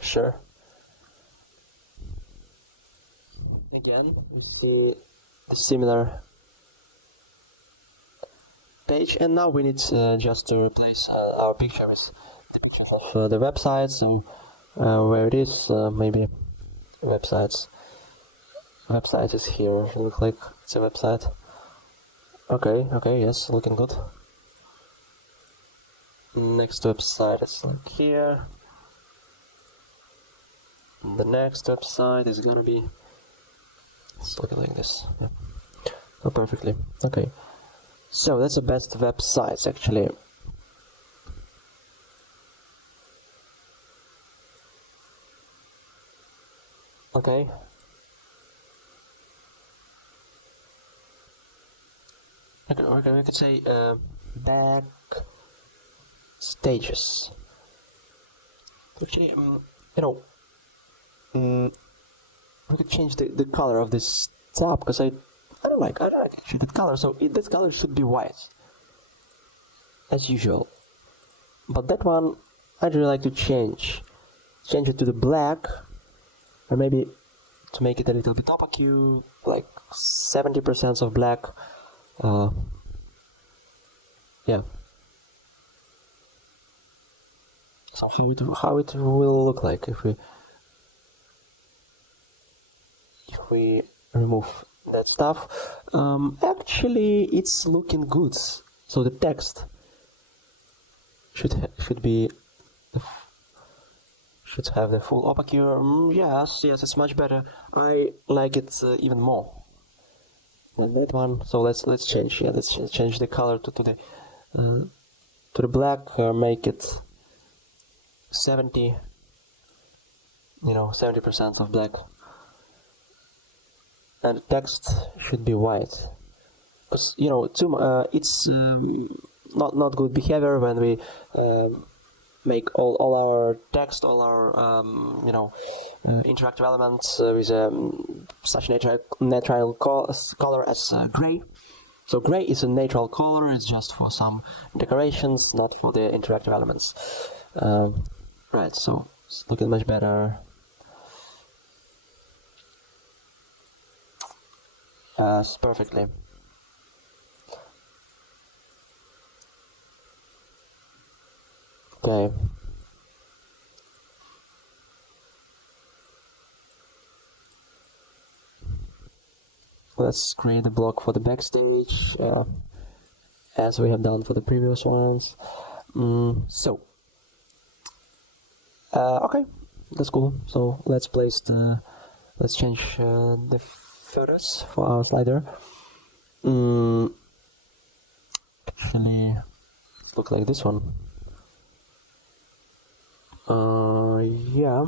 Sure. Again, we see the similar page, and now we need just to replace our picture with the picture of the website. So where it is, maybe websites. Website is here. It looks like it's a website. Okay, yes, looking good. Next website is like here. The next website is gonna be. It's looking like this. Yeah. Oh, perfectly. Okay. So that's the best websites actually. Okay. Okay, we could say back stages. Actually, we could change the color of this top because I don't like actually that color. So this color should be white. as usual. But that one I'd really like to change it to the black, or maybe to make it a little bit opaque, like 70% of black. Yeah. So how it will look like if we remove that stuff. Actually, it's looking good. So the text should have the full opaque. Yes, it's much better. I like it even more than that one. So let's change. Yeah, let's change the color to the black. Make it 70%, 70% of black, and the text should be white, because it's not good behavior when we make all our text, all our interactive elements with such natural color as gray. So gray is a natural color. It's just for some decorations, not for the interactive elements. Right, so it's looking much better. Perfectly. Okay. Let's create a block for the backstage, as we have done for the previous ones. Okay, that's cool. So let's change the photos for our slider. Actually, let's look like this one. Yeah.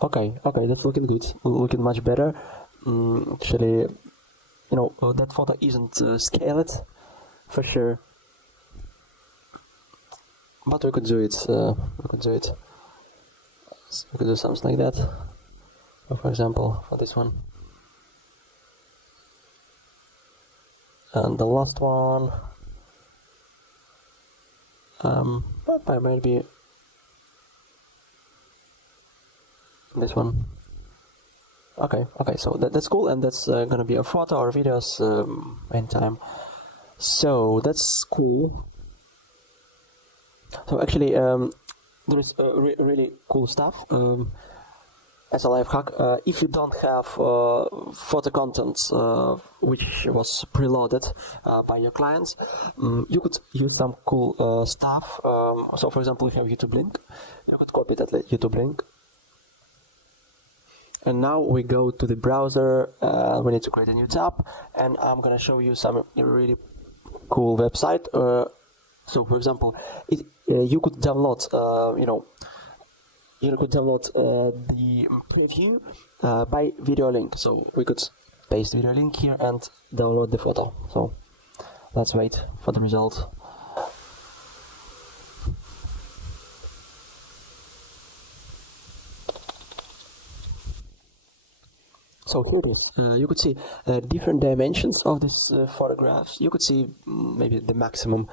Okay, that's looking good. Looking much better. Actually, that photo isn't scaled for sure. But we could do it. So we could do something like that. For example, for this one. And the last one. Maybe this one. Okay. So that's cool, and that's gonna be a photo or videos anytime. So that's cool. So actually, there is really cool stuff. As a life hack, if you don't have photo content which was preloaded by your clients, you could use some cool stuff. So for example, we have YouTube link. You could copy that YouTube link. And now we go to the browser. We need to create a new tab, and I'm gonna show you some really cool website. So for example, you could download, the preview by video link. So we could paste video link here and download the photo. So let's wait for the result. So here it is. You could see different dimensions of these photographs. You could see maybe the maximum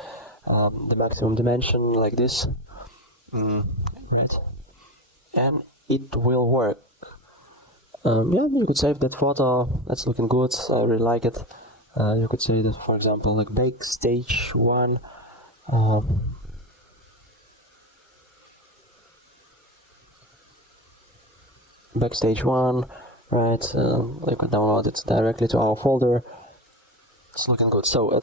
dimension like this, right? And it will work. Yeah, you could save that photo. That's looking good. I really like it. You could say that, for example, like backstage 1. Backstage 1, right? You could download it directly to our folder. It's looking good. So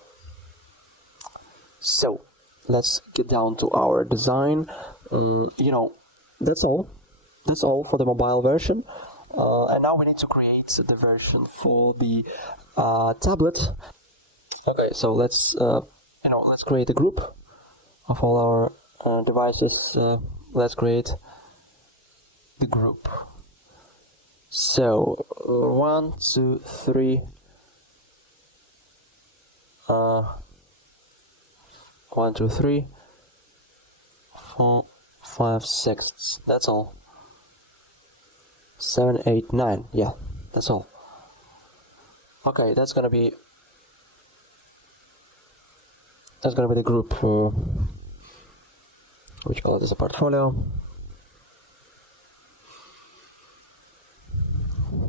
let's get down to our design. That's all. That's all for the mobile version. And now we need to create the version for the tablet. Okay, so let's create a group of all our devices. Let's create the group. So 1, 2, 3. 1, 2, 3, 4, 5, 6. That's all. 7, 8, 9. Yeah, that's all. Okay, that's gonna be That's gonna be the group which call it as a portfolio.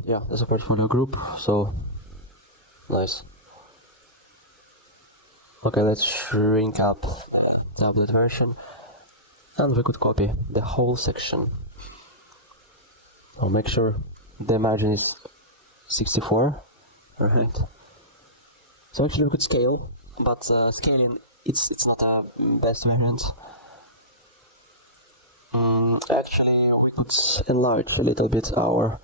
Yeah, there's a portfolio group, so nice. Okay, let's shrink up the tablet version, and we could copy the whole section. I'll make sure the margin is 64. Alright. So actually we could scale, but scaling it's not a best variant. Actually we could enlarge a little bit our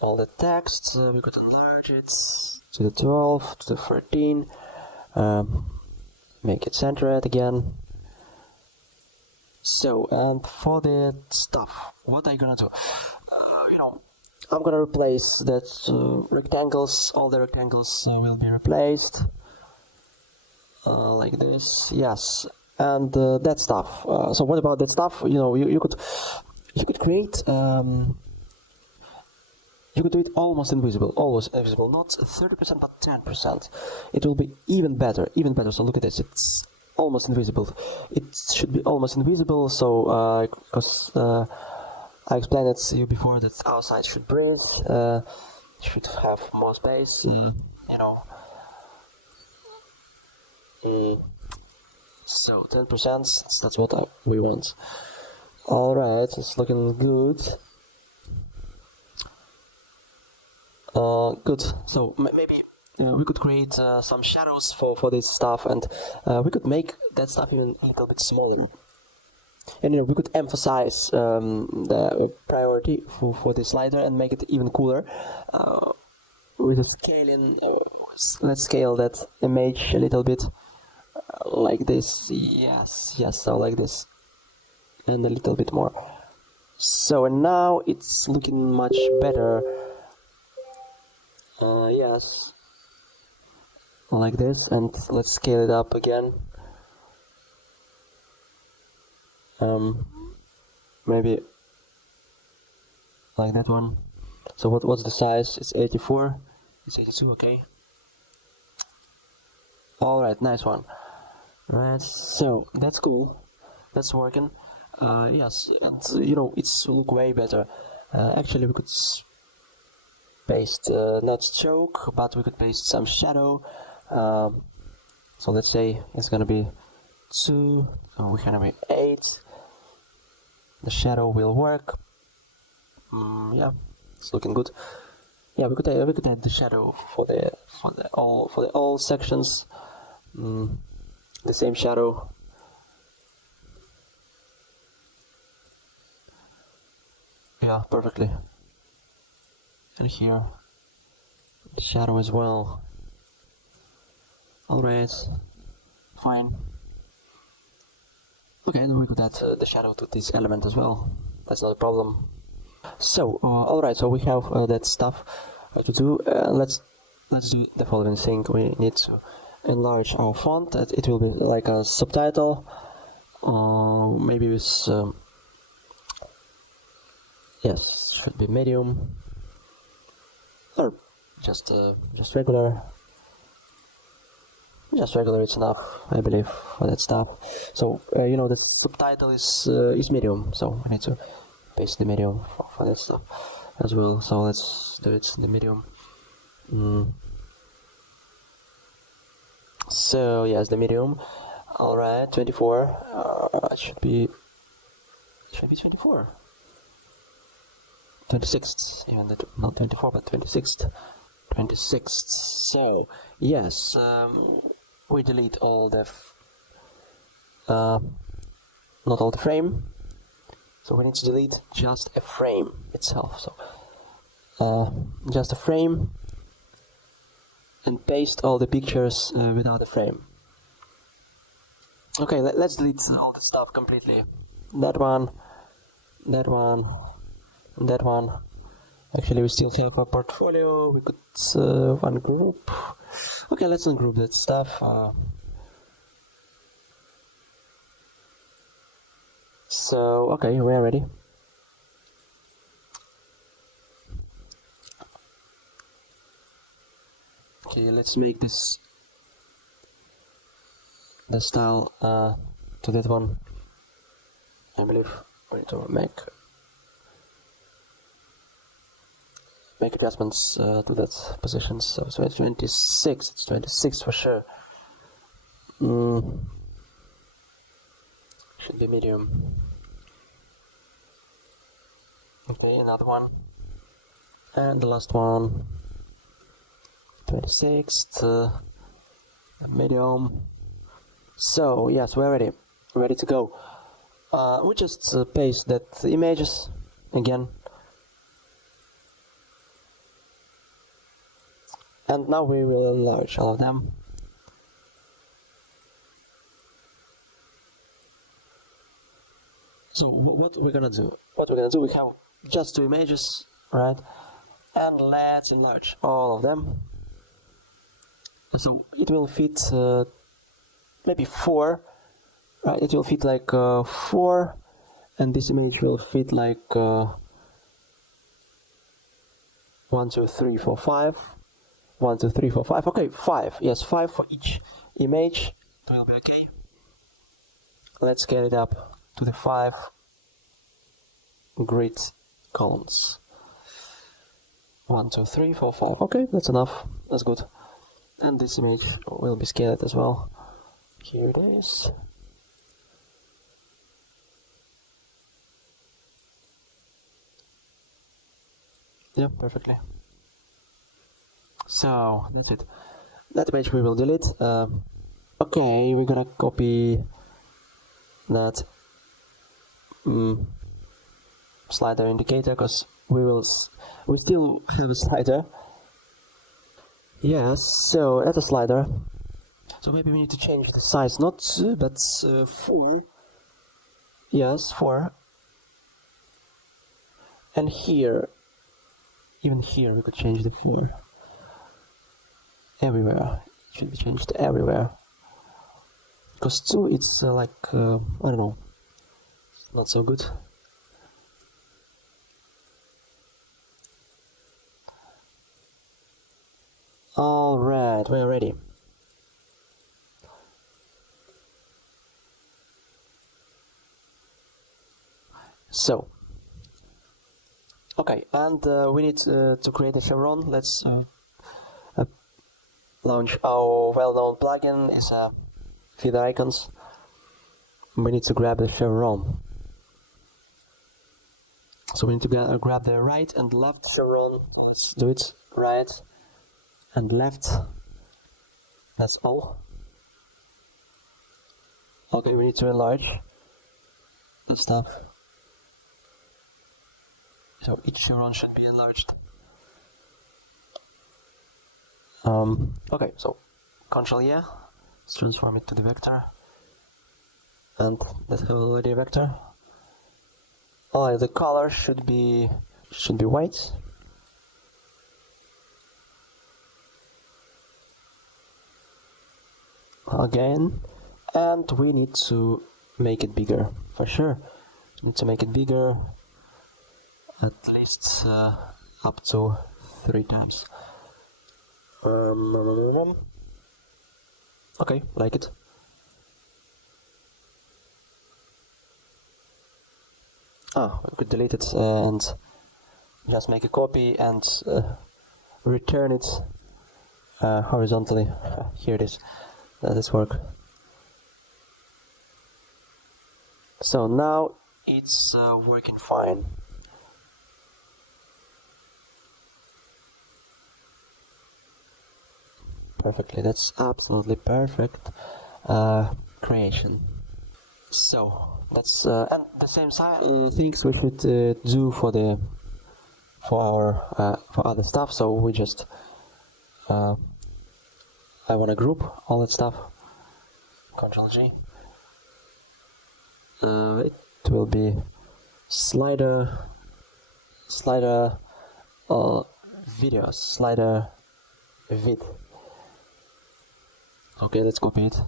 all the text. We could enlarge it to the 12, to the 13, make it centered again. So, and for the stuff, what are you gonna do? I'm gonna replace that rectangles, all the rectangles will be replaced, like this, yes, and that stuff. So what about that stuff? You could create, you could do it almost invisible, not 30% but 10%. It will be even better. So look at this, it's almost invisible. It should be almost invisible, so because I explained it to you before that our site should breathe, should have more space, so 10%, that's what we want. Alright, it's looking good. Good. So maybe we could create some shadows for this stuff, and we could make that stuff even a little bit smaller. And we could emphasize the priority for the slider and make it even cooler. With the scaling, let's scale that image a little bit, like this. Yes, so like this, and a little bit more. So now it's looking much better. Yes, like this, and let's scale it up again. Maybe like that one. So what's the size? It's 84. It's 82. Okay. All right, nice one. Right. So that's cool. That's working. Yes, and, it's look way better. Actually, we could paste not choke, but we could paste some shadow. So let's say it's gonna be 2. So we're gonna be 8. The shadow will work. Yeah, it's looking good. Yeah, we could add the shadow for all sections. The same shadow. Yeah, perfectly. And here, the shadow as well. Alright, fine. Okay, then we could add the shadow to this element as well. That's not a problem. So, alright, so we have that stuff to do. Let's do the following thing. We need to enlarge our font. It will be like a subtitle, maybe with yes, should be medium, or just regular. Just regular, it's enough, I believe, for that stuff. So the subtitle is medium, so I need to paste the medium for that stuff as well. So let's do it in the medium. So yes, the medium. All right, 24. It should be 24. 26th, even not 24, but 26th. 26th. So yes, we delete all the not all the frame. So we need to delete just a frame itself. So just a frame, and paste all the pictures without a frame. Okay, let's delete all the stuff completely. That one, that one, and that one. Actually, we still have a portfolio. We could ungroup. Okay, let's ungroup that stuff. So okay, we're ready. Okay, let's make this the style to that one. I believe we need to make adjustments to that position. So it's 26. It's 26 for sure. Should be medium. Okay, another one. And the last one. 26th. Medium. So yes, we're ready to go. We just paste that images again, and now we will enlarge all of them. So what we're gonna do? We have just 2 images, right? And let's enlarge all of them. So it will fit maybe 4, right? It will fit like 4, and this image will fit like 1, 2, 3, 4, 5. 1, 2, 3, 4, 5. Okay, 5. Yes, 5 for each image. That will be okay. Let's get it up to the 5 grid columns. 1, 2, 3, 4, 5. Okay, that's enough. That's good. And this image will be scaled as well. Here it is. Yeah, perfectly. So that's it. That image we will delete. Okay, we're gonna copy that slider indicator, because we still have a slider. Yes, so that's a slider. So maybe we need to change the size, not 2, but 4. Yes, 4. And here, even here, we could change the 4. Everywhere, it should be changed everywhere. Because 2, it's like, I don't know, not so good. Alright, we're ready. So, okay, and we need to create a chevron. Let's launch our well-known plugin. It's feed icons. We need to grab the chevron. So we need to grab the right and left chevron. Let's do it. Right and left. That's all. Okay, we need to enlarge the stuff. So each chevron should be enlarged. Okay, so Ctrl yeah, let's transform it to the vector, and let's have a look at the vector. Oh, the color should be white. Again, and we need to make it bigger for sure. We need to make it bigger, at least up to 3 times. Okay, like it. We could delete it and just make a copy and return it horizontally. Here it is. That is work. So now it's working fine. Perfectly, that's absolutely perfect creation. So that's and the same things we should do for other stuff. So we just I want to group all that stuff. Ctrl G. It will be slider videos, slider vid. Okay, let's copy it.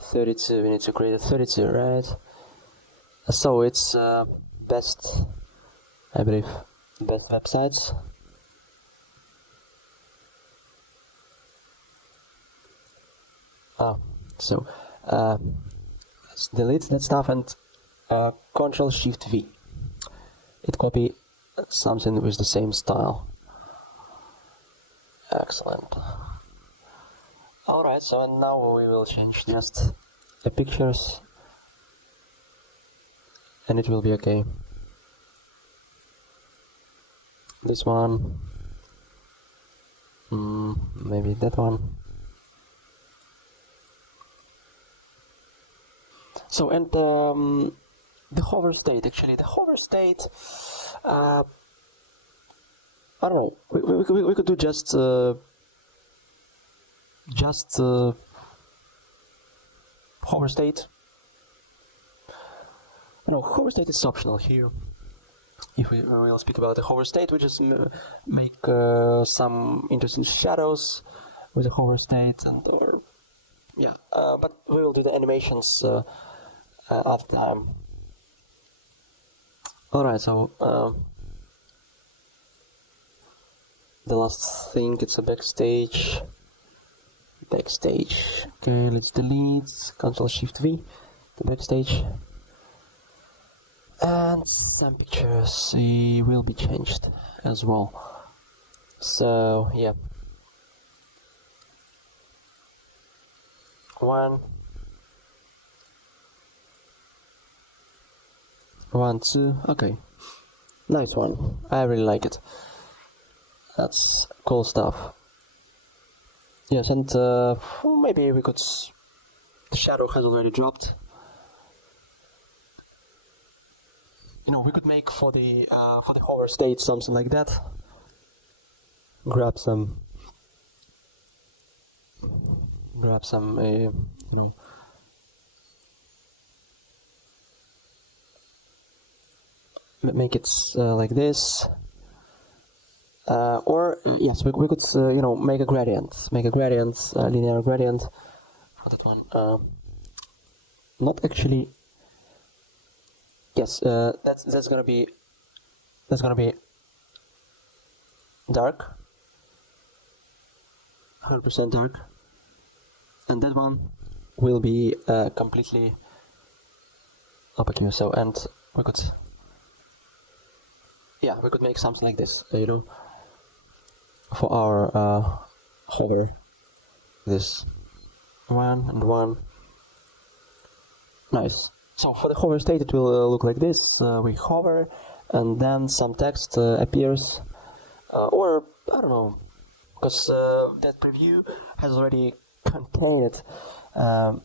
32, we need to create a 32, right? So it's best, I believe, best websites. So let's delete that stuff and Ctrl-Shift-V. It copy something with the same style. Excellent. Alright, so and now we will change just the pictures and it will be okay. This one, maybe that one. So, and the hover state, actually, the hover state, I don't know, we could do just hover state. No, hover state is optional here. If we will speak about the hover state, we just make some interesting shadows with the hover state, and or yeah, but we will do the animations after time. Alright, so the last thing, it's a backstage. Okay, let's delete, Ctrl-Shift-V, the backstage. And some pictures will be changed as well. So, yeah. 1, 2, okay. Nice one. I really like it. That's cool stuff. Yes, and maybe we could... The shadow has already dropped. You know, we could make for the hover state something like that. Grab some, you know, make it like this. Or yes, we could you know, make a gradient, linear gradient for that one. Not actually. Yes, that's gonna be dark, 100% dark, and that one will be completely opaque. So, and we could, yeah, we could make something like this, you know, for our hover. This 1 and 1, nice. So for the hover state, it will look like this. We hover, and then some text appears, or I don't know, because that preview has already contained some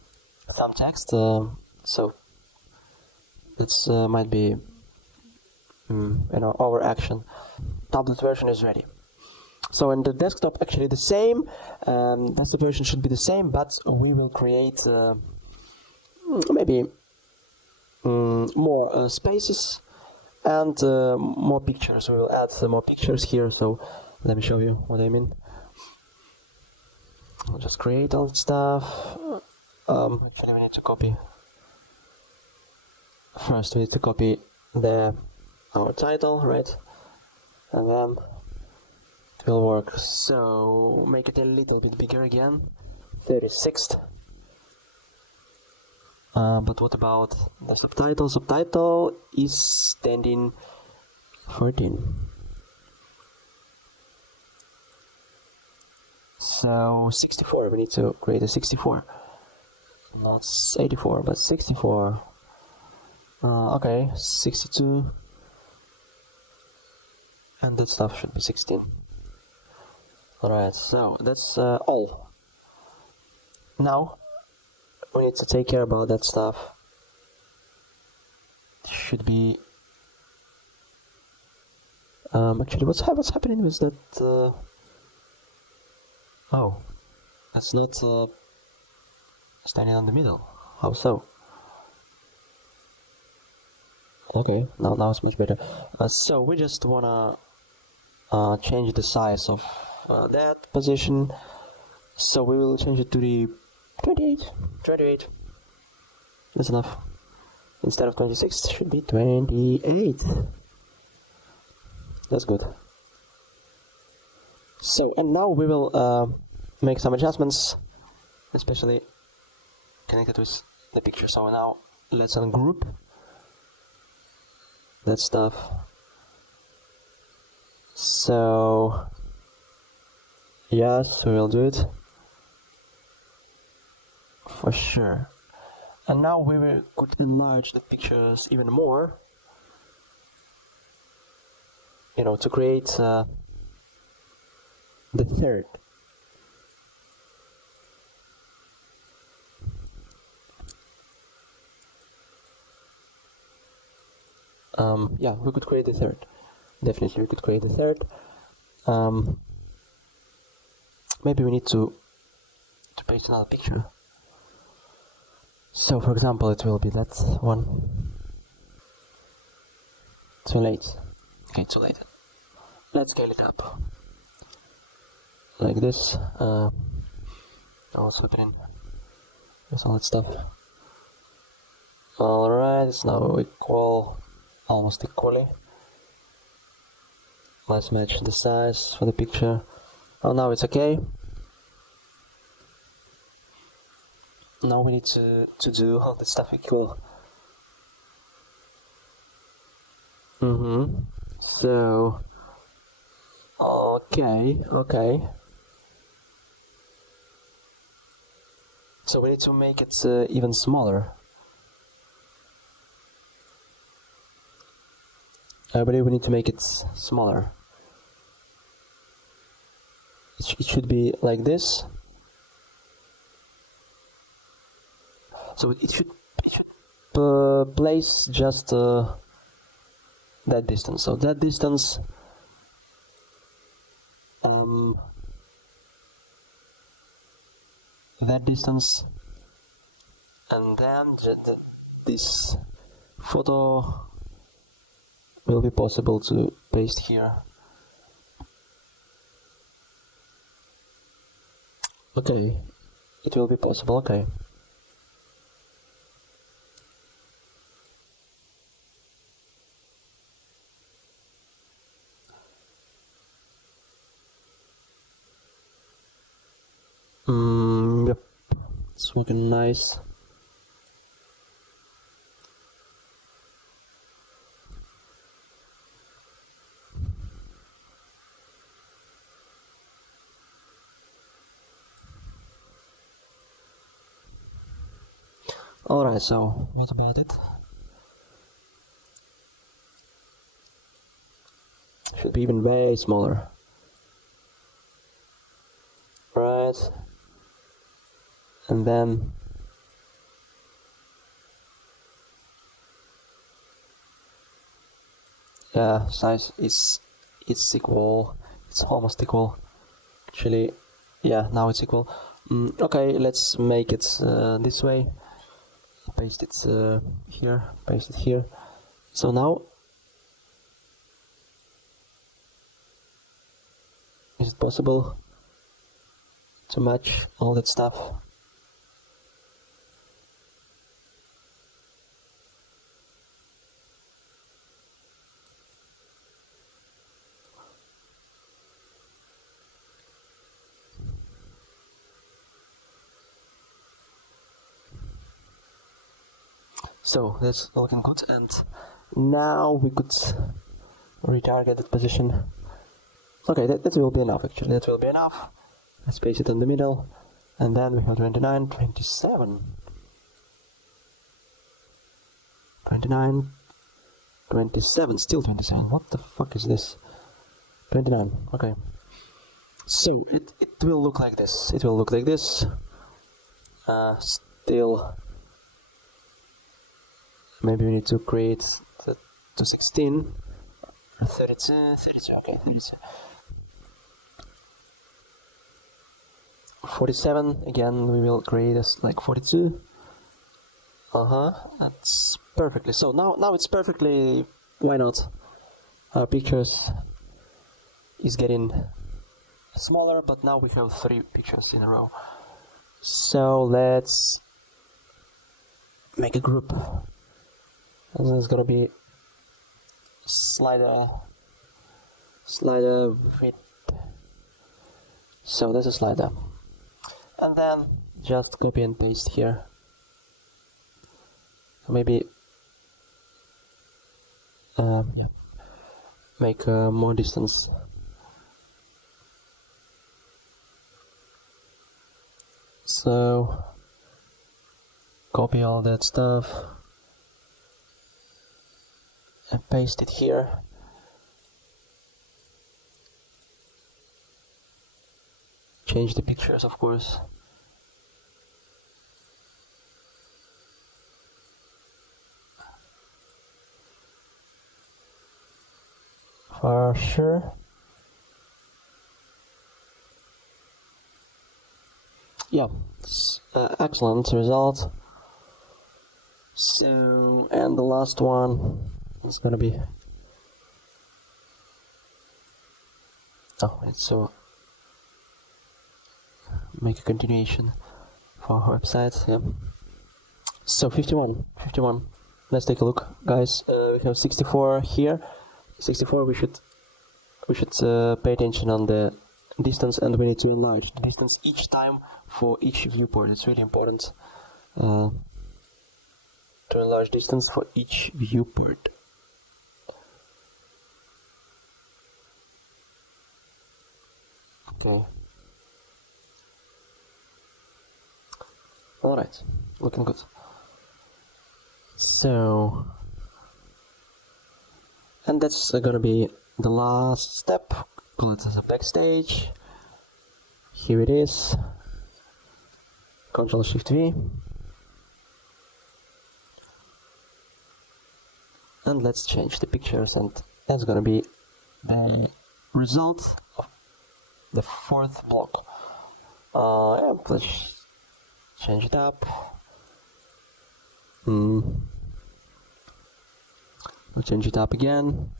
text. So this might be, you know, our action. Tablet version is ready. So in the desktop, actually the same. Desktop version should be the same, but we will create maybe. More spaces and more pictures. We will add more pictures here, so let me show you what I mean. I'll just create all the stuff. Actually, we need to copy. First, we need to copy our title, right? And then it will work. So make it a little bit bigger again, 36th. But what about the subtitle? Subtitle is standing 14. So 64, we need to create a 64. Not 84, but 64. Okay, 62. And that stuff should be 16. Alright, so that's all. Now, we need to take care about that stuff. Should be actually, what's happening with that? Oh, that's not standing on the middle. How so? Okay, now it's much better. So we just wanna change the size of that position. So we will change it to the 28. That's enough. Instead of 26, it should be 28. That's good. So, and now we will make some adjustments, especially connected with the picture. So now let's ungroup that stuff. So yes, we will do it for sure. And now we could enlarge the pictures even more, you know, to create the third. Yeah, we could create the third. Definitely, we could create the third. Maybe we need to paste another picture. So, for example, it will be that one. Too late. Okay, too late. Let's scale it up. Like this. I'll slip it in with all that stuff. Alright, it's now equal, almost equally. Let's match the size for the picture. Oh, now it's okay. Now we need to do all the stuff equal. So, okay. So we need to make it even smaller. I believe we need to make it smaller. It should be like this. So it should place just that distance. So that distance, and then this photo will be possible to paste here. Okay, it will be possible. Okay. Yep, it's looking nice. Alright, so what about it? Should be even way smaller. Right. And then yeah, size is equal. It's almost equal. Actually, yeah, now it's equal. Okay, let's make it this way. Paste it here. Paste it here. So now, is it possible to match all that stuff? So that's looking good, and now we could retarget that position. Okay, that will be enough actually, that will be enough. Let's paste it in the middle, and then we have 29, 27. 29, 27, still 27, what the fuck is this? 29, okay. So, it will look like this, still, maybe we need to create the 16, 32, okay, 32. 47, again, we will create as like 42. That's perfectly. So now it's perfectly, why not? Our pictures is getting smaller, but now we have 3 pictures in a row. So let's make a group. And then it's gonna be slider width. So that's a slider. And then just copy and paste here. maybe yeah, make more distance. So copy all that stuff and paste it here. Change the pictures, of course. For sure. Yeah, excellent result. So, and the last one is gonna be, oh, it's so make a continuation for our website. Yeah. So 51. Let's take a look, guys. We have 64 here. 64. We should pay attention on the distance, and we need to enlarge the distance each time for each viewport. It's really important to enlarge distance for each viewport. Okay. All right, looking good. So, and that's gonna be the last step. Call it as a backstage. Here it is. Ctrl+Shift+V. And let's change the pictures, and that's gonna be the result of the fourth block. Yeah, let's change it up. We'll change it up again.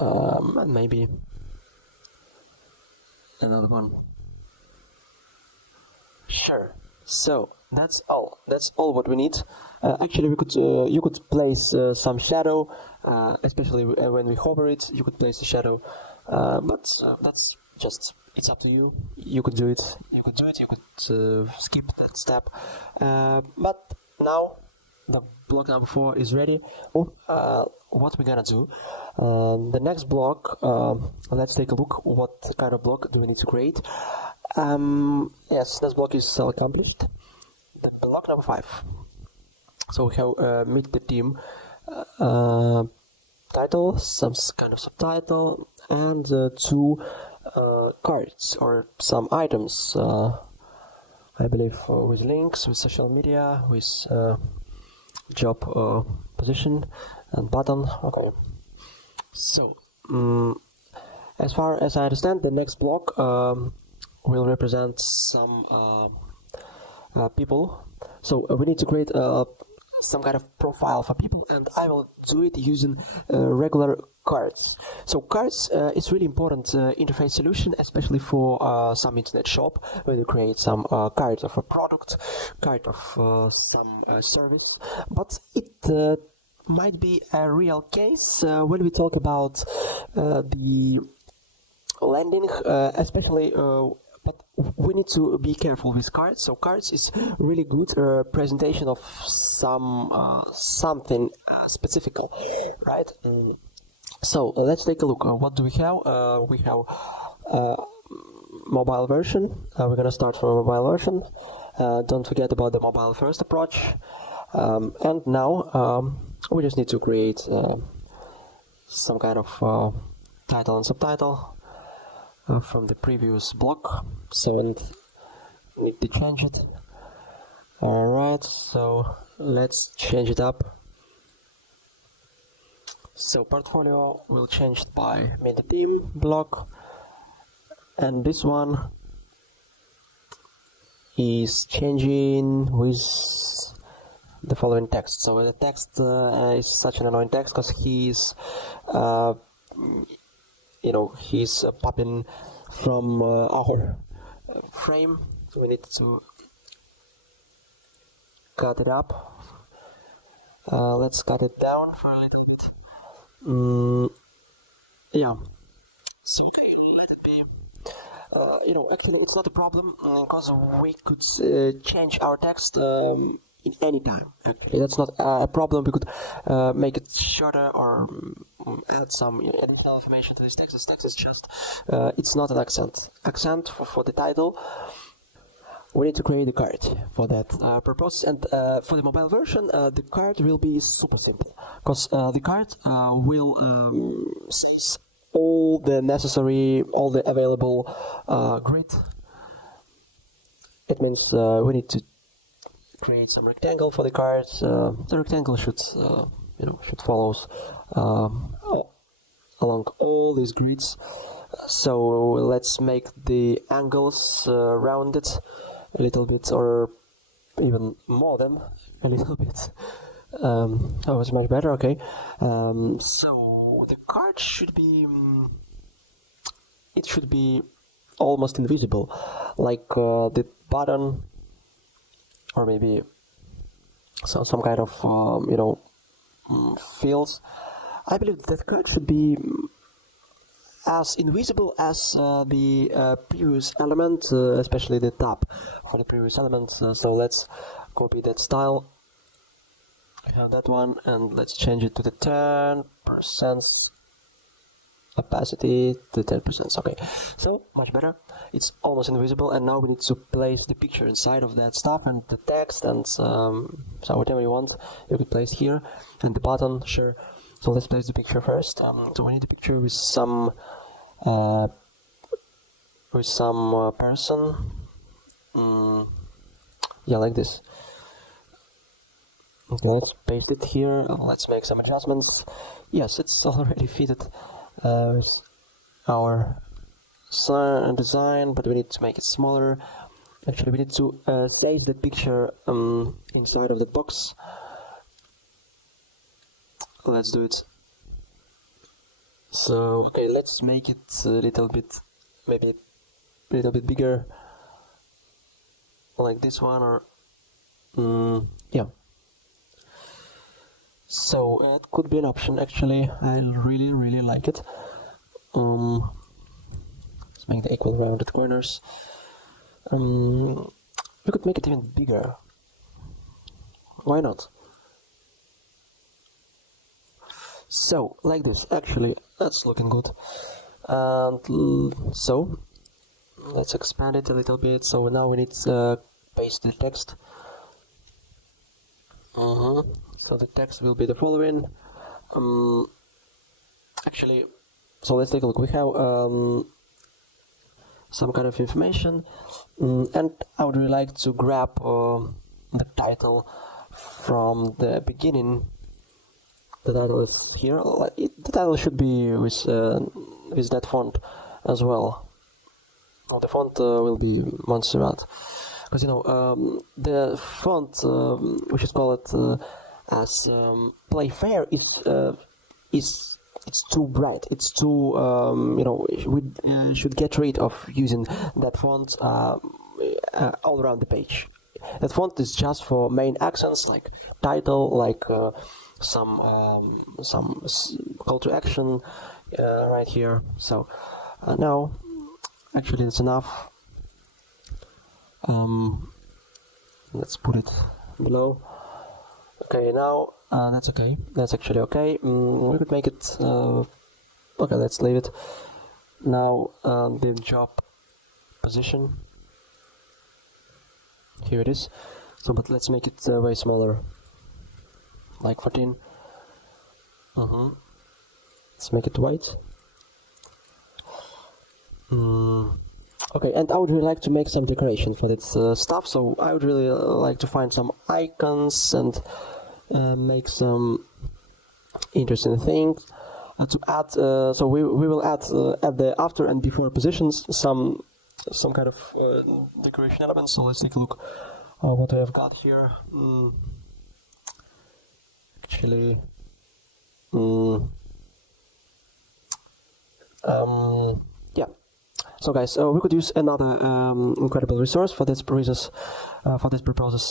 And maybe another one. Sure. So that's all. That's all what we need. Actually, we could you could place some shadow, especially when we hover it. You could place a shadow, but that's just, it's up to you. You could do it. You could do it. You could skip that step. But now the block number 4 is ready. What we're gonna do? The next block. Let's take a look. What kind of block do we need to create? Yes, this block is accomplished. The block number 5. So we have meet the team title, some kind of subtitle, and 2 cards or some items. I believe with links, with social media, with job position and button. Okay. So as far as I understand, the next block will represent some people. So we need to create some kind of profile for people, and I will do it using regular cards. So cards is really important interface solution, especially for some internet shop where you create some card of a product, card of some service. But it might be a real case when we talk about the landing, especially. But we need to be careful with cards. So cards is really good presentation of some something specific, right? So let's take a look. What do we have? We have mobile version. We're gonna start from a mobile version. Don't forget about the mobile first approach. And now we just need to create some kind of title and subtitle from the previous block. So we need to change it. Alright, so let's change it up. So portfolio will change it by meet the team block, and this one is changing with the following text. So the text is such an annoying text because he's he's popping from our frame, so we need to cut it up. Let's cut it down for a little bit. Yeah, so okay, let it be. Actually it's not a problem because we could change our text in any time. Actually, that's not a problem. We could make it shorter or add some additional information to this text. This text is just it's not an accent for the title. We need to create a card for that purpose, and for the mobile version, the card will be super simple, because the card will size all the necessary, all the available grid. It means we need to create some rectangle for the cards. The rectangle should should follow along all these grids. So let's make the angles rounded a little bit, or even more than a little bit. Oh, it's much better. Okay. So the card should be it should be almost invisible, like the button, or maybe some kind of fields. I believe that card should be as invisible as the previous element, especially the tab for the previous element. So let's copy that style. I have that one, and let's change it to the 10% opacity to 10%. Okay, so much better. It's almost invisible, and now we need to place the picture inside of that stuff, and the text, and so whatever you want, you could place here, and the button, sure. So let's place the picture first. So we need a picture with some person. Yeah, like this. Okay, let's paste it here. Let's make some adjustments. Yes, it's already fitted with our design, but we need to make it smaller. Actually, we need to save the picture inside of the box. Let's do it. So, okay, let's make it a little bit, maybe a little bit bigger, like this one, or yeah. So it could be an option. Actually, I really like it. Let's make the equal rounded corners. We could make it even bigger. Why not? So, like this. Actually, that's looking good. And so, let's expand it a little bit. So now we need to paste the text. So the text will be the following. Actually, so let's take a look. We have some kind of information, and I would really like to grab the title from the beginning. The title is here. The title should be with that font as well. The font will be Montserrat, because the font, we should call it as Playfair, is it's too bright. It's too we should get rid of using that font all around the page. That font is just for main accents like title, like some call to action right here. So now, actually, that's enough. Let's put it below. Okay, now that's okay. That's actually okay. We could make it. Okay, let's leave it. Now the job position. Here it is. So, but let's make it way smaller, like 14. Let's make it white. Okay, and I would really like to make some decoration for this stuff. So I would really like to find some icons and make some interesting things to add. So we will add at the after and before positions some kind of decoration elements. So let's take a look what I have got here. Actually, yeah. So guys, we could use another incredible resource for this purposes.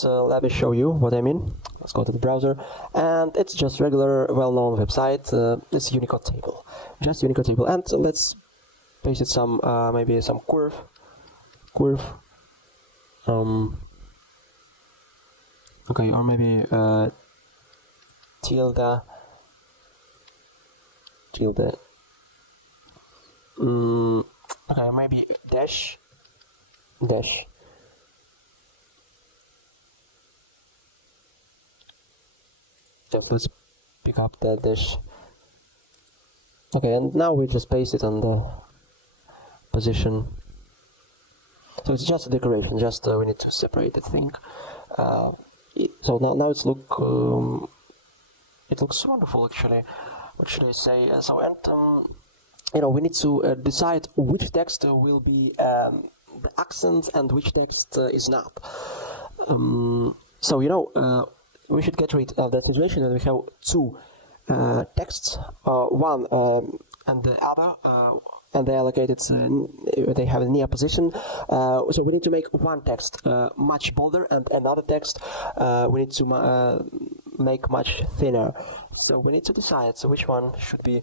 Let me show you what I mean. Let's go to the browser, and it's just regular, well-known website. It's Unicode table, just Unicode table, and let's paste it some maybe some curve. Okay, or maybe tilde. Okay, maybe dash. So let's pick up that dash. Okay, and now we just paste it on the position. So it's just a decoration. Just we need to separate the thing. So now it looks wonderful actually. What should I say? So and we need to decide which text will be the accent and which text is not. So we should get rid of the translation, and we have two texts, one and the other, and they allocated. They have a near position. So we need to make one text much bolder, and another text we need to make much thinner. So we need to decide. So which one should be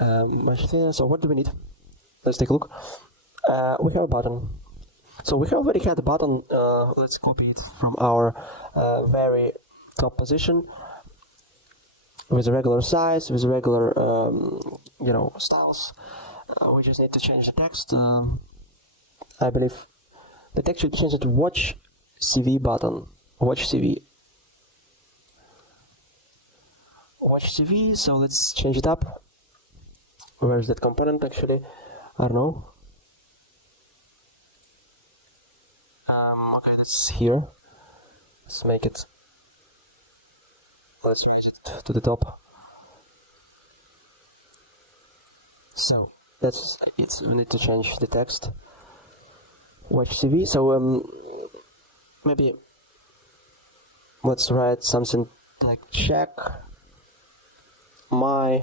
much thinner? So what do we need? Let's take a look. We have a button. So we already had a button. Let's copy it from our very top position with a regular size, with a regular styles. We just need to change the text. I believe the text should be changed to watch CV button. Watch CV. So let's change it up. Where is that component actually? I don't know. Okay, that's here. Let's make it. Let's raise it to the top. So that's it. We need to change the text. Watch CV. So maybe let's write something like check my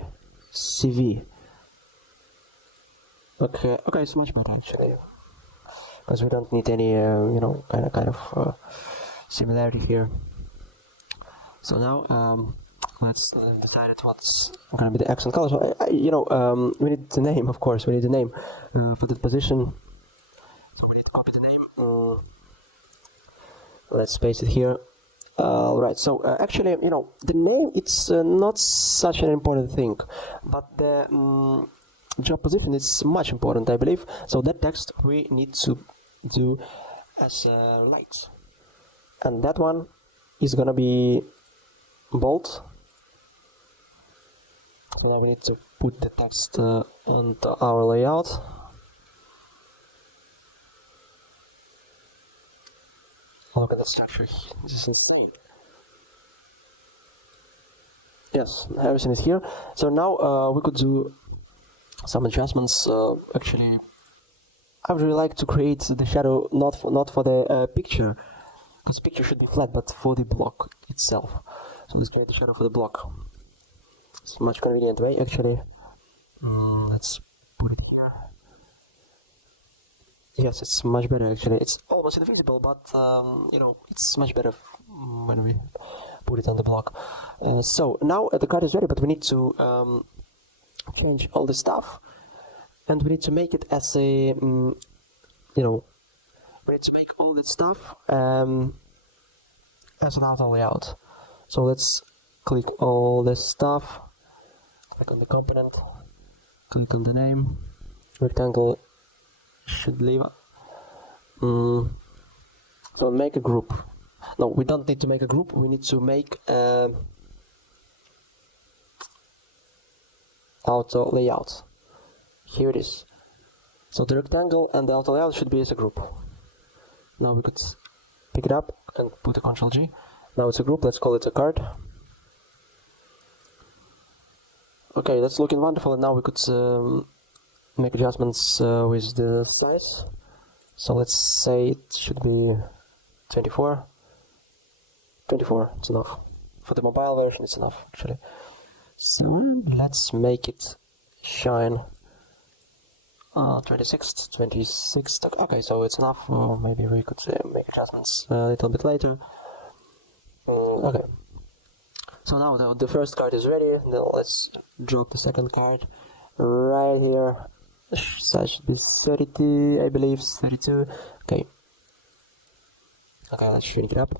CV. Okay, it's much better actually, because we don't need any kind of similarity here. So now let's decide what's going to be the accent color. So we need the name, of course. We need the name for the position. So we need to copy the name. Let's paste it here. Right. So actually, the name it's not such an important thing, but the job position is much important, I believe. So that text we need to do as light, and that one is gonna be bold. And now we need to put the text onto our layout. Look at the structure. This is insane. Yes, everything is here. So now we could do some adjustments. Actually, I would really like to create the shadow not for the picture, because picture should be flat, but for the block itself. So let's create the shadow for the block. It's a much convenient way actually. Let's put it here. Yes, it's much better actually. It's almost invisible, but it's much better when we put it on the block. So now the card is ready, but we need to change all the stuff, and we need to make it as a we need to make all this stuff as an auto layout. So let's click all this stuff, click on the component, click on the name, rectangle should leave. So make a group. No, we don't need to make a group, we need to make auto layout. Here it is. So the rectangle and the auto layout should be as a group. Now we could pick it up and put a Ctrl G. Now it's a group, let's call it a card. Okay, that's looking wonderful, and now we could make adjustments with the size. So let's say it should be 24. 24, it's enough. For the mobile version, it's enough actually. So let's make it shine. 26. Okay, so it's enough. Or maybe we could make adjustments a little bit later. Okay. So now the first card is ready. Now let's drop the second card right here. Size should be 32, I believe, 32. Okay. Okay, let's shrink it up.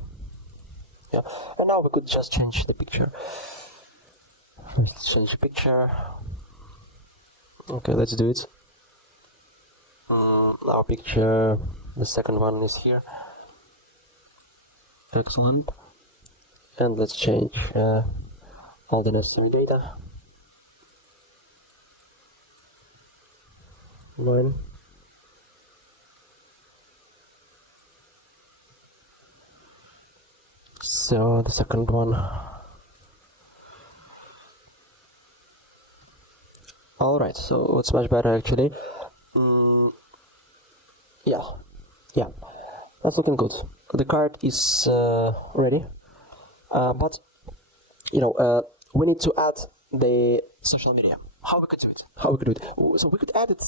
Yeah, and now we could just change the picture. Let's change picture. Okay, let's do it. Our picture, the second one is here. Excellent. And let's change all the necessary data. 9. So the second one. Alright, so it's much better actually. Yeah, that's looking good. The card is ready, but we need to add the social media. How we could do it? How we could do it? So we could add it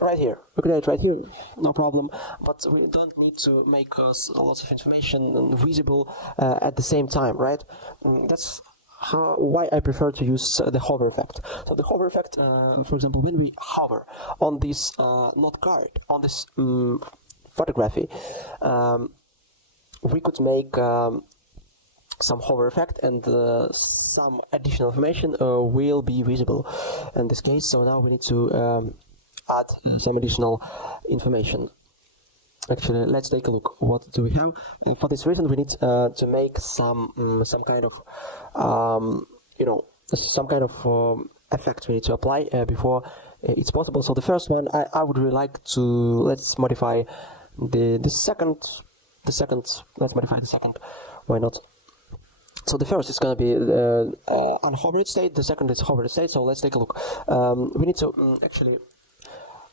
right here. We could add it right here, no problem. But we don't need to make lots of information visible at the same time, right? That's why I prefer to use the hover effect. So the hover effect, for example, when we hover on this not card, on this photography, we could make some hover effect, and some additional information will be visible in this case. So now we need to add some additional information. Actually, let's take a look. What do we have? And for this reason, we need to make some kind of some kind of effect we need to apply before it's possible. So the first one, I would really like to let's modify the second. Let's modify the second. Why not? So the first is going to be unhovered state. The second is hovered state. So let's take a look. We need to actually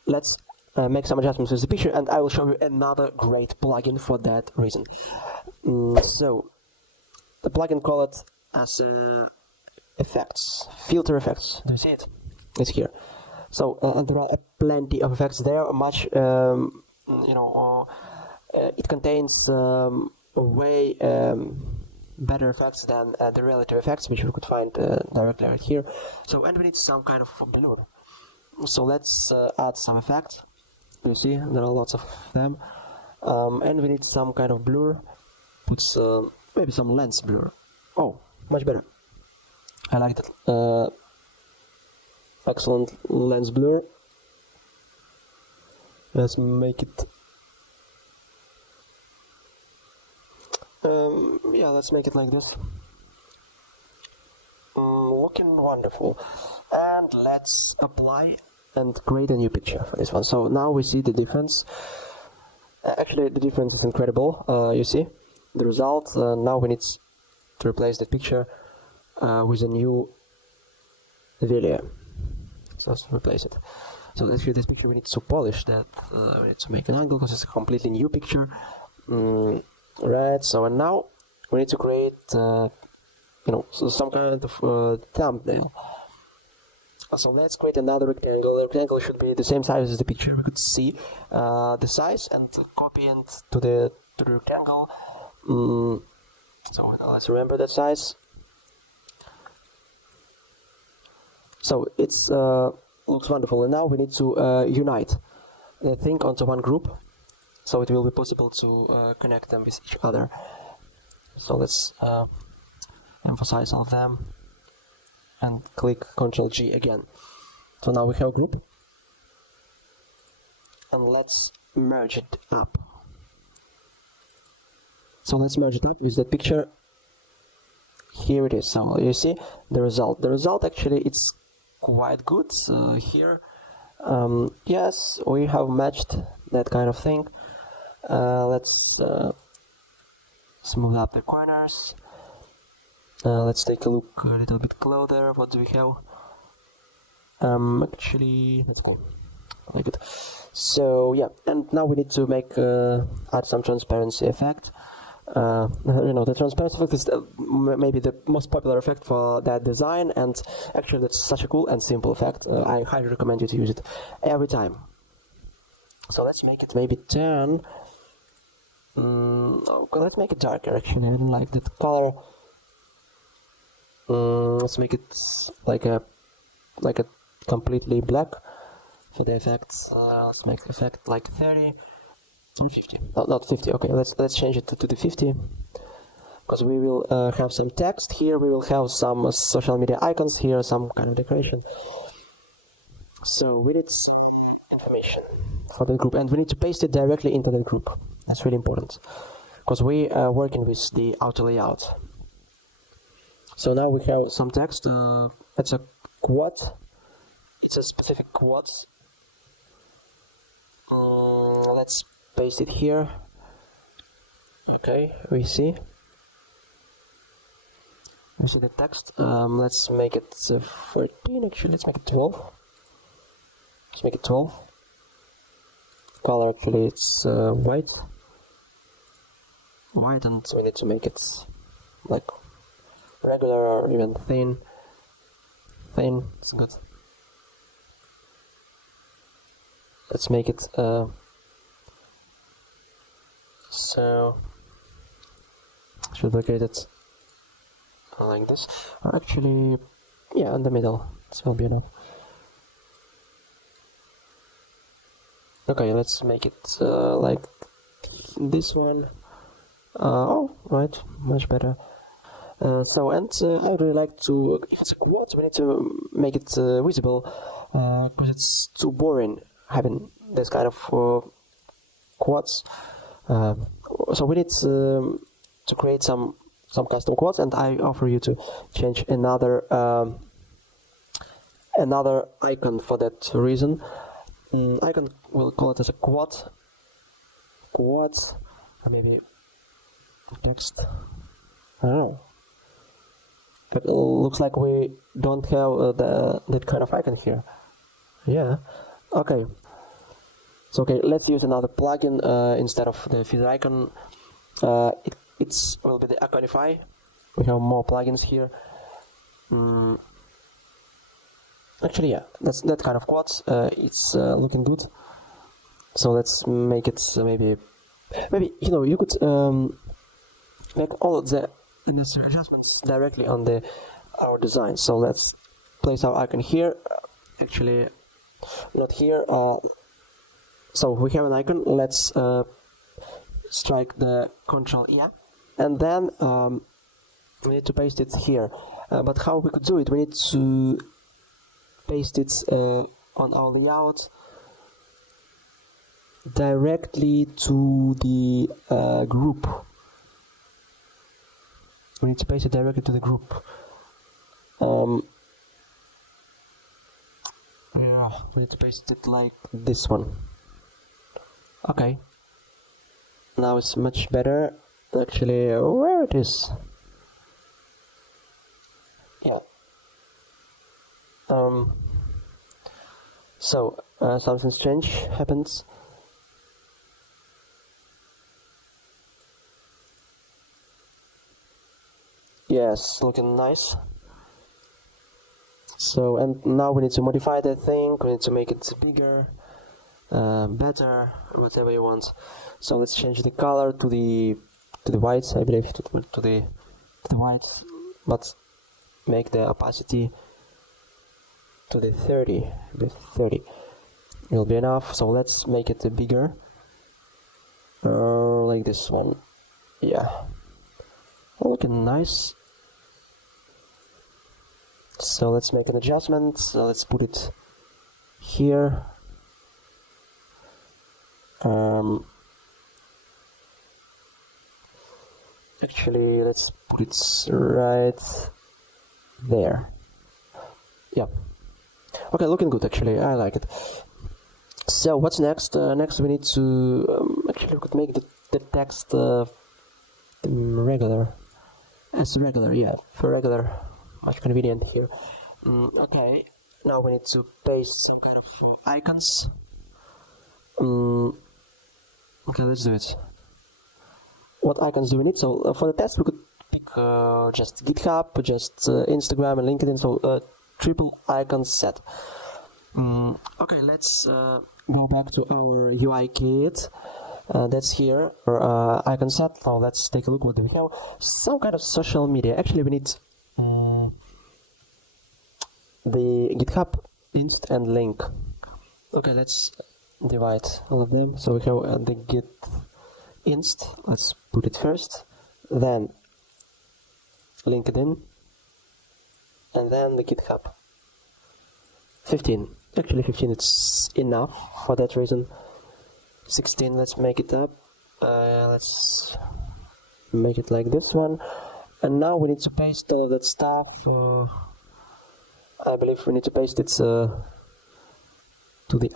let's make some adjustments with the picture, and I will show you another great plugin for that reason. So the plugin call it as effects, filter effects. Do you see it? It's here. So and there are plenty of effects there. Much it contains way better effects than the relative effects, which you could find directly right here. So and we need some kind of blur. So let's add some effects. You see, there are lots of them, and we need some kind of blur. Put maybe some lens blur. Oh, much better. I like that. Excellent lens blur. Let's make it. Yeah, let's make it like this. Looking wonderful. And let's apply and create a new picture for this one. So now we see the difference. Actually, the difference is incredible. You see the result. Now we need to replace that picture with a new video. So let's replace it. So actually, this picture we need to polish that. We need to make an angle because it's a completely new picture. Right. So and now we need to create, so some kind of thumbnail. So let's create another rectangle. The rectangle should be the same size as the picture. We could see the size and copy it to the rectangle. So let's remember that size. So it's looks wonderful. And now we need to unite the thing onto one group, so it will be possible to connect them with each other. So let's emphasize all of them. And click Ctrl G again. So now we have a group. And let's merge it up. So let's merge it up with that picture. Here it is. So you see the result. The result actually it's quite good here. Yes, we have matched that kind of thing. Let's smooth up the corners. Let's take a look a little bit closer. What do we have? Actually, that's cool. Very good. So yeah, and now we need to make add some transparency effect. The transparency effect is maybe the most popular effect for that design, and actually that's such a cool and simple effect. I highly recommend you to use it every time. So let's make it maybe 10. Let's make it darker. Actually, I don't like that color. Let's make it like a completely black for the effects. Let's make the effect like 30 or 50. No, not 50. Okay, let's change it to the 50 because we will have some text here, we will have some social media icons here, some kind of decoration. So we need information for the group, and we need to paste it directly into the group. That's really important, because we are working with the auto layout. So now we have some text. It's a quote. It's a specific quote. Let's paste it here. Okay, we see the text. Let's make it 14. Actually, let's make it 12. Let's make it 12. Color, actually, it's white, and we need to make it like regular or even thin. It's good. Let's make it so should locate it like this. Actually, yeah, in the middle. This will be enough. Okay, let's make it like this one. Oh, right, much better. So, and I really like to, if it's a quote, we need to make it visible, because it's too boring having this kind of quotes. So we need to create some custom quotes, and I offer you to change another icon for that reason. Icon, we'll call it as a quote, or maybe text. I don't know. But it looks like we don't have that kind of icon here. Yeah. Okay. So okay, let's use another plugin instead of the feeder icon. It will be the Iconify. We have more plugins here. Actually, yeah, that's that kind of quotes. It's looking good. So let's make it maybe you could make all of the necessary adjustments directly on our design. So let's place our icon here. Actually, not here. So we have an icon. Let's strike the Ctrl E, and then we need to paste it here. But how we could do it? We need to paste it on our layout directly to the group. We need to paste it directly to the group. We need to paste it like this one. Okay. Now it's much better. Actually, where it is? Yeah. So something strange happens. Yes, looking nice. So, and now we need to modify that thing. We need to make it bigger, better, whatever you want. So let's change the color to the white, I believe, to the white, but make the opacity to the 30. The 30 will be enough. So let's make it bigger, like this one. Yeah, looking nice. So let's make an adjustment. So let's put it here. Actually, let's put it right there. Yeah. Okay, looking good. Actually, I like it. So what's next? Next, we need to actually we could make the text regular, as regular. Yeah, for regular. Much convenient here. Okay, now we need to paste some kind of icons. Okay, let's do it. What icons do we need? So for the test, we could pick just GitHub, just Instagram and LinkedIn. So triple icon set. Okay, let's go back to our UI kit. That's here, or icon set. Now let's take a look. What do we have? Some kind of social media. Actually, we need the GitHub inst and link. Okay, let's divide all of them. So we have the git inst. Let's put it first. Then LinkedIn, and then the GitHub. 15. Actually 15 it's enough for that reason. 16, let's make it up. Let's make it like this one. And now we need to paste all of that stuff. I believe we need to paste it to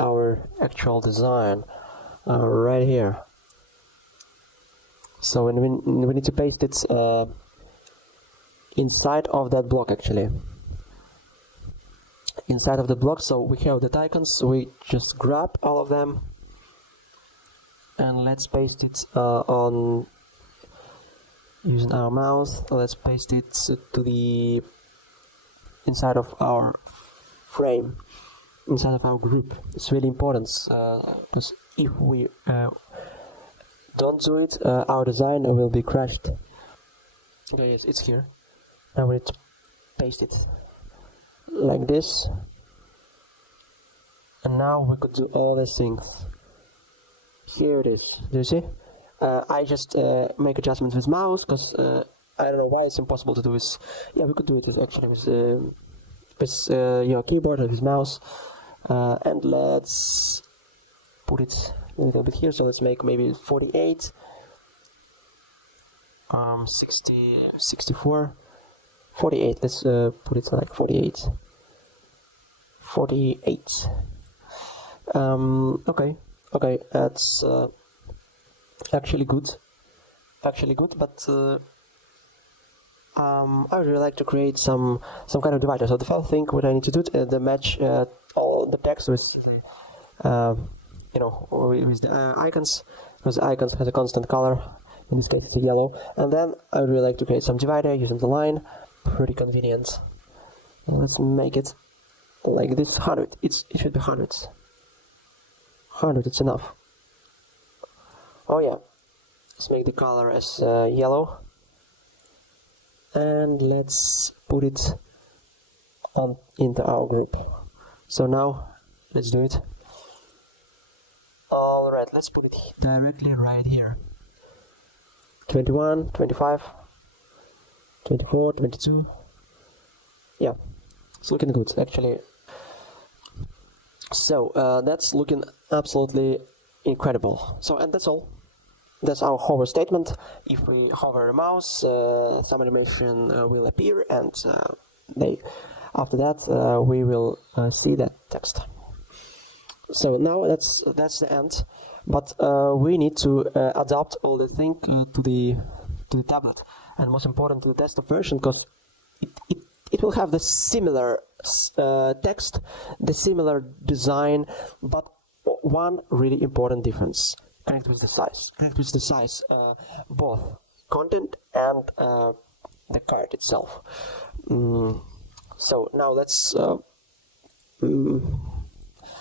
our actual design right here. So when we need to paste it inside of that block, actually. Inside of the block, so we have the icons, we just grab all of them and let's paste it on using our mouse. Let's paste it to the inside of our frame, inside of our group. It's really important because if we don't do it, our design will be crashed. Okay, yes, it's here. Now we need to paste it like this, and now we could do all these things. Here it is. Do you see? I just make adjustments with mouse because I don't know why it's impossible to do this. Yeah, we could do it with actually with your keyboard and with mouse. And let's put it a little bit here. So let's make maybe 48, 60, 64, 48. Let's put it like 48. 48. Okay, that's actually good, but I would really like to create some kind of divider. So the first thing what I need to do is match all the text with the, with the icons, because the icons has a constant color. In this case it's yellow. And then I would really like to create some divider using the line. Pretty convenient. Let's make it like this. 100. It should be 100. 100. It's enough. Oh yeah. Let's make the color as yellow. And let's put it on into our group. So now let's do it. Alright, let's put it directly right here. 21, 25, 24, 22. Yeah, it's looking good actually. So that's looking absolutely incredible. So, and that's all. That's our hover statement. If we hover a mouse, some animation will appear, and after that we will see that text. So now that's the end. But we need to adapt all the thing to the tablet, and most important to the desktop version, because it will have the similar text, the similar design, but one really important difference: connect with the size. Connect with the size, both content and the card itself. So now let's.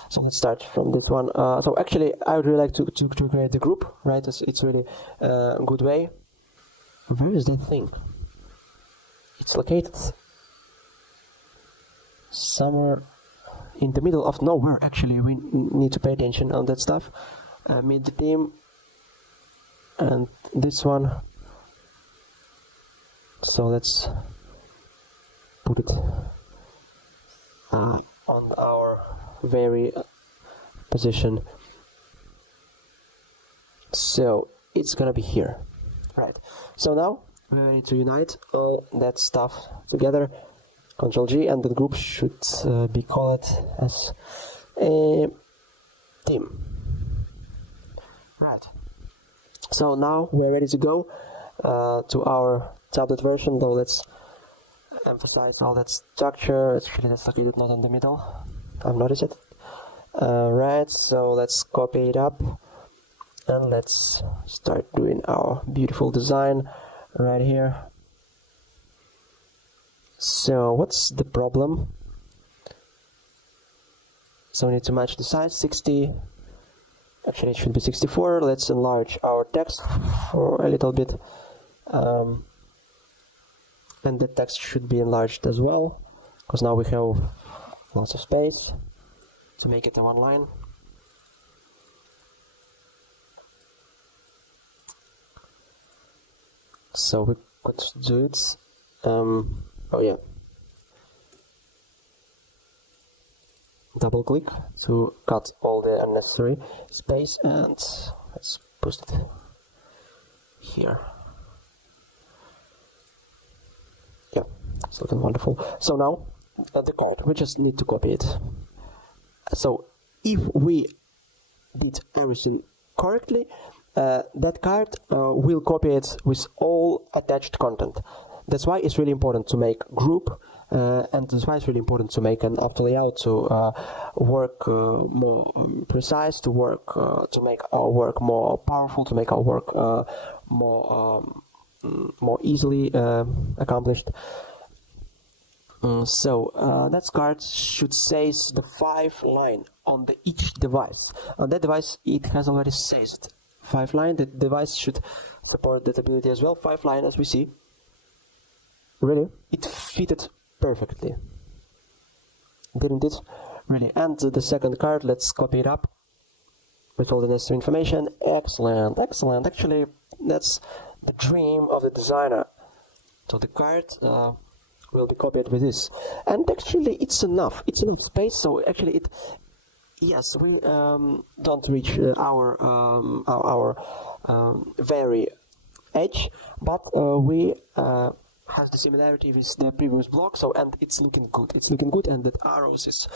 So let's start from this one. So actually, I would really like to create the group, right? It's really a good way. Where is that thing? It's located somewhere in the middle of nowhere. Actually, we need to pay attention on that stuff. Meet the team, and this one. So let's put it on our very position. So it's gonna be here, right? So now we need to unite all that stuff together. Ctrl G, and the group should be called as a team. Right. So now we're ready to go to our tablet version. Though let's emphasize all that structure. Actually, that's located not in the middle. I've noticed it. Right, so let's copy it up and let's start doing our beautiful design right here. So what's the problem? So we need to match the size. 60. Actually, it should be 64. Let's enlarge our text for a little bit, and the text should be enlarged as well, because now we have lots of space to make it a one line. So we could do it oh yeah, double click to cut all the unnecessary space, and let's post it here. Yeah, it's looking wonderful. So now the card, we just need to copy it. So if we did everything correctly, that card will copy it with all attached content. That's why it's really important to make group, and that's why it's really important to make an auto layout to work more precise, to work to make our work more powerful, to make our work more easily accomplished. So that card should say the 5 line on each device. On that device, it has already says 5 line. The device should report that ability as well. 5 line, as we see. Really, it fitted perfectly, didn't it? Really. And the second card, let's copy it up with all the necessary information. Excellent, excellent. Actually, that's the dream of the designer. So the card will be copied with this, and actually it's enough space. So actually it, yes, we don't reach our very edge, but we have the similarity with the previous block. So, and it's looking good, and that arrows is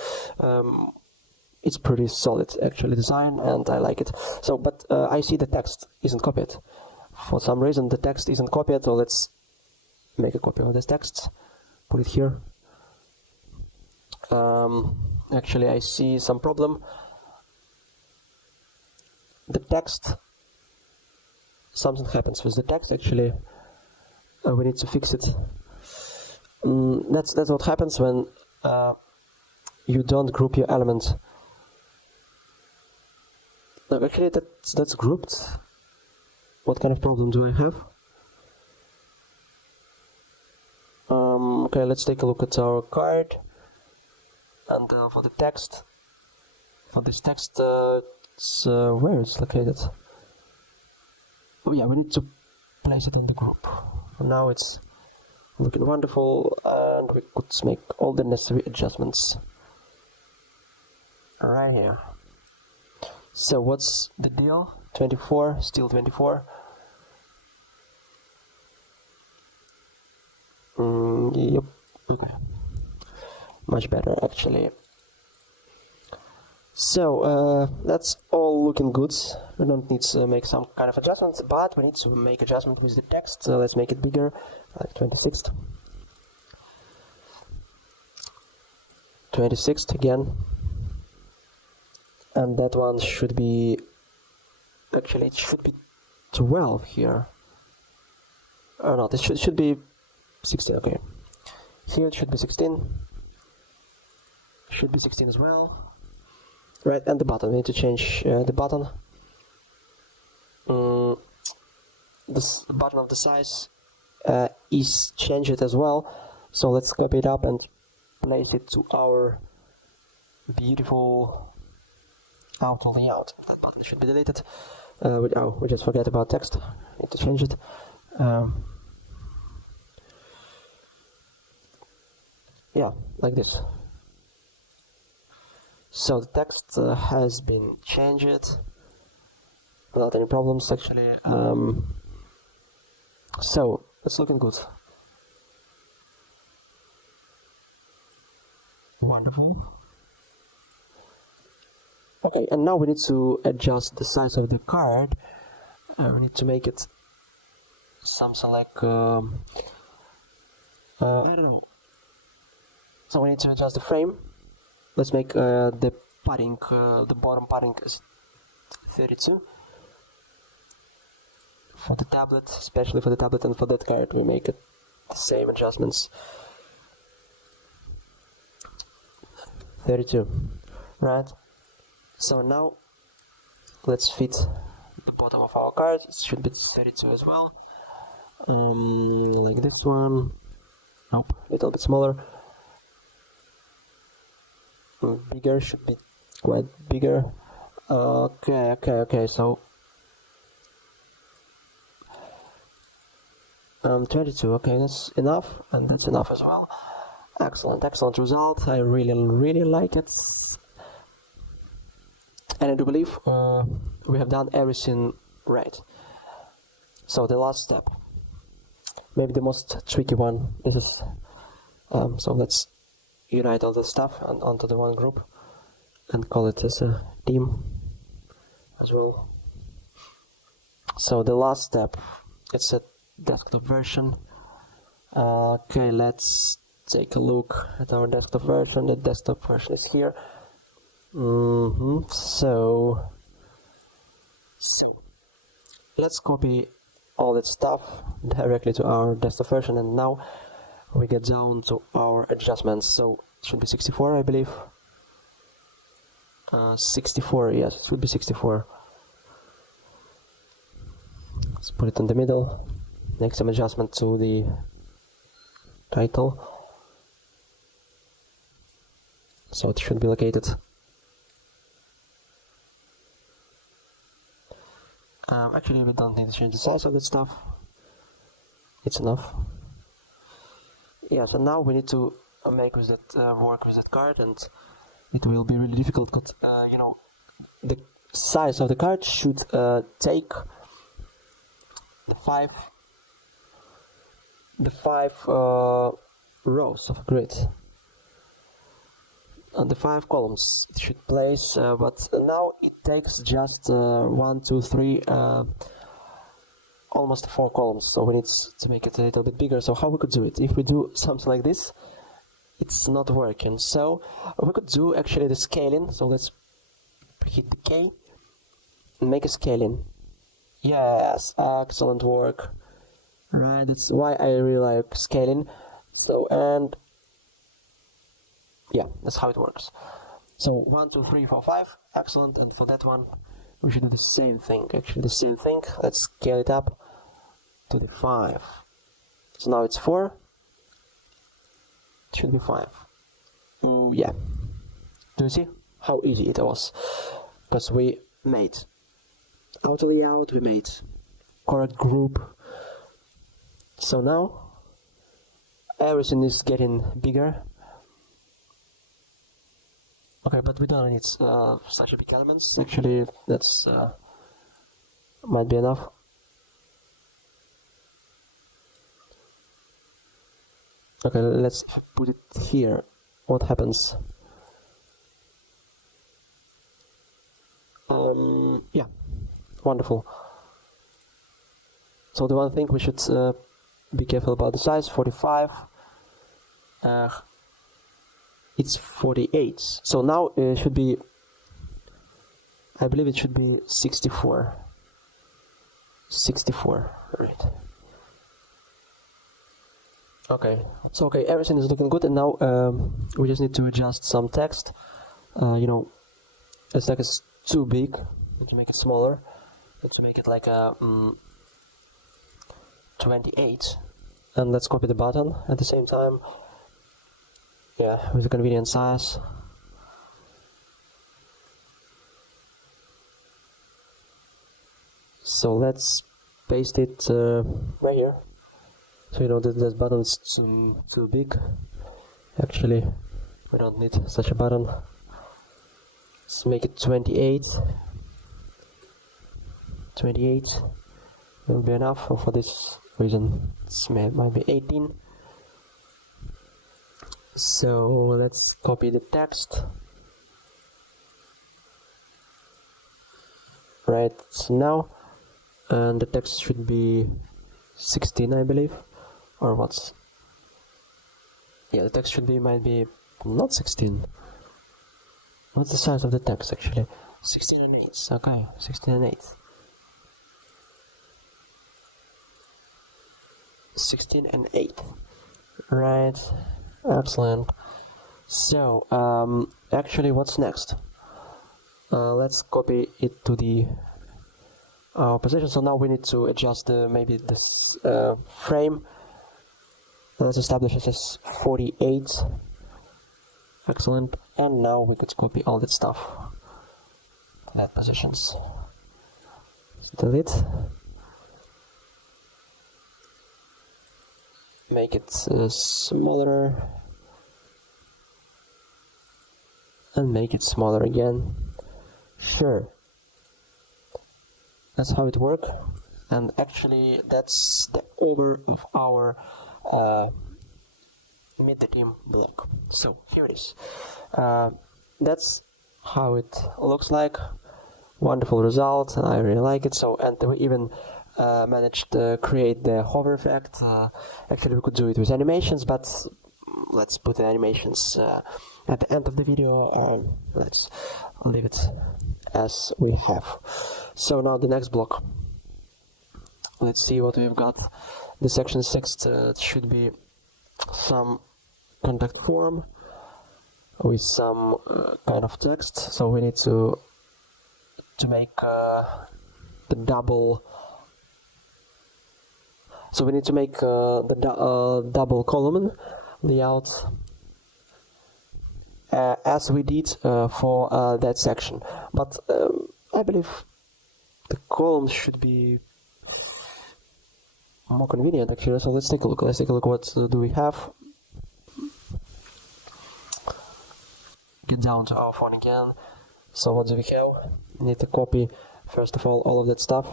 it's pretty solid actually design, and I like it. So but I see the text isn't copied for some reason. The text isn't copied, so let's make a copy of this text. Put it here. Actually, I see some problem. The text, something happens with the text. Actually, we need to fix it. That's what happens when you don't group your element. No, actually, that's grouped. What kind of problem do I have? Okay, let's take a look at our card, and for the text, for this text, it's where it's located. Oh yeah, we need to place it on the group. Now it's looking wonderful, and we could make all the necessary adjustments right here. So what's the deal? 24, still 24. Yep, okay. Much better actually. So that's all looking good. We don't need to make some kind of adjustments, but we need to make adjustment with the text. So let's make it bigger, like 26th. 26th again. And that one should be, actually it should be 12 here. Or not, it should be 16, okay. Here it should be 16. Should be 16 as well. Right, and the button, we need to change the button. This button of the size is changed as well. So let's copy it up and place it to our beautiful auto layout. That button should be deleted. We just forget about text. Need to change it. Yeah, like this. So the text has been changed without any problems actually. So it's looking good. Wonderful. Okay, and now we need to adjust the size of the card. We need to make it something like I don't know. So we need to adjust the frame. Let's make the padding, the bottom padding is 32. For the tablet, especially for the tablet and for that card, we make it the same adjustments. 32, right? So now let's fit the bottom of our card. It should be 32 as well. Like this one. Nope, a little bit smaller. Bigger, should be quite bigger. Okay, so 22. Okay, that's enough, and that's enough as well. Excellent, excellent result. I really like it, and I do believe we have done everything right. So the last step, maybe the most tricky one, is so let's unite all the stuff and onto the one group and call it as a team as well. So the last step, it's a desktop version. Okay, let's take a look at our desktop version. The desktop version is here. So let's copy all that stuff directly to our desktop version, and now we get down to our adjustments. So it should be 64, I believe. 64, yes, it should be 64. Let's put it in the middle. Make some adjustment to the title, so it should be located. Actually, we don't need to change the size of that stuff. It's enough. Yeah, so now we need to make with that work with that card, and it will be really difficult because you know, the size of the card should take the five rows of grid, and the 5 columns it should place, but now it takes just 1, 2, 3, almost 4 columns, so we need to make it a little bit bigger. So how we could do it? If we do something like this, it's not working. So we could do actually the scaling. So let's hit the K and make a scaling. Yes, excellent work. Right, that's why I really like scaling. So, and yeah, that's how it works. So 1, 2, 3, 4, 5, excellent. And for that one, we should do the same thing. Actually, the same thing. Let's scale it up to the 5. So now it's 4. It should be 5. Yeah. Do you see how easy it was? Because we made auto layout, we made correct group. So now everything is getting bigger. Okay, but we don't need such a big elements. Actually, that's might be enough. Okay, let's put it here. What happens? Yeah, wonderful. So the one thing we should be careful about the size. 45. It's 48. So now it should be, I believe it should be 64. 64, right. Okay, so okay, everything is looking good, and now we just need to adjust some text. You know, it's like it's too big. We can make it smaller. To make it like a 28, and let's copy the button at the same time. Yeah, with a convenient size. So let's paste it right here. So you know that this button is too big. Actually, we don't need such a button. Let's make it 28. 28 will be enough. For this reason, it might be 18. So let's copy the text. Right now, and the text should be 16, I believe, or what's? Yeah, the text should be might be not 16. What's the size of the text actually? 16 and 8. Okay, 16 and 8. 16 and 8. Right. Excellent. So, actually, what's next? Let's copy it to the position. So now we need to adjust maybe this frame. Let's establish it as 48. Excellent. And now we could copy all that stuff to that positions. Delete. make it smaller, and make it smaller again. Sure, that's how it works. And actually that's the over of our meet the team block. So here it is. That's how it looks like. Wonderful result, and I really like it. So, and we even managed to create the hover effect. Actually we could do it with animations, but let's put the animations at the end of the video. Let's leave it as we have. So now the next block. Let's see what we've got. The section 6 should be some contact form with some kind of text. So we need to make the double. So we need to make the double column layout as we did for that section. But I believe the columns should be more convenient actually. So let's take a look. Let's take a look. What do we have? Get down to our phone again. So what do we have? We need to copy first of all of that stuff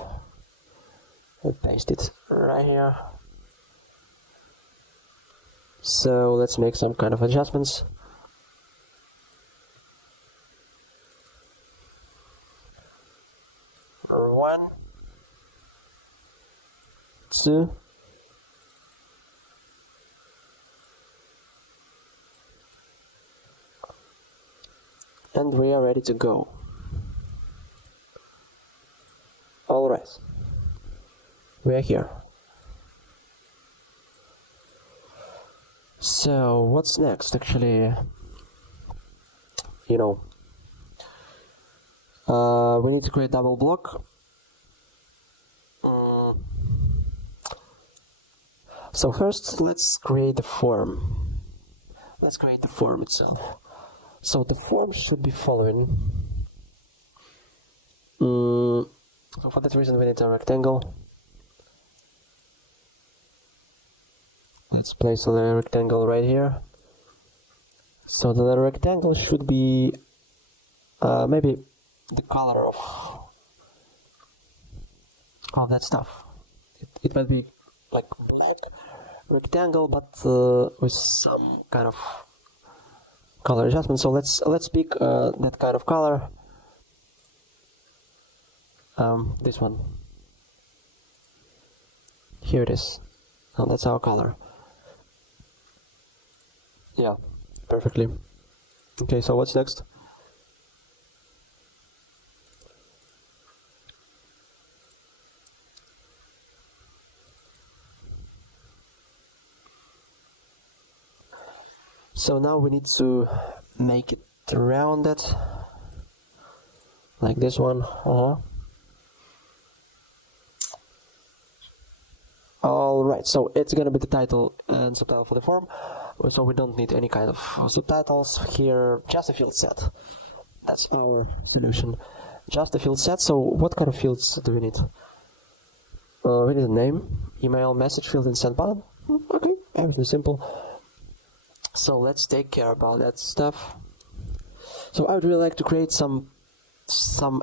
and paste it right here. So let's make some kind of adjustments. One, two, and we are ready to go. All right, we are here. So what's next? Actually, you know, we need to create double block. So first, let's create the form. Let's create the form itself. So the form should be following. So for that reason, we need a rectangle. Let's place a rectangle right here. So the rectangle should be maybe the color of that stuff. It might be like black rectangle, but with some kind of color adjustment. So let's pick that kind of color. This one. Here it is. Oh, that's our color. Yeah, perfectly. Okay, so what's next? So now we need to make it rounded, like this one. Alright, so it's gonna be the title and subtitle for the form, so we don't need any kind of subtitles here, just a field set. That's our solution, just a field set. So what kind of fields do we need? We need a name, email, message field, and send button. Okay, everything simple. So let's take care about that stuff. So I would really like to create some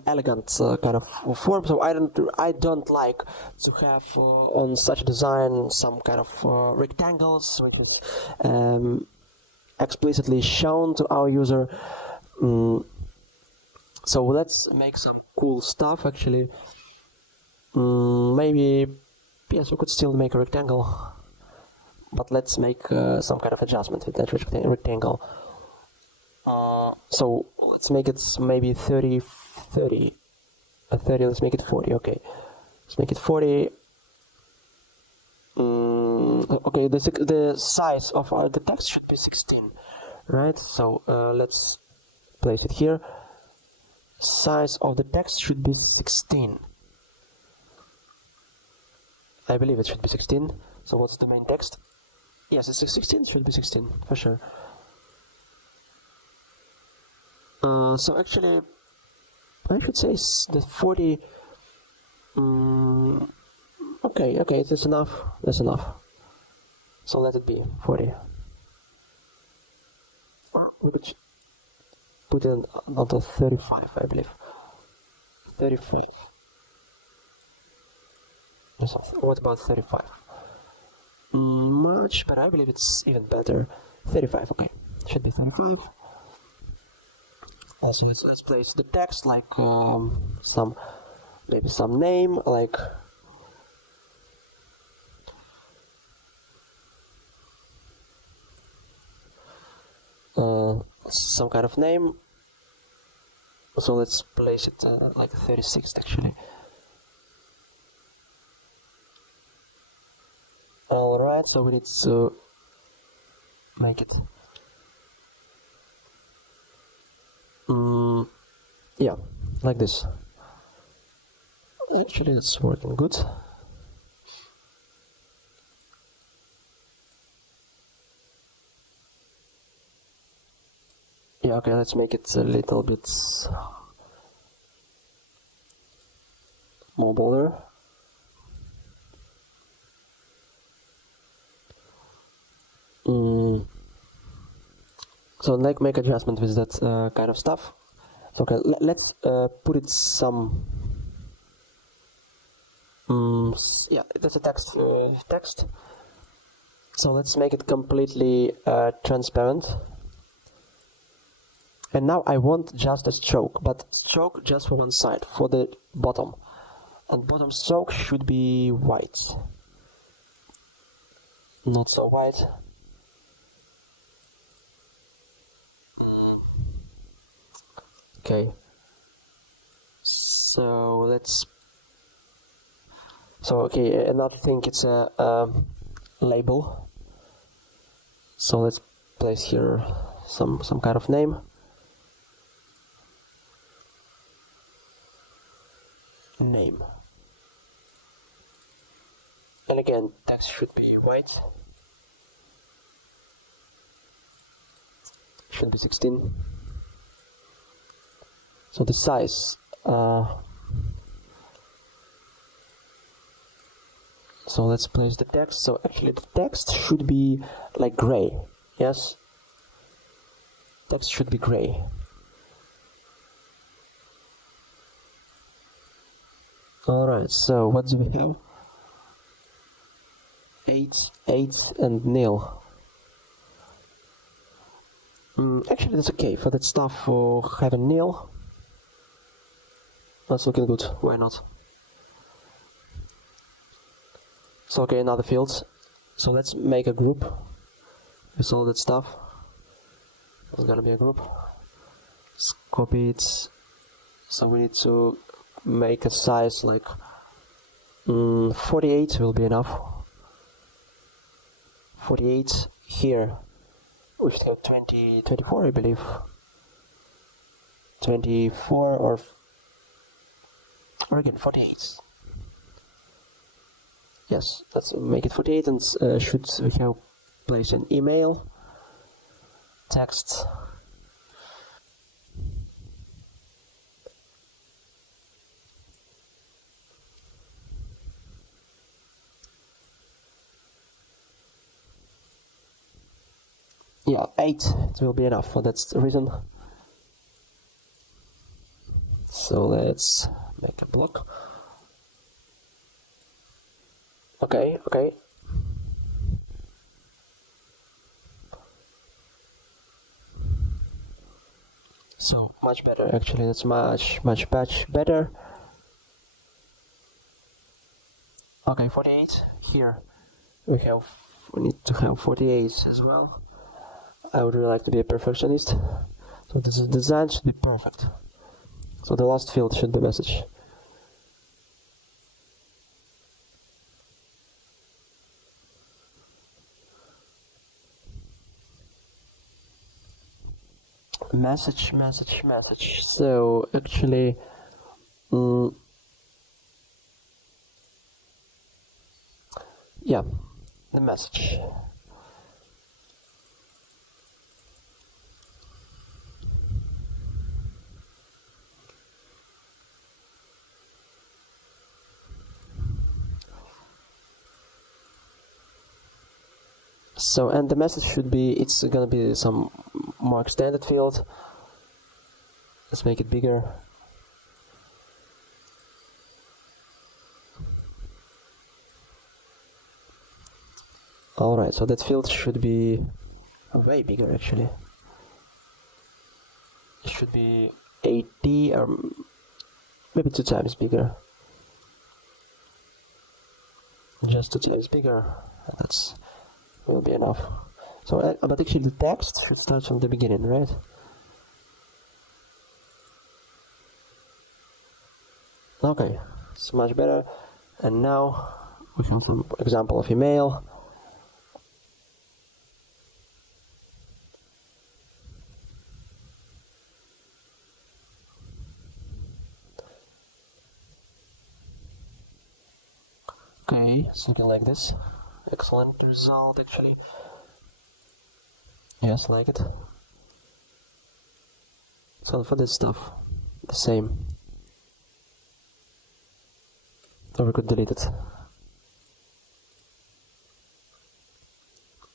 elegant kind of form. So I don't like to have on such a design some kind of rectangles which is explicitly shown to our user. So let's make some cool stuff actually. Maybe yes, we could still make a rectangle, but let's make some kind of adjustment with that rectangle. So let's make it maybe 30, let's make it 40, okay. Let's make it 40. Okay, the size of the text should be 16, right? So let's place it here. Size of the text should be 16. I believe it should be 16. So what's the main text? Yes, it's 16, should be 16, for sure. So actually, I should say the 40. Okay, that's enough. So So let it be 40. Or we could put it onto 35, I believe. 35. What about 35? Much better. I believe it's even better. 35. Okay, should be 35. Also, let's place the text like maybe some name like some kind of name. So let's place it like 36 actually. Alright, so we need to make it yeah, like this. Actually, it's working good. Yeah, okay, let's make it a little bit more bolder. So like make adjustment with that kind of stuff. So okay, let's put it some. Yeah, that's a text. So let's make it completely transparent. And now I want just a stroke, but stroke just for one side, for the bottom. And bottom stroke should be white. Not so white. Okay. So let's. So okay, another thing, it's a label. So let's place here some kind of name. Name. And again, text should be white. Should be 16. So the size. So let's place the text. So actually the text should be like gray. Yes? Text should be gray. Alright, so what do we have? 8, and nil. Actually that's okay for that stuff for having nil. That's looking good, why not? So okay, another field. So let's make a group with all that stuff. There's gonna be a group. Let's copy it. So we need to make a size like 48 will be enough. 48 here. We should have 24, I believe. 24 or again 48. Yes, let's make it 48 and should have place an email, text. Yeah, 8, it will be enough for that reason. So let's make a block. Okay. So much better, actually, that's much better. Okay, 48 here. We need to have 48 as well. I would really like to be a perfectionist. So this design should be perfect. So the last field should be message. Message. So actually, yeah, the message. So, and the message should be, it's gonna be some more extended field. Let's make it bigger. Alright, so that field should be way bigger actually. It should be 80 or maybe 2 times bigger. Just 2 times bigger. That's will be enough. So, but actually the text should start from the beginning, right? Okay, it's much better. And now we have an example of email. Okay, something like this. Excellent result, actually. Yes, like it. So for this stuff, the same. Or we could delete it.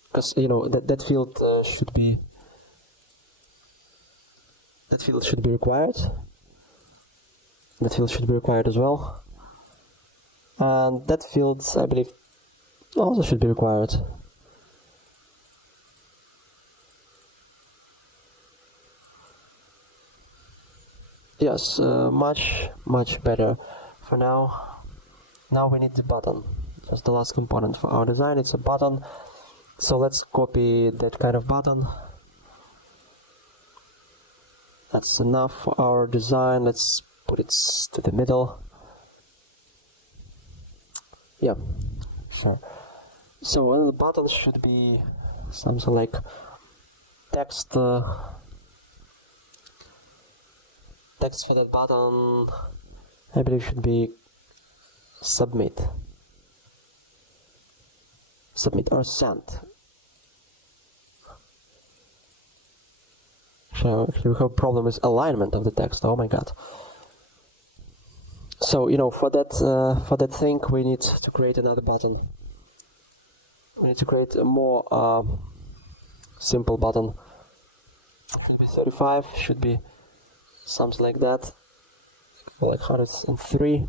Because, you know, that field should be... That field should be required. That field should be required as well. And that field, I believe, also should be required. Yes, much better for now. Now we need the button. That's the last component for our design. It's a button. So let's copy that kind of button. That's enough for our design. Let's put it to the middle. Yeah, sure. So the button should be something like text. Text for that button, I believe, should be submit or send. So actually we have a problem with alignment of the text. Oh my god. So, you know, for that thing we need to create another button. We need to create a more simple button. Maybe 35 should be something like that, like 103.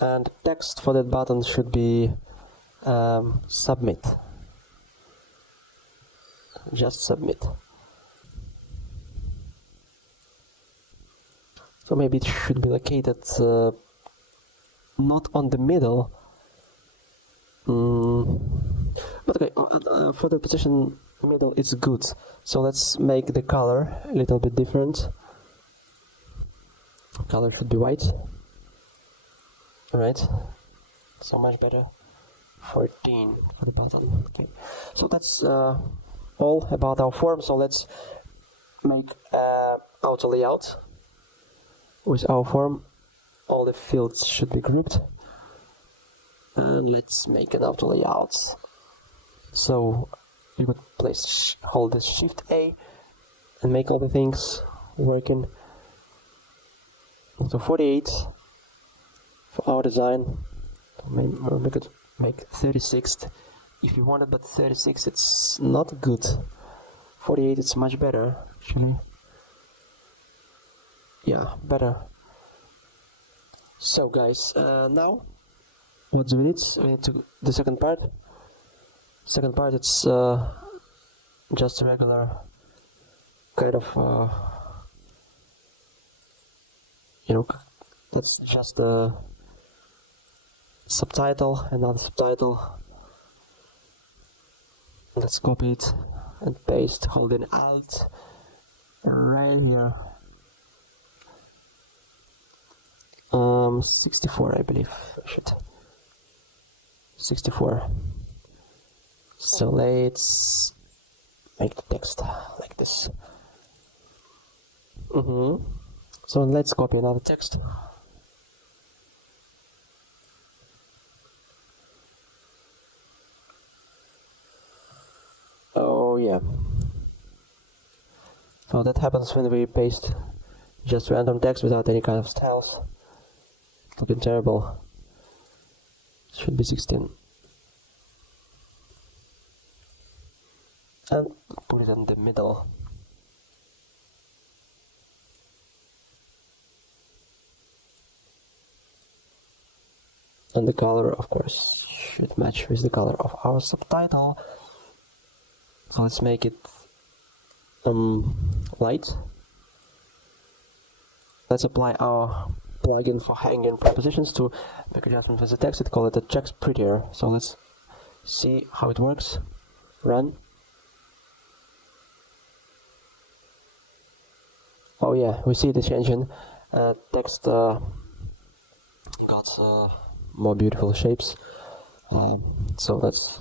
And text for that button should be submit. Just submit. So maybe it should be located not on the middle. But okay, for the position middle it's good. So let's make the color a little bit different. Color should be white. Right, so much better. 14 for the button. Okay, so that's all about our form. So let's make auto layout with our form. All the fields should be grouped, and let's make an auto layout. So you could hold this Shift A and make all the things working. So 48 for our design. Or we could make 36 if you want it, but 36 it's not good. 48 it's much better actually. Yeah, better. So guys, now what do we need? We need to the second part. Second part, it's just a regular kind of you know, that's just a subtitle, another subtitle. Let's copy it and paste, holding Alt right here. 64, I believe. I should 64. So let's make the text like this. So let's copy another text. Oh yeah. So that happens when we paste just random text without any kind of styles. It's looking terrible. should be 16. And put it in the middle. And the color, of course, should match with the color of our subtitle. So let's make it light. Let's apply our plugin for hanging prepositions to make adjustments with the text. It call it a text Prettier. So let's see how it works. Run. Oh yeah, we see the change in text got more beautiful shapes. So that's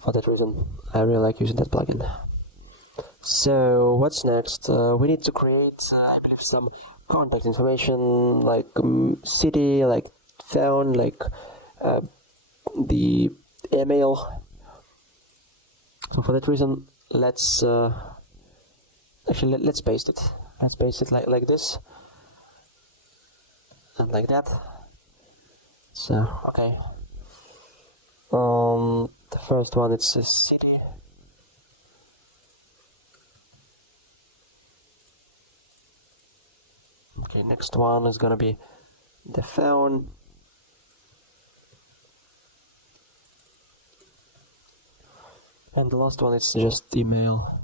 for that reason I really like using that plugin. So what's next? We need to create, I believe, some contact information like city, like town, like the email. So for that reason, let's actually let's paste it. Let's paste it like this and like that. So okay. The first one, it's a city. Okay, next one is gonna be the phone. And the last one is just email.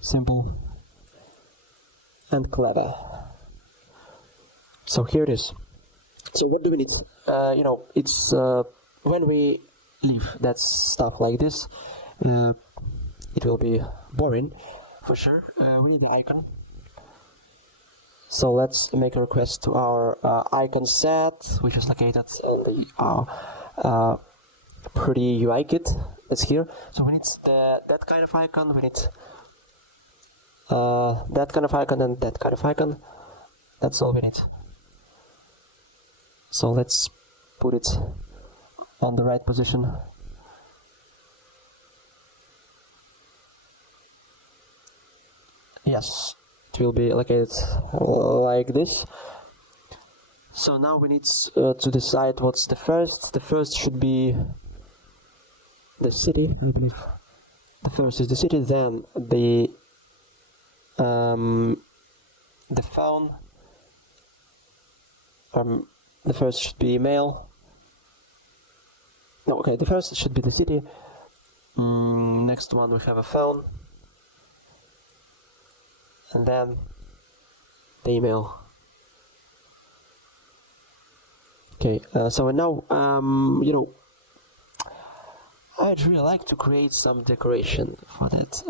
Simple and clever. So here it is. So what do we need? You know, it's when we leave that stuff like this, it will be boring for sure. We need the icon. So let's make a request to our icon set, which is located in the Prettier UI kit. That's here. So we need that kind of icon. We need that kind of icon and that kind of icon. That's all we need. So let's put it on the right position. Yes, it will be located like this. So now we need to decide what's the first. The first should be the city, I believe. The first is the city, then the phone. The first should be email. No, okay, the first should be the city. Next one we have a phone. And then the email. Okay, so now, you know, I'd really like to create some decoration for that.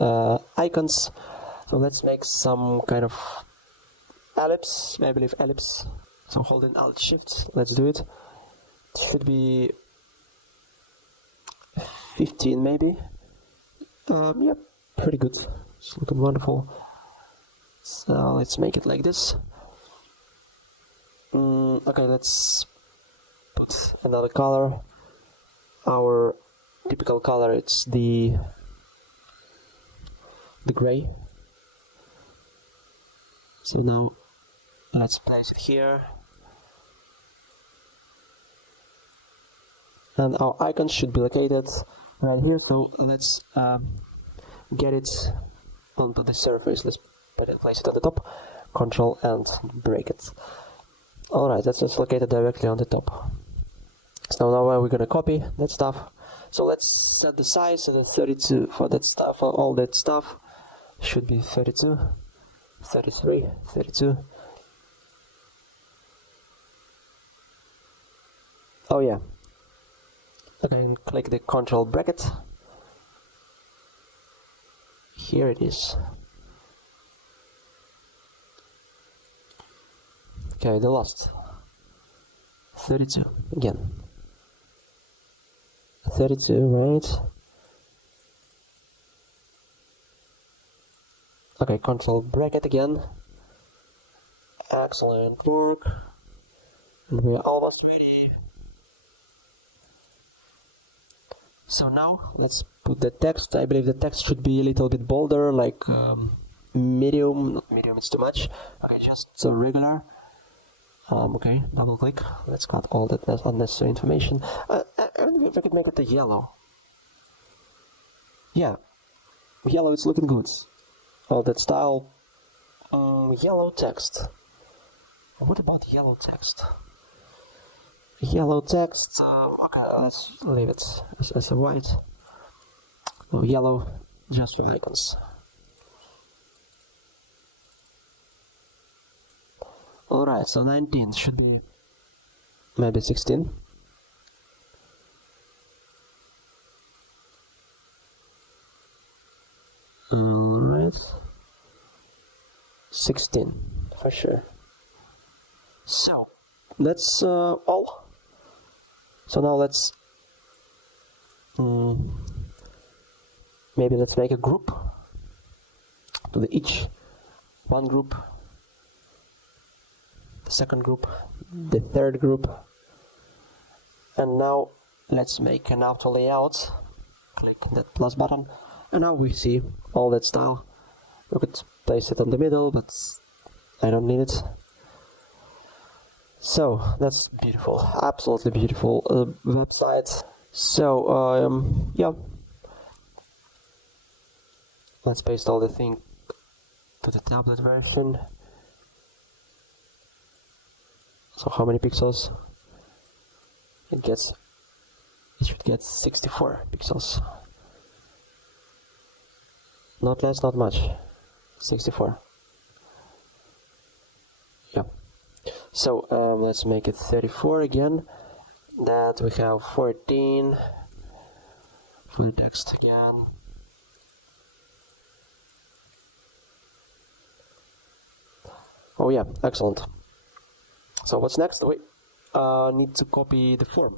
Icons. So let's make some kind of ellipse, I believe ellipse. So holding Alt Shift, let's do it. It should be 15 maybe. Yep, pretty good. It's looking wonderful. So let's make it like this. Okay, let's put another color. Our typical color, it's the gray. So now let's place it here. And our icon should be located right here. So let's get it onto the surface. Let's place it at the top. Control and break it. Alright, that's just located directly on the top. So now we're gonna copy that stuff. So let's set the size, and then 32 for that stuff. All that stuff should be 32, 33, 32. Oh yeah. Okay, and click the control bracket. Here it is. Okay, the last 32 again. 32, right? Okay, control bracket again. Excellent work. And we're almost ready. So now let's put the text. I believe the text should be a little bit bolder, like medium. Not medium, it's too much. Okay, just regular. Okay, double click. Let's cut all that unnecessary information. And if I could make it a yellow. Yeah, yellow is looking good. All that style. Yellow text. What about yellow text? Yellow text. Okay, let's leave it as a white. No, yellow, just for icons. Alright, so 19 should be maybe 16. Alright. 16 for sure. So that's all. So now let's maybe let's make a group to the each one group, the second group, the third group, and now let's make an auto layout. Click that plus button, and now we see all that style. We could place it on the middle, but I don't need it. So that's beautiful, absolutely beautiful website. So yeah, let's paste all the thing to the tablet version. So how many pixels? It should get 64 pixels. Not less, not much. 64. Yeah. So let's make it 34 again. That we have 14 for the text again. Oh yeah, excellent. So what's next? We need to copy the form.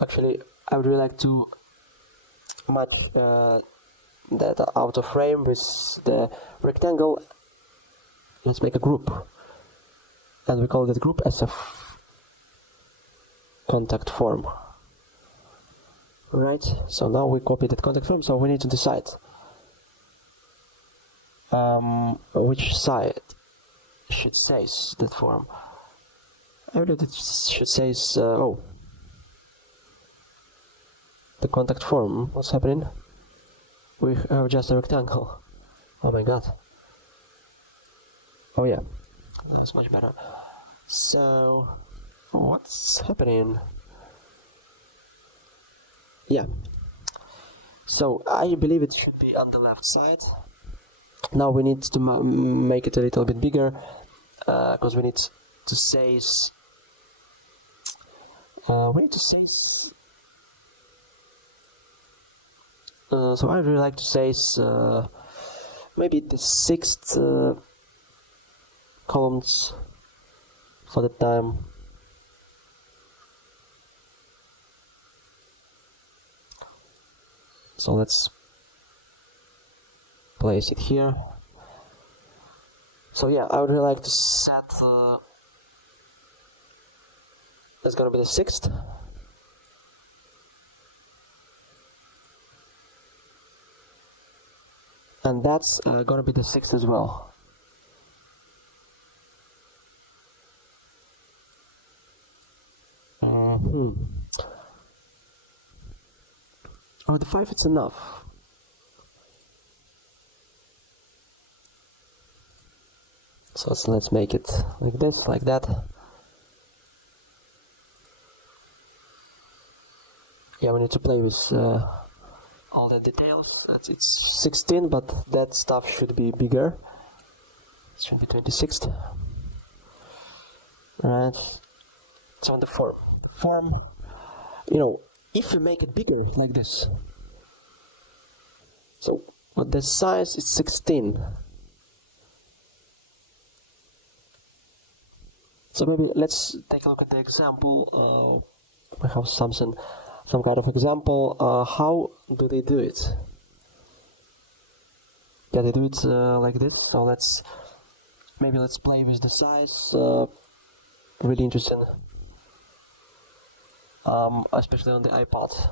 Actually, I would really like to match that outer frame with the rectangle. Let's make a group, and we call that group as a contact form. Right, so now we copy that contact form, so we need to decide which side should say that form. I believe it should say the contact form. What's happening? We have just a rectangle. Oh my god. Oh yeah, that's much better. So what's happening? Yeah, so I believe it should be on the left side. Now we need to make it a little bit bigger, because we need to say so I really like to say maybe the 6th columns for the time. So let's place it here. So yeah, I would really like to set that's gonna be the 6th. And that's gonna be the 6th as well. Oh, the 5 it's enough. So let's make it like this, like that. Yeah, we need to play with all the details. It's 16, but that stuff should be bigger. It should be 26th. Right. So on the form, you know, if you make it bigger like this, so the size is 16. So maybe let's take a look at the example. We have some kind of example. How do they do it? Yeah, they do it like this. So let's play with the size. Really interesting. Especially on the iPad.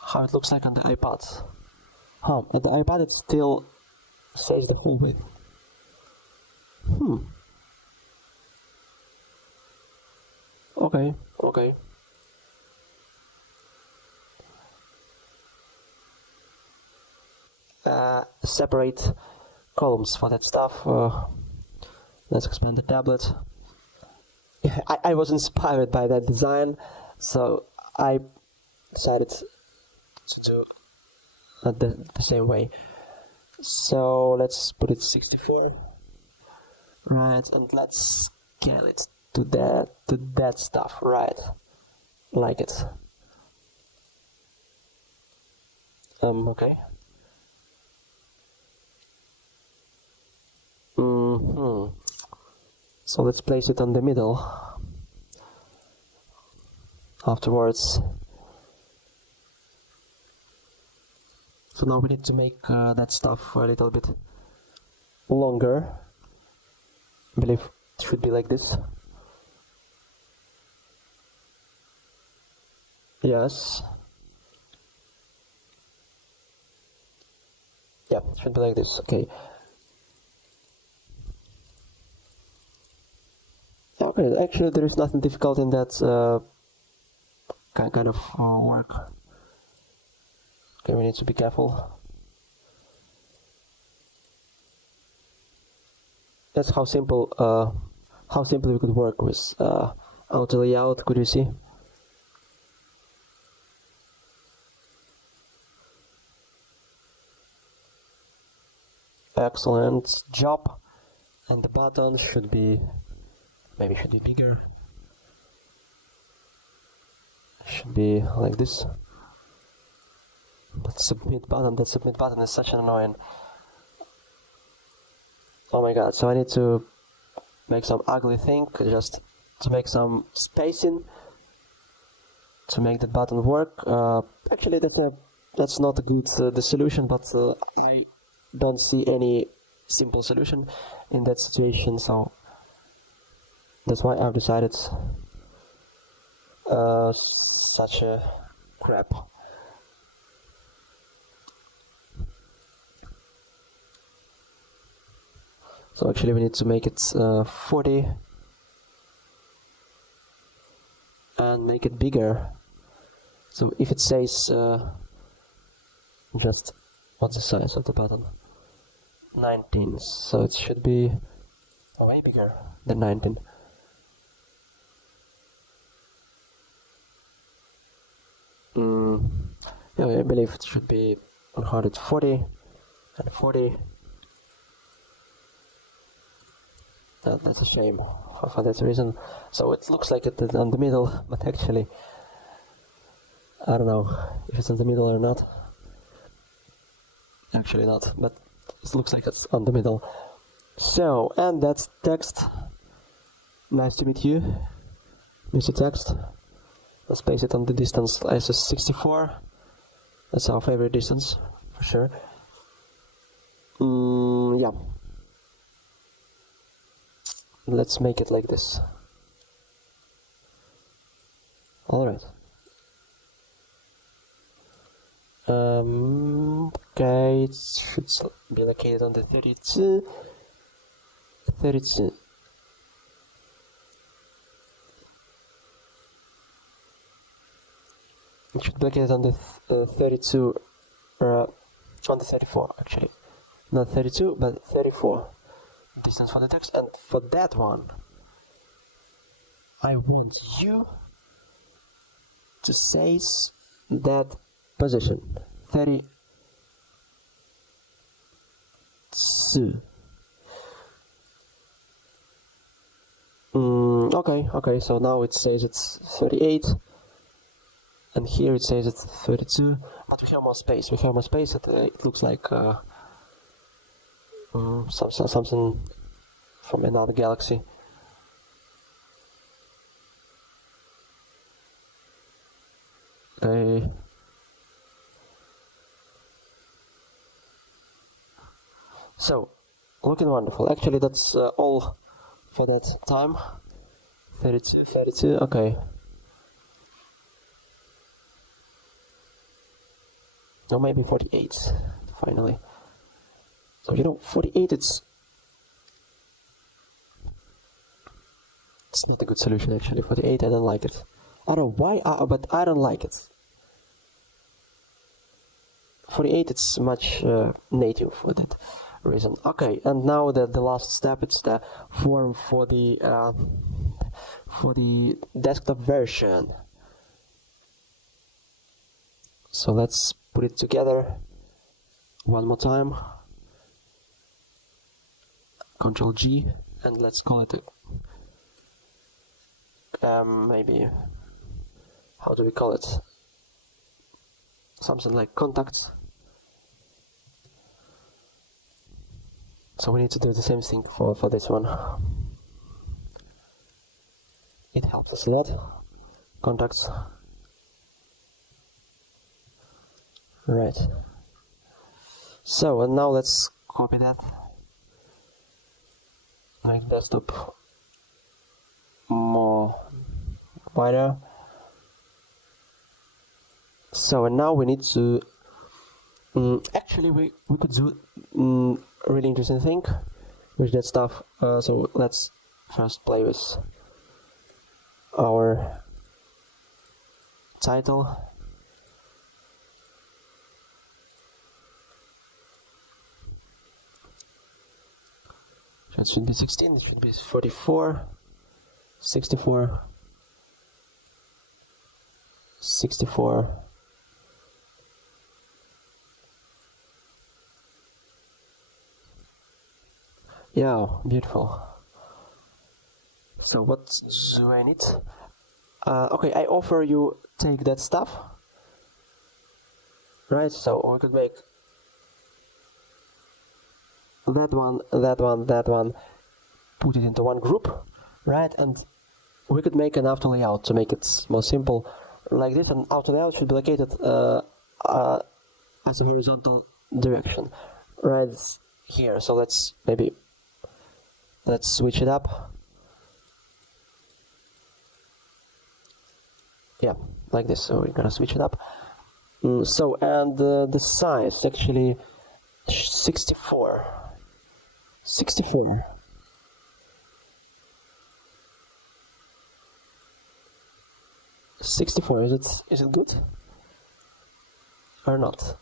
How it looks like on the iPad. At the iPad it still says the full width. Okay. Separate columns for that stuff. Let's expand the tablet. I was inspired by that design, so I decided to do the same way. So let's put it 64, right? And let's scale it to that stuff, right? Like it. Okay. So let's place it on the middle afterwards. So now we need to make that stuff a little bit longer. I believe it should be like this. Yes. Yeah, it should be like this. Okay. Okay, actually there is nothing difficult in that kind of work. Okay, we need to be careful. That's how simple we could work with auto layout. Could you see? Excellent job. And the button should be bigger. Should be like this. That submit button is such an annoying. Oh my god, so I need to make some ugly thing just to make some spacing to make the button work. Actually that's not a good the solution, but I don't see any simple solution in that situation, so that's why I've decided such a crap. So actually we need to make it 40 and make it bigger. So if it says just what's the size of the button? 19, so it should be way bigger than 19. Yeah, I believe it should be 140 and 40. That's a shame for that reason. So it looks like it's on the middle, but actually I don't know if it's in the middle or not. Actually not, but it looks like it's on the middle. So, and that's text. Nice to meet you, Mr. Text. Let's place it on the distance as 64. That's our favorite distance, for sure. Yeah. Let's make it like this. Alright. Okay, it should be located on the 32. It should be located on the 32, on the 34 actually. Not 32, but 34. Distance for the text, and for that one, I want you to say that position 32. Okay, so now it says it's 38, and here it says it's 32, but we have more space. It looks like something from another galaxy. Okay. So, looking wonderful. Actually, that's all for that time. 32, okay. Or maybe 48, finally. So, 48, it's It's not a good solution actually. 48, I don't like it. I don't know why, but I don't like it. 48, it's much native for that reason. Okay, and now the last step, it's the form for the desktop version. So let's put it together one more time. Control G, and let's call it maybe, how do we call it? Something like contacts. So we need to do the same thing for this one. It helps us a lot. Contacts. Right. So, and now let's copy that. Make desktop more wider. So, and now we need to actually we could do a really interesting thing with that stuff. So let's first play with our title. So it should be 16, it should be 44, 64, 64. Yeah, beautiful. So what do I need? Okay, I offer you take that stuff. Right, so we could make that one, that one, that one, put it into one group, right? And we could make an auto layout to make it more simple, like this. And auto layout should be located as a horizontal direction, right here. So let's switch it up. Yeah, like this. So we're gonna switch it up. So, and the size actually 64. 64. Is it good or not?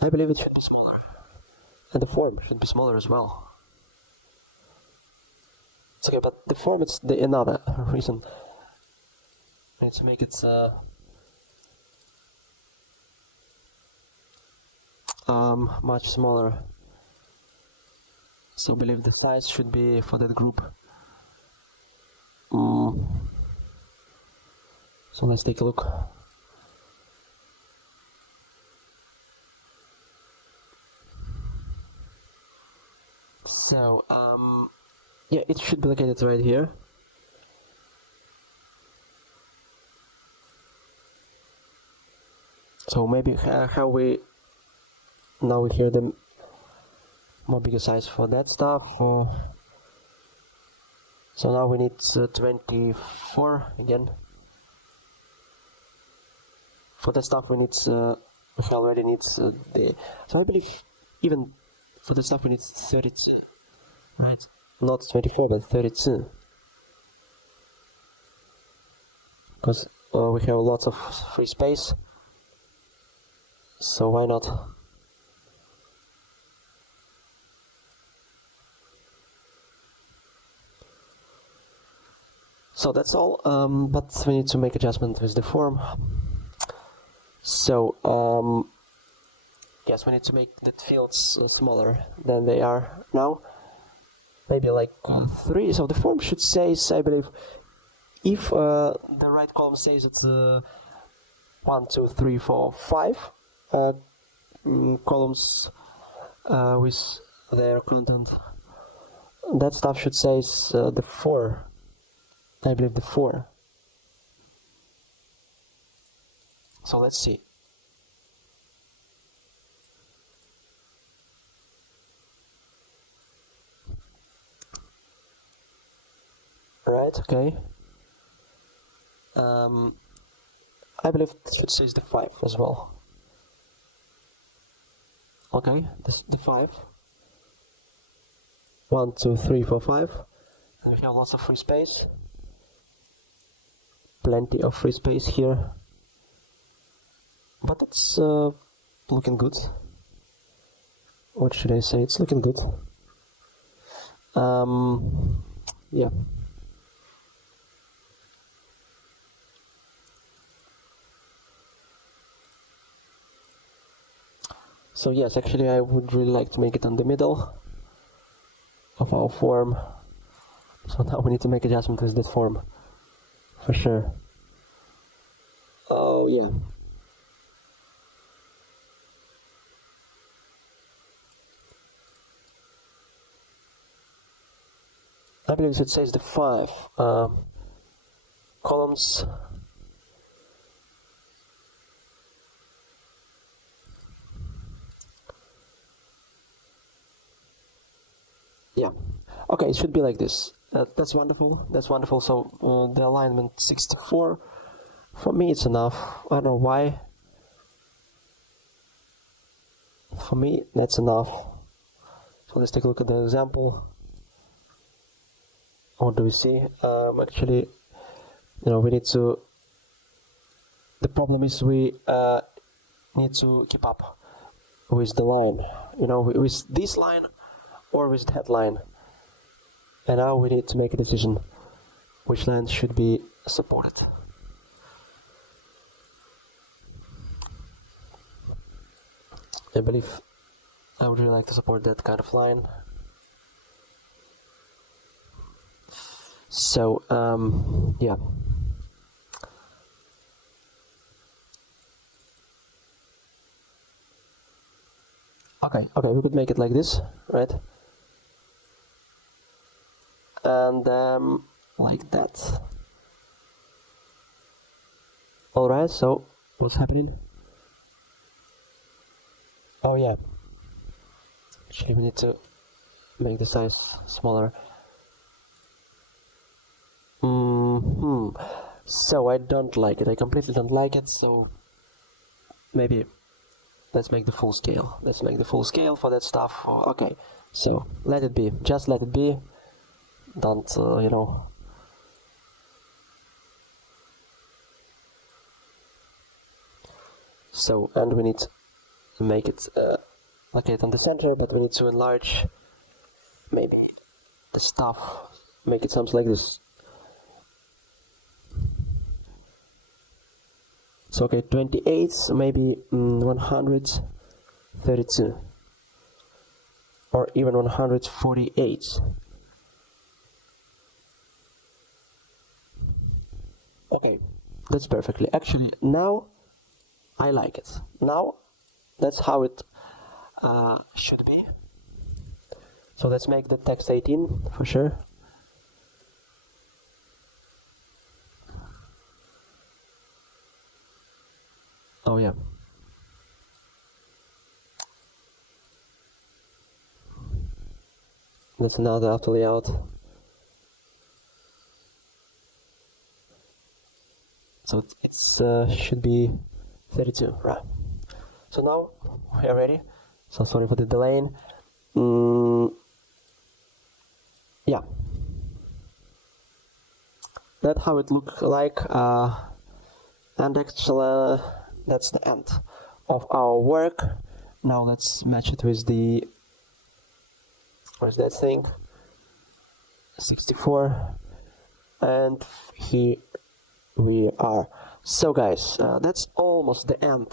I believe it should be smaller, and the form should be smaller as well. It's okay, but the form, it's another reason. I need to make it much smaller. So I believe the size should be for that group. So let's take a look. So yeah, it should be located right here. So maybe how we now we hear the more bigger size for that stuff. So now we need 24 again. For that stuff we need we already need the. So I believe even for the stuff we need 32, right? Not 24 but 32. Because we have lots of free space. So why not? So that's all, but we need to make adjustment with the form. So yes, we need to make the fields smaller than they are now. Maybe like 3. So the form should say, I believe, if the right column says it's 1, 2, 3, 4, 5 columns with their content, that stuff should say the 4. I believe the 4. So let's see. Right, okay. I believe it should say the 5 as well. Okay, the 5. 1, 2, 3, 4, 5. and we have lots of free space, plenty of free space here, but it's looking good. What should I say? It's looking good. Yeah. So yes, actually I would really like to make it on the middle of our form. So now we need to make adjustment with this form, for sure. Oh yeah. I believe it says the 5 columns. Yeah. Okay, it should be like this. That's wonderful. That's wonderful. So the alignment 64. For me, it's enough. I don't know why. For me, that's enough. So let's take a look at the example. What do we see? Actually, we need to. The problem is we need to keep up with the line. With this line or with that line. And now we need to make a decision which line should be supported. I believe I would really like to support that kind of line. So, yeah. Okay, we could make it like this, right? And like that. Alright, so what's happening? Oh yeah. Actually, we need to make the size smaller. So I don't like it. I completely don't like it. So maybe let's make the full scale. Let's make the full scale for that stuff. Okay. So let it be. Just let it be. Don't So, and we need to make it locate on the center, but we need to enlarge maybe the stuff, make it something like this. So okay, 28, maybe 132 or even 148. Okay, that's perfectly. Actually, now I like it. Now that's how it should be. So let's make the text 18 for sure. Oh yeah. That's another auto layout. So it should be 32, right? So now we are ready. So sorry for the delay. Yeah, that's how it looks like. And actually, that's the end of our work. Now let's match it with the, where's that thing? 64, and here we are. So guys, that's almost the end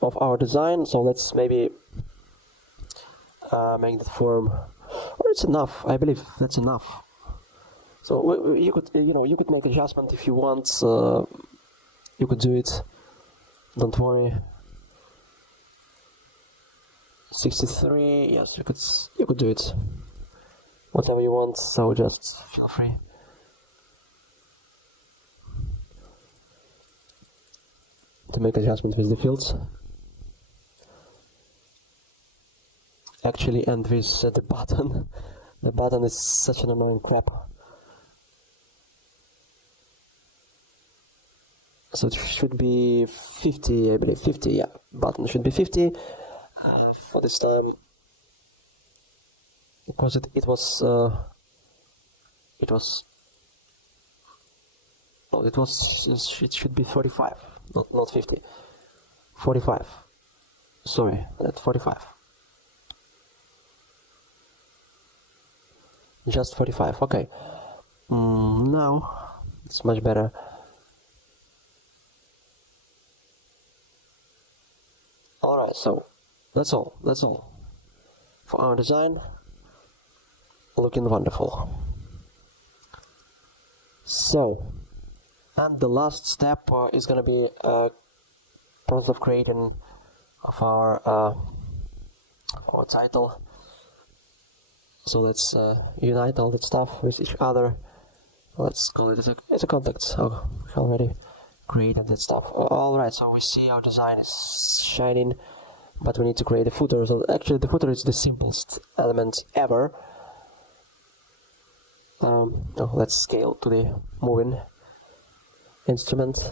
of our design. So let's maybe make the form, or it's enough. I believe that's enough. So you could make adjustment if you want. You could do it. Don't worry. 63. Yes, you could do it. Whatever you want. So just feel free. To make adjustments with the fields. Actually, and with the button. The button is such an annoying crap. So it should be 50, I believe. 50, yeah. Button should be 50 for this time. Because it was it was, no, it was, it should be 45, not 50, 45, sorry, at 45, just 45, okay. Now it's much better. Alright, so that's all for our design. Looking wonderful. So, and the last step is gonna be process of creating of our title. So let's unite all that stuff with each other. Let's call it as a context. Oh, we already created that stuff. Alright, so we see our design is shining, but we need to create a footer. So actually the footer is the simplest element ever. Let's scale to the moving instrument.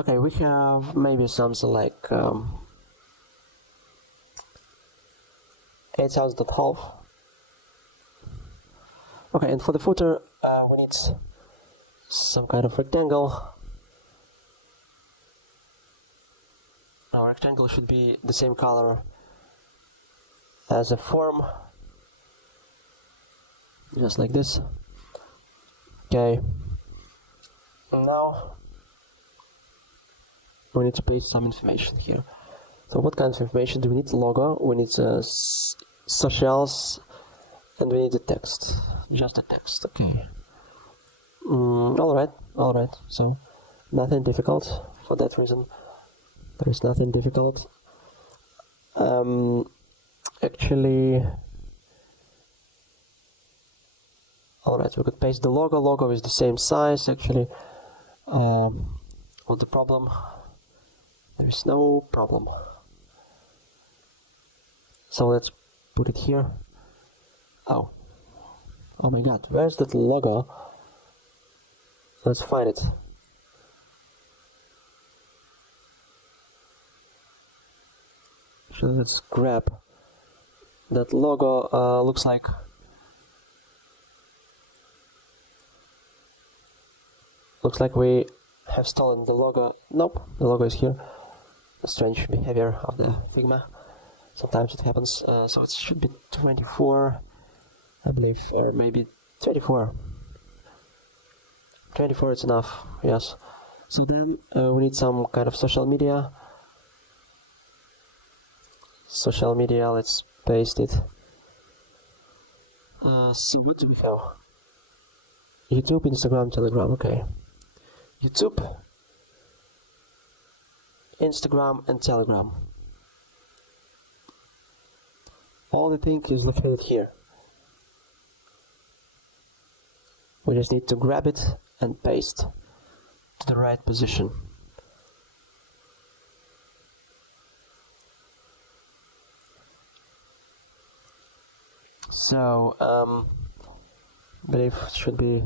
Okay, we have maybe something like 8,500. Okay, and for the footer we need some kind of rectangle. Our rectangle should be the same color as a form, just like this. Okay, now we need to paste some information here. So what kind of information do we need? Logo, we need socials, and we need the text, just the text. Okay. Alright, so nothing difficult for that reason. There is nothing difficult. Actually, alright, we could paste the logo. Logo is the same size actually. What's the problem? There is no problem. So let's put it here. Oh my god, where's that logo? Let's find it. So let's grab that logo. Looks like we have stolen the logo. Nope, the logo is here. A strange behavior of the Figma. Sometimes it happens. So it should be 24, I believe, or maybe 24. 24 is enough, yes. So then we need some kind of social media. Social media, let's paste it. So what do we have? YouTube, Instagram, Telegram, okay. YouTube, Instagram, and Telegram. All the thing is located here. We just need to grab it and paste to the right position. So, I believe it should be.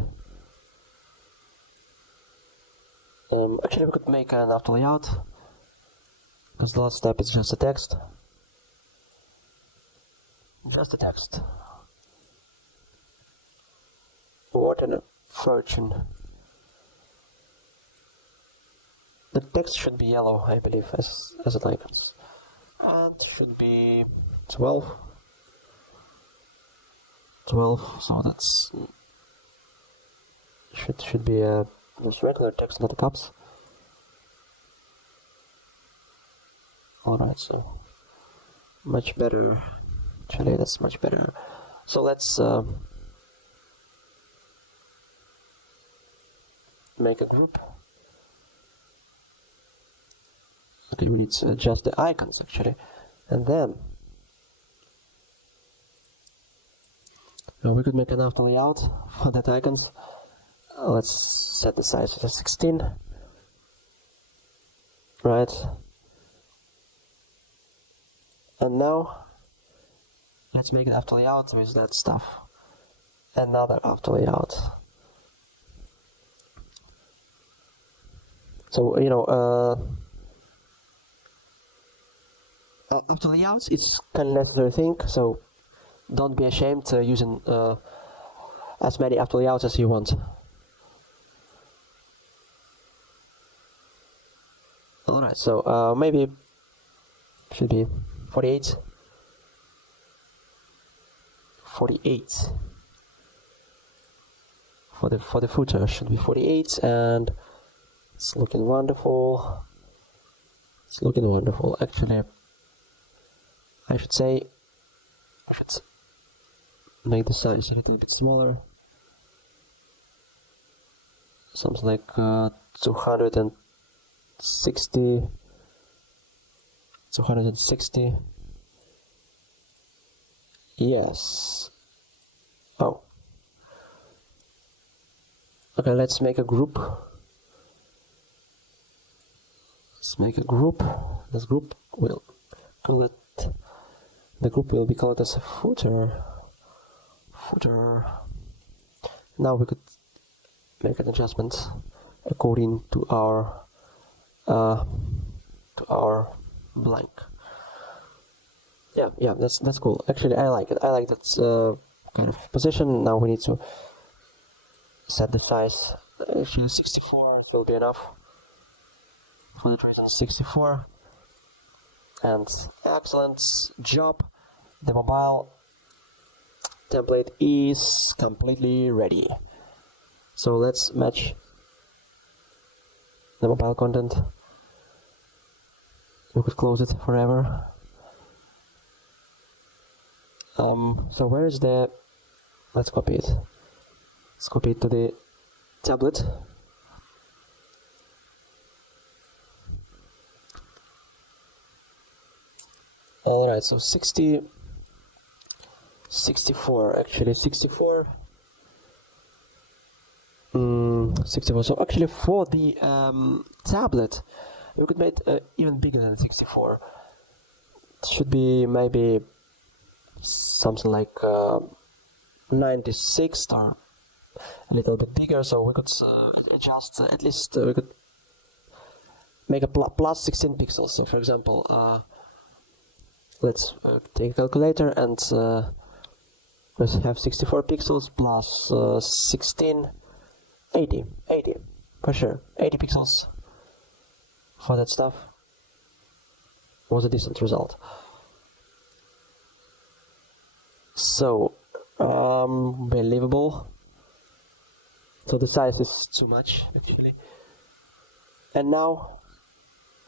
Actually, we could make an auto layout because the last step is just a text. Just a text. What a fortune. The text should be yellow, I believe, as it icons. And should be 12. 12, so that's should be just regular text, not caps. Alright, so much better. Actually, that's much better. So let's make a group. Okay, we need to adjust the icons actually, and then we could make an auto layout for that icons. Let's set the size to 16. Right. And now let's make an auto layout with that stuff. Another auto layout. So auto layouts, it's kind of necessary thing. So don't be ashamed using as many after layouts as you want. Alright, so maybe should be 48. 48 for the footer should be 48, and it's looking wonderful. It's looking wonderful. Actually, I should make the size a little bit smaller. Something like 260. Yes. Oh. Okay, let's make a group. Let's make a group. This group will call it. The group will be called as a footer. Now we could make an adjustment according to our blank. Yeah, that's cool. Actually, I like it. I like that kind of position. Now we need to set the size. Actually, 64 will be enough. For that reason, 64. And excellent job. The mobile template is completely ready. So let's match the mobile content. You could close it forever. So where is the, let's copy it. Let's copy it to the tablet. Alright, so 64, actually 64. 64. So actually for the tablet, we could make even bigger than 64. It should be maybe something like 96 or a little bit bigger. So we could adjust at least we could make a plus 16 pixels. So for example, let's take a calculator and let's have 64 pixels plus 16, 80 for sure. 80 pixels for that stuff was a decent result. So believable. So the size is too much actually. And now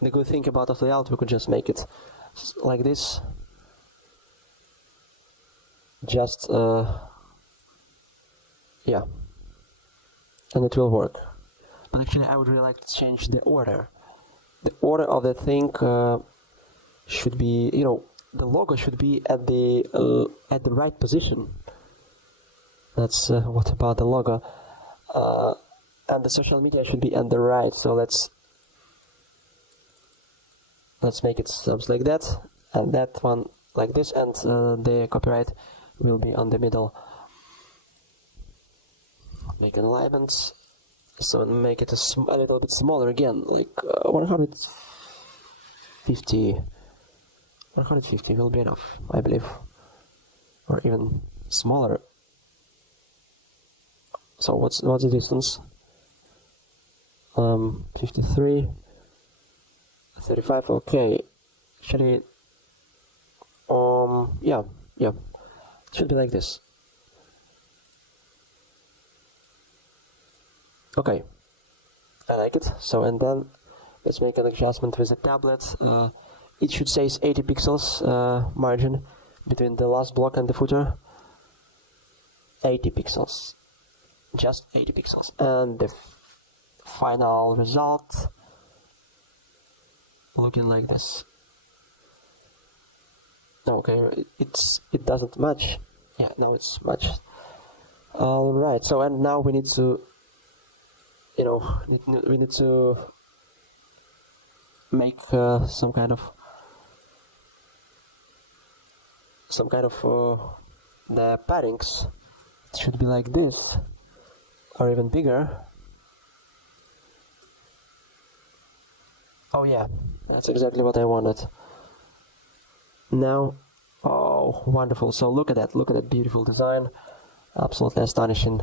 the good thing about the layout, we could just make it like this. Just yeah, and it will work. But actually I would really like to change the order. The order of the thing should be, you know, the logo should be at the right position. That's what about the logo, and the social media should be at the right. So let's make it something like that, and that one like this, and the copyright will be on the middle. Make an alignment, so make it a little bit smaller again, like 150 will be enough, I believe, or even smaller. So what's the distance? 53, 35. Okay, actually, yeah, it should be like this. Okay, I like it. So, and then let's make an adjustment with the tablet. It should say 80 pixels margin between the last block and the footer. 80 pixels, just 80 pixels, and the final result looking like this. Okay, it doesn't match. Yeah, now it's matched. All right. So, and now we need to, you know, we need to make some kind of the paddings. It should be like this, or even bigger. Oh yeah, that's exactly what I wanted. Now, oh, wonderful. So look at that beautiful design. Absolutely astonishing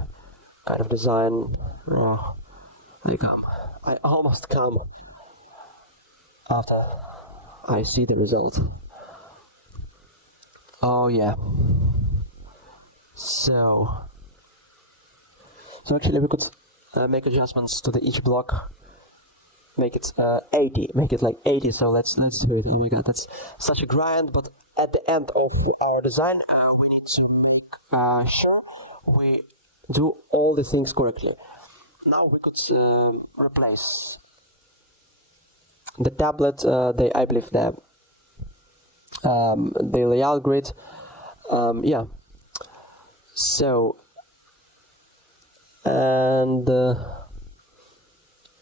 kind of design. Oh, I almost come after I see the result. Oh yeah. So actually we could make adjustments to each block. Make it 80. Make it like 80. So let's do it. Oh my god, that's such a grind. But at the end of our design, we need to make sure we do all the things correctly. Now we could replace the tablet. I believe the layout grid. Yeah. So and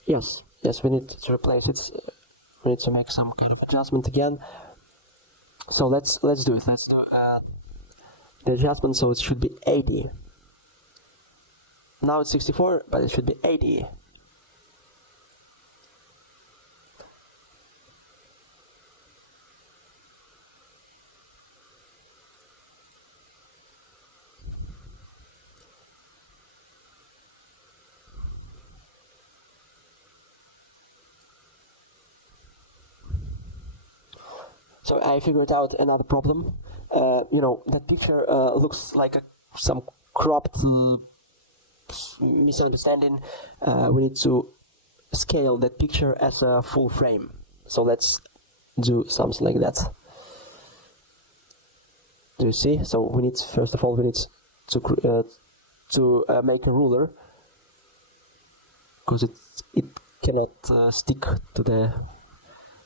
yes, we need to replace it. We need to make some kind of adjustment again. So let's do it. Let's do the adjustment. So it should be 80. Now it's 64, but it should be 80. So I figured out another problem. You know, that picture looks like some cropped misunderstanding. We need to scale that picture as a full frame. So let's do something like that. Do you see? So we need, first of all, we need to make a ruler, because it cannot stick to the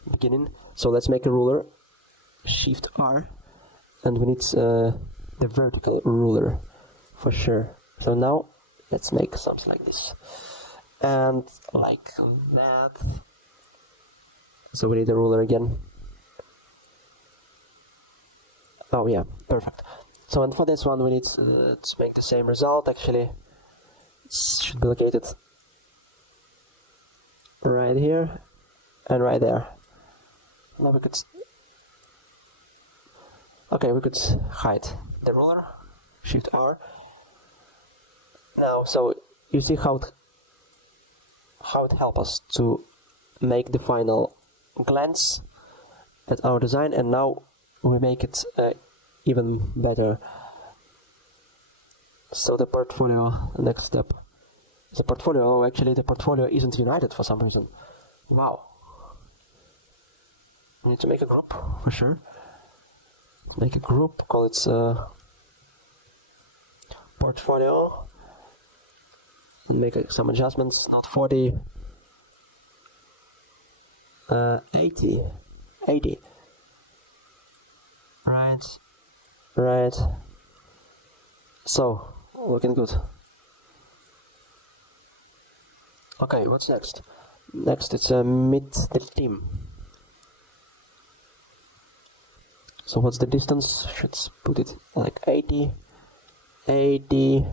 beginning. So let's make a ruler. Shift R, and we need the vertical ruler for sure. So now let's make something like this, and like that. So we need a ruler again. Oh yeah, perfect. So and for this one we need to make the same result. Actually, it should be located right here and right there. Now we could. Okay, we could hide the ruler, Shift R. Now, so you see how it helps us to make the final glance at our design, and now we make it even better. So the portfolio, next step. The portfolio, oh, actually the portfolio isn't united for some reason. Wow. We need to make a group for sure. Make a group, call it portfolio, and make some adjustments, not 40, 80, right, so, looking good. Okay, what's next? Next it's meet the team. So what's the distance? Should put it like 80. Okay,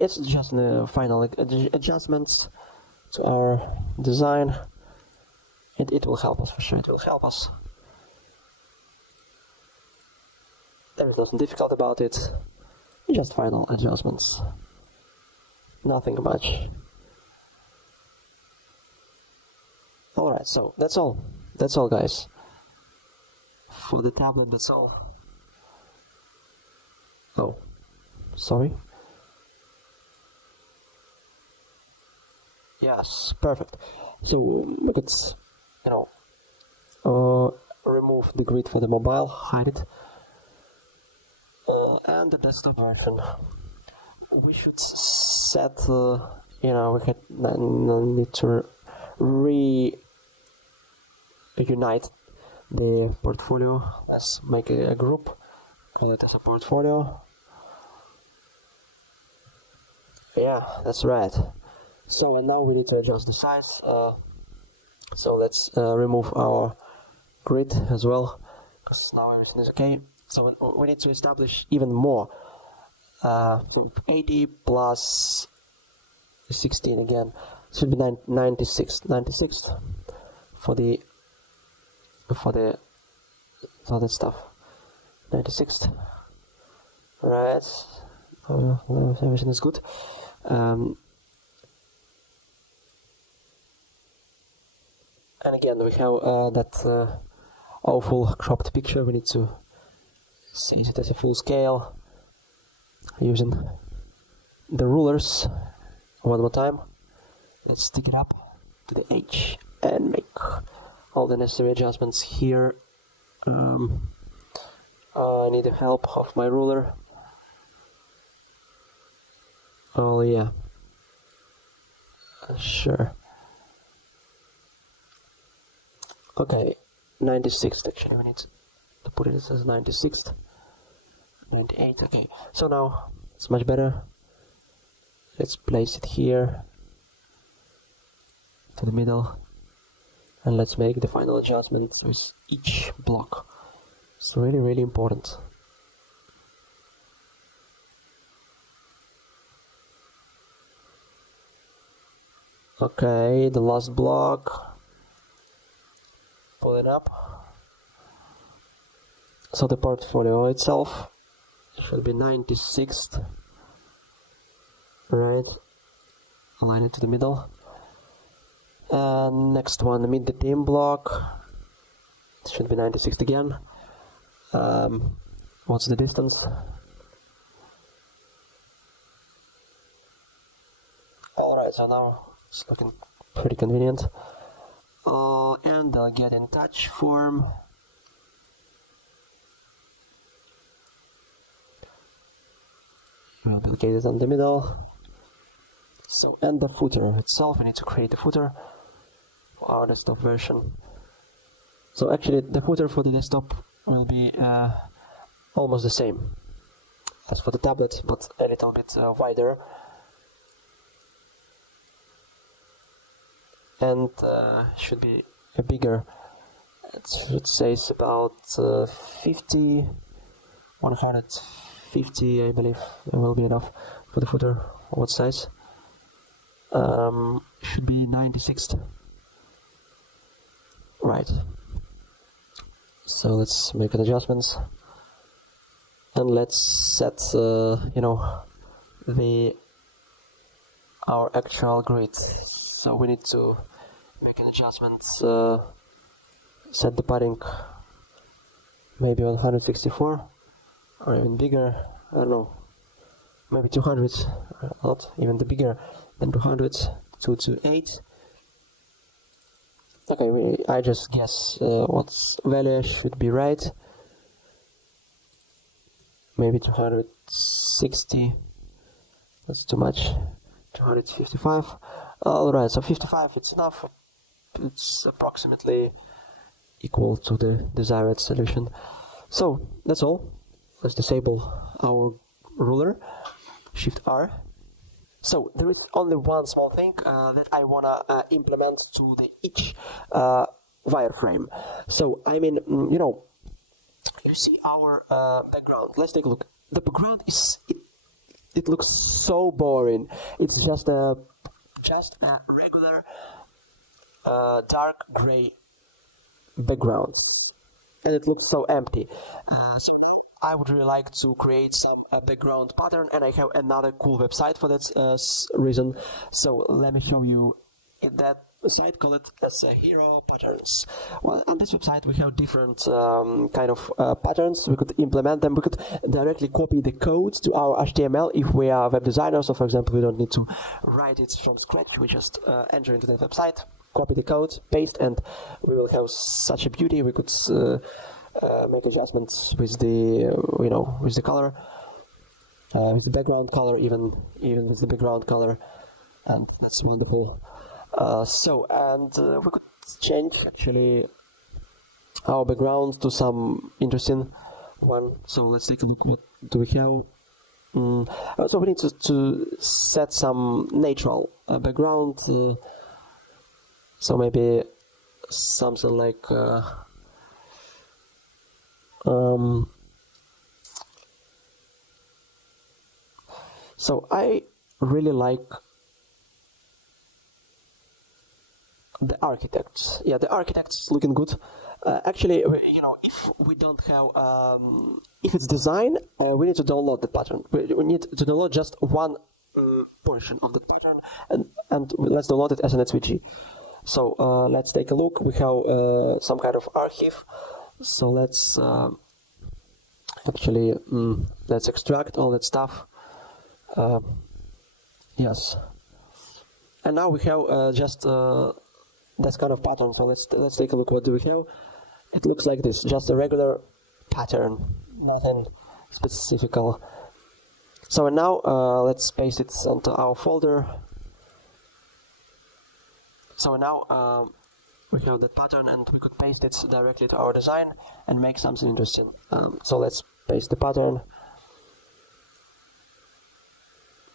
it's just the final adjustments to our design, and it will help us for sure. It will help us. There is nothing difficult about it. Just final adjustments. Nothing much. Alright, so that's all. That's all, guys. For the tablet, that's all. Oh, sorry. Yes, perfect. So we could, remove the grid for the mobile, hide it, and the desktop version. We should set, we need to reunite the portfolio. Let's make a group, call it as a portfolio. Yeah, that's right. So and now we need to adjust the size. So let's remove our grid as well, because now everything is okay. So we need to establish even more. 80 plus 16 again. It should be 96 for the other stuff. 96. right? Everything is good. And again, we have that awful cropped picture. We need to size it as a full scale using the rulers. One more time. Let's stick it up to the edge and make all the necessary adjustments here. I need the help of my ruler. Oh yeah, sure. Okay, 96th actually, we need to put it as 96th. 98, okay. So now it's much better. Let's place it here to the middle, and let's make the final adjustments with each block. It's really, really important. Okay, the last block. Pull it up. So the portfolio itself should be 96th. Right. Align it to the middle. And next one, meet the team block. It should be 96th again. What's the distance? Alright, so now it's looking pretty convenient. And the get in touch form. Will be located in the middle. So, and the footer itself, we need to create a footer for our desktop version. So actually the footer for the desktop will be almost the same as for the tablet, but a little bit wider. And should be a bigger. It should say it's about 150, I believe it will be enough for the footer. What size? Should be 96th. Right. So let's make an adjustments, and let's set our actual grid. So we need to make an adjustment, set the padding maybe 164 or even bigger, I don't know, maybe 200, not even the bigger than 200, 228. Okay, I just guess what value should be right. Maybe 260, that's too much. 255. Alright, so 55, it's enough. It's approximately equal to the desired solution. So that's all. Let's disable our ruler. Shift R. So there is only one small thing that I wanna implement to each wireframe. So I mean, you see our background. Let's take a look. The background it looks so boring. It's just a regular dark gray background, and it looks so empty. So I would really like to create a background pattern, and I have another cool website for that reason. So let me show you that site. Call it as Hero Patterns. Well, on this website we have different kind of patterns. We could implement them. We could directly copy the code to our HTML if we are web designers. So for example, we don't need to write it from scratch. We just enter into the website, copy the code, paste, and we will have such a beauty. We could make adjustments with the with the color, with the background color, even with the background color, and that's wonderful. We could change actually our background to some interesting one. So let's take a look. What do we have? So we need to set some natural background. So maybe something like so I really like the architects. Yeah, the architects looking good. Actually, if we don't have, if it's design, we need to download the pattern. We need to download just one portion of the pattern, and let's download it as an SVG. So let's take a look. We have some kind of archive. So let's actually let's extract all that stuff. Yes, and now we have just this kind of pattern. So let's take a look. What do we have? It looks like this, just a regular pattern, nothing specific. So now let's paste it into our folder. So now we have that pattern, and we could paste it directly to our design and make something interesting. So let's paste the pattern.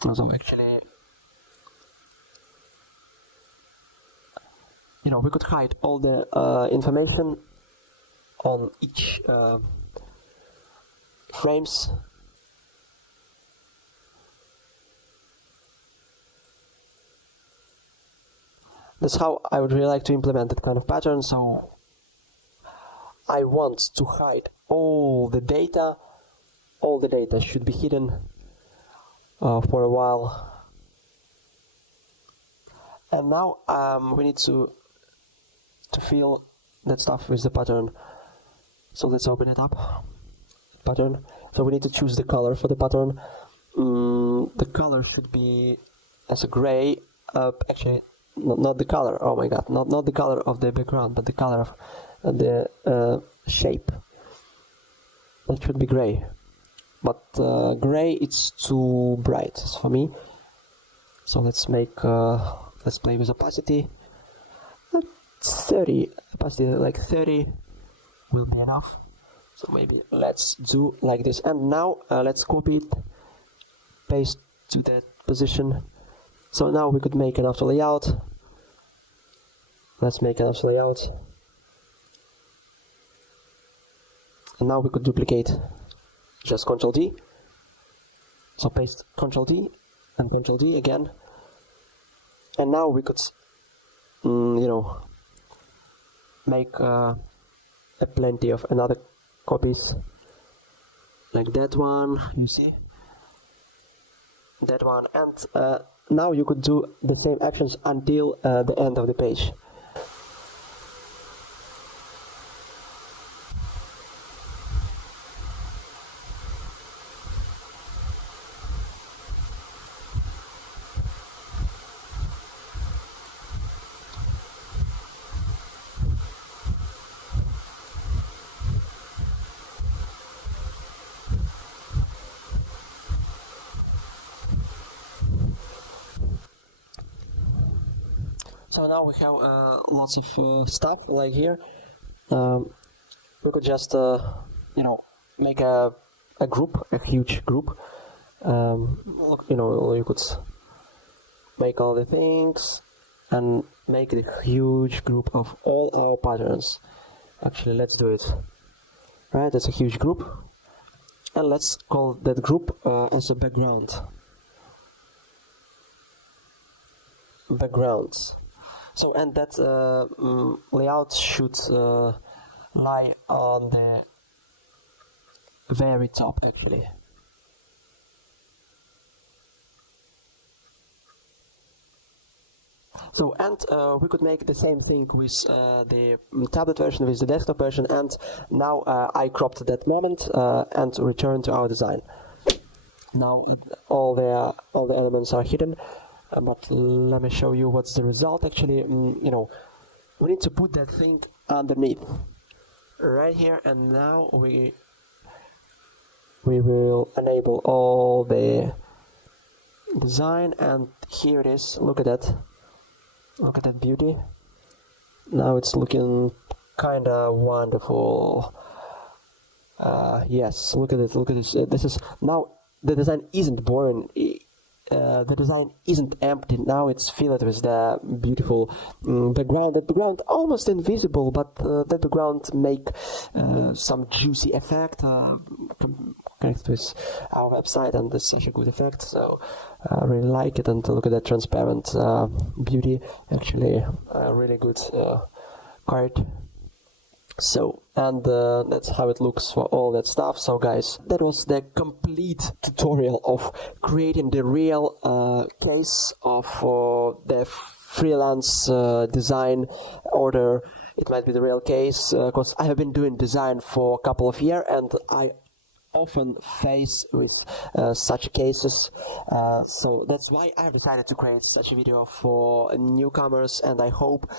So actually, we could hide all the information on each frames. That's how I would really like to implement that kind of pattern. So I want to hide all the data. All the data should be hidden for a while. And now we need to fill that stuff with the pattern. So let's open it up. Pattern. So we need to choose the color for the pattern. The color should be as a gray. Actually, not the color. Oh my god! Not the color of the background, but the color of the shape. It should be gray. But gray, it's too bright for me. So let's make. Let's play with opacity. 30 opacity, like 30 will be enough. So maybe let's do like this. And now let's copy it, paste to that position. So now we could make an after layout. Let's make an after layout. And now we could duplicate. Just Ctrl D. So paste Ctrl D and Ctrl D again. And now we could, make plenty of another copies, like that one, you see, that one, and now you could do the same actions until the end of the page. So now we have lots of stuff like here. We could just make a group, a huge group. You could make all the things and make a huge group of all our patterns. Actually, let's do it. Right, that's a huge group, and let's call that group as a background. Backgrounds. So, and that layout should lie on the very top, actually. So, and we could make the same thing with the tablet version, with the desktop version, and now I cropped that moment and returned to our design. Now all the elements are hidden. But let me show you what's the result. Actually, we need to put that thing underneath, right here, and now we will enable all the design, and here it is. Look at that. Look at that beauty. Now it's looking kinda wonderful. Yes, look at it. Look at this. This is now the design isn't boring. The design isn't empty. Now it's filled with the beautiful background. The background almost invisible, but that background make some juicy effect connected with our website, and it's such a good effect. So I really like it. And look at that transparent beauty. Actually, a really good card. So, and that's how it looks for all that stuff. So guys, that was the complete tutorial of creating the real case of the freelance design order. It might be the real case because I have been doing design for a couple of years, and I often face with such cases, so that's why I've decided to create such a video for newcomers, and I hope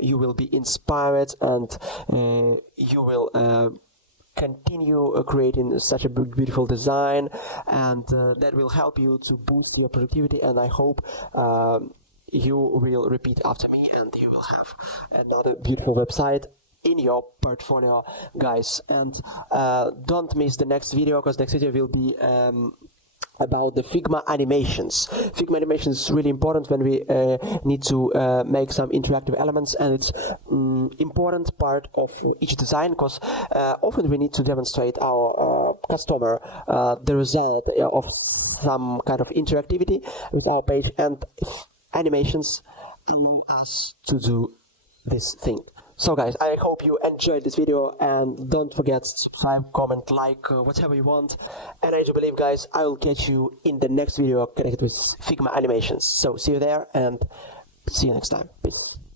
you will be inspired and you will continue creating such a beautiful design, and that will help you to boost your productivity, and I hope you will repeat after me and you will have another beautiful website in your portfolio, guys. And don't miss the next video, because next video will be about the Figma animations. Figma animations is really important when we need to make some interactive elements, and it's important part of each design, because often we need to demonstrate our customer the result of some kind of interactivity with our page, and animations allow us to do this thing. So guys, I hope you enjoyed this video, and don't forget to subscribe, comment, like, whatever you want. And I do believe, guys, I will catch you in the next video connected with Figma animations. So see you there, and see you next time. Peace.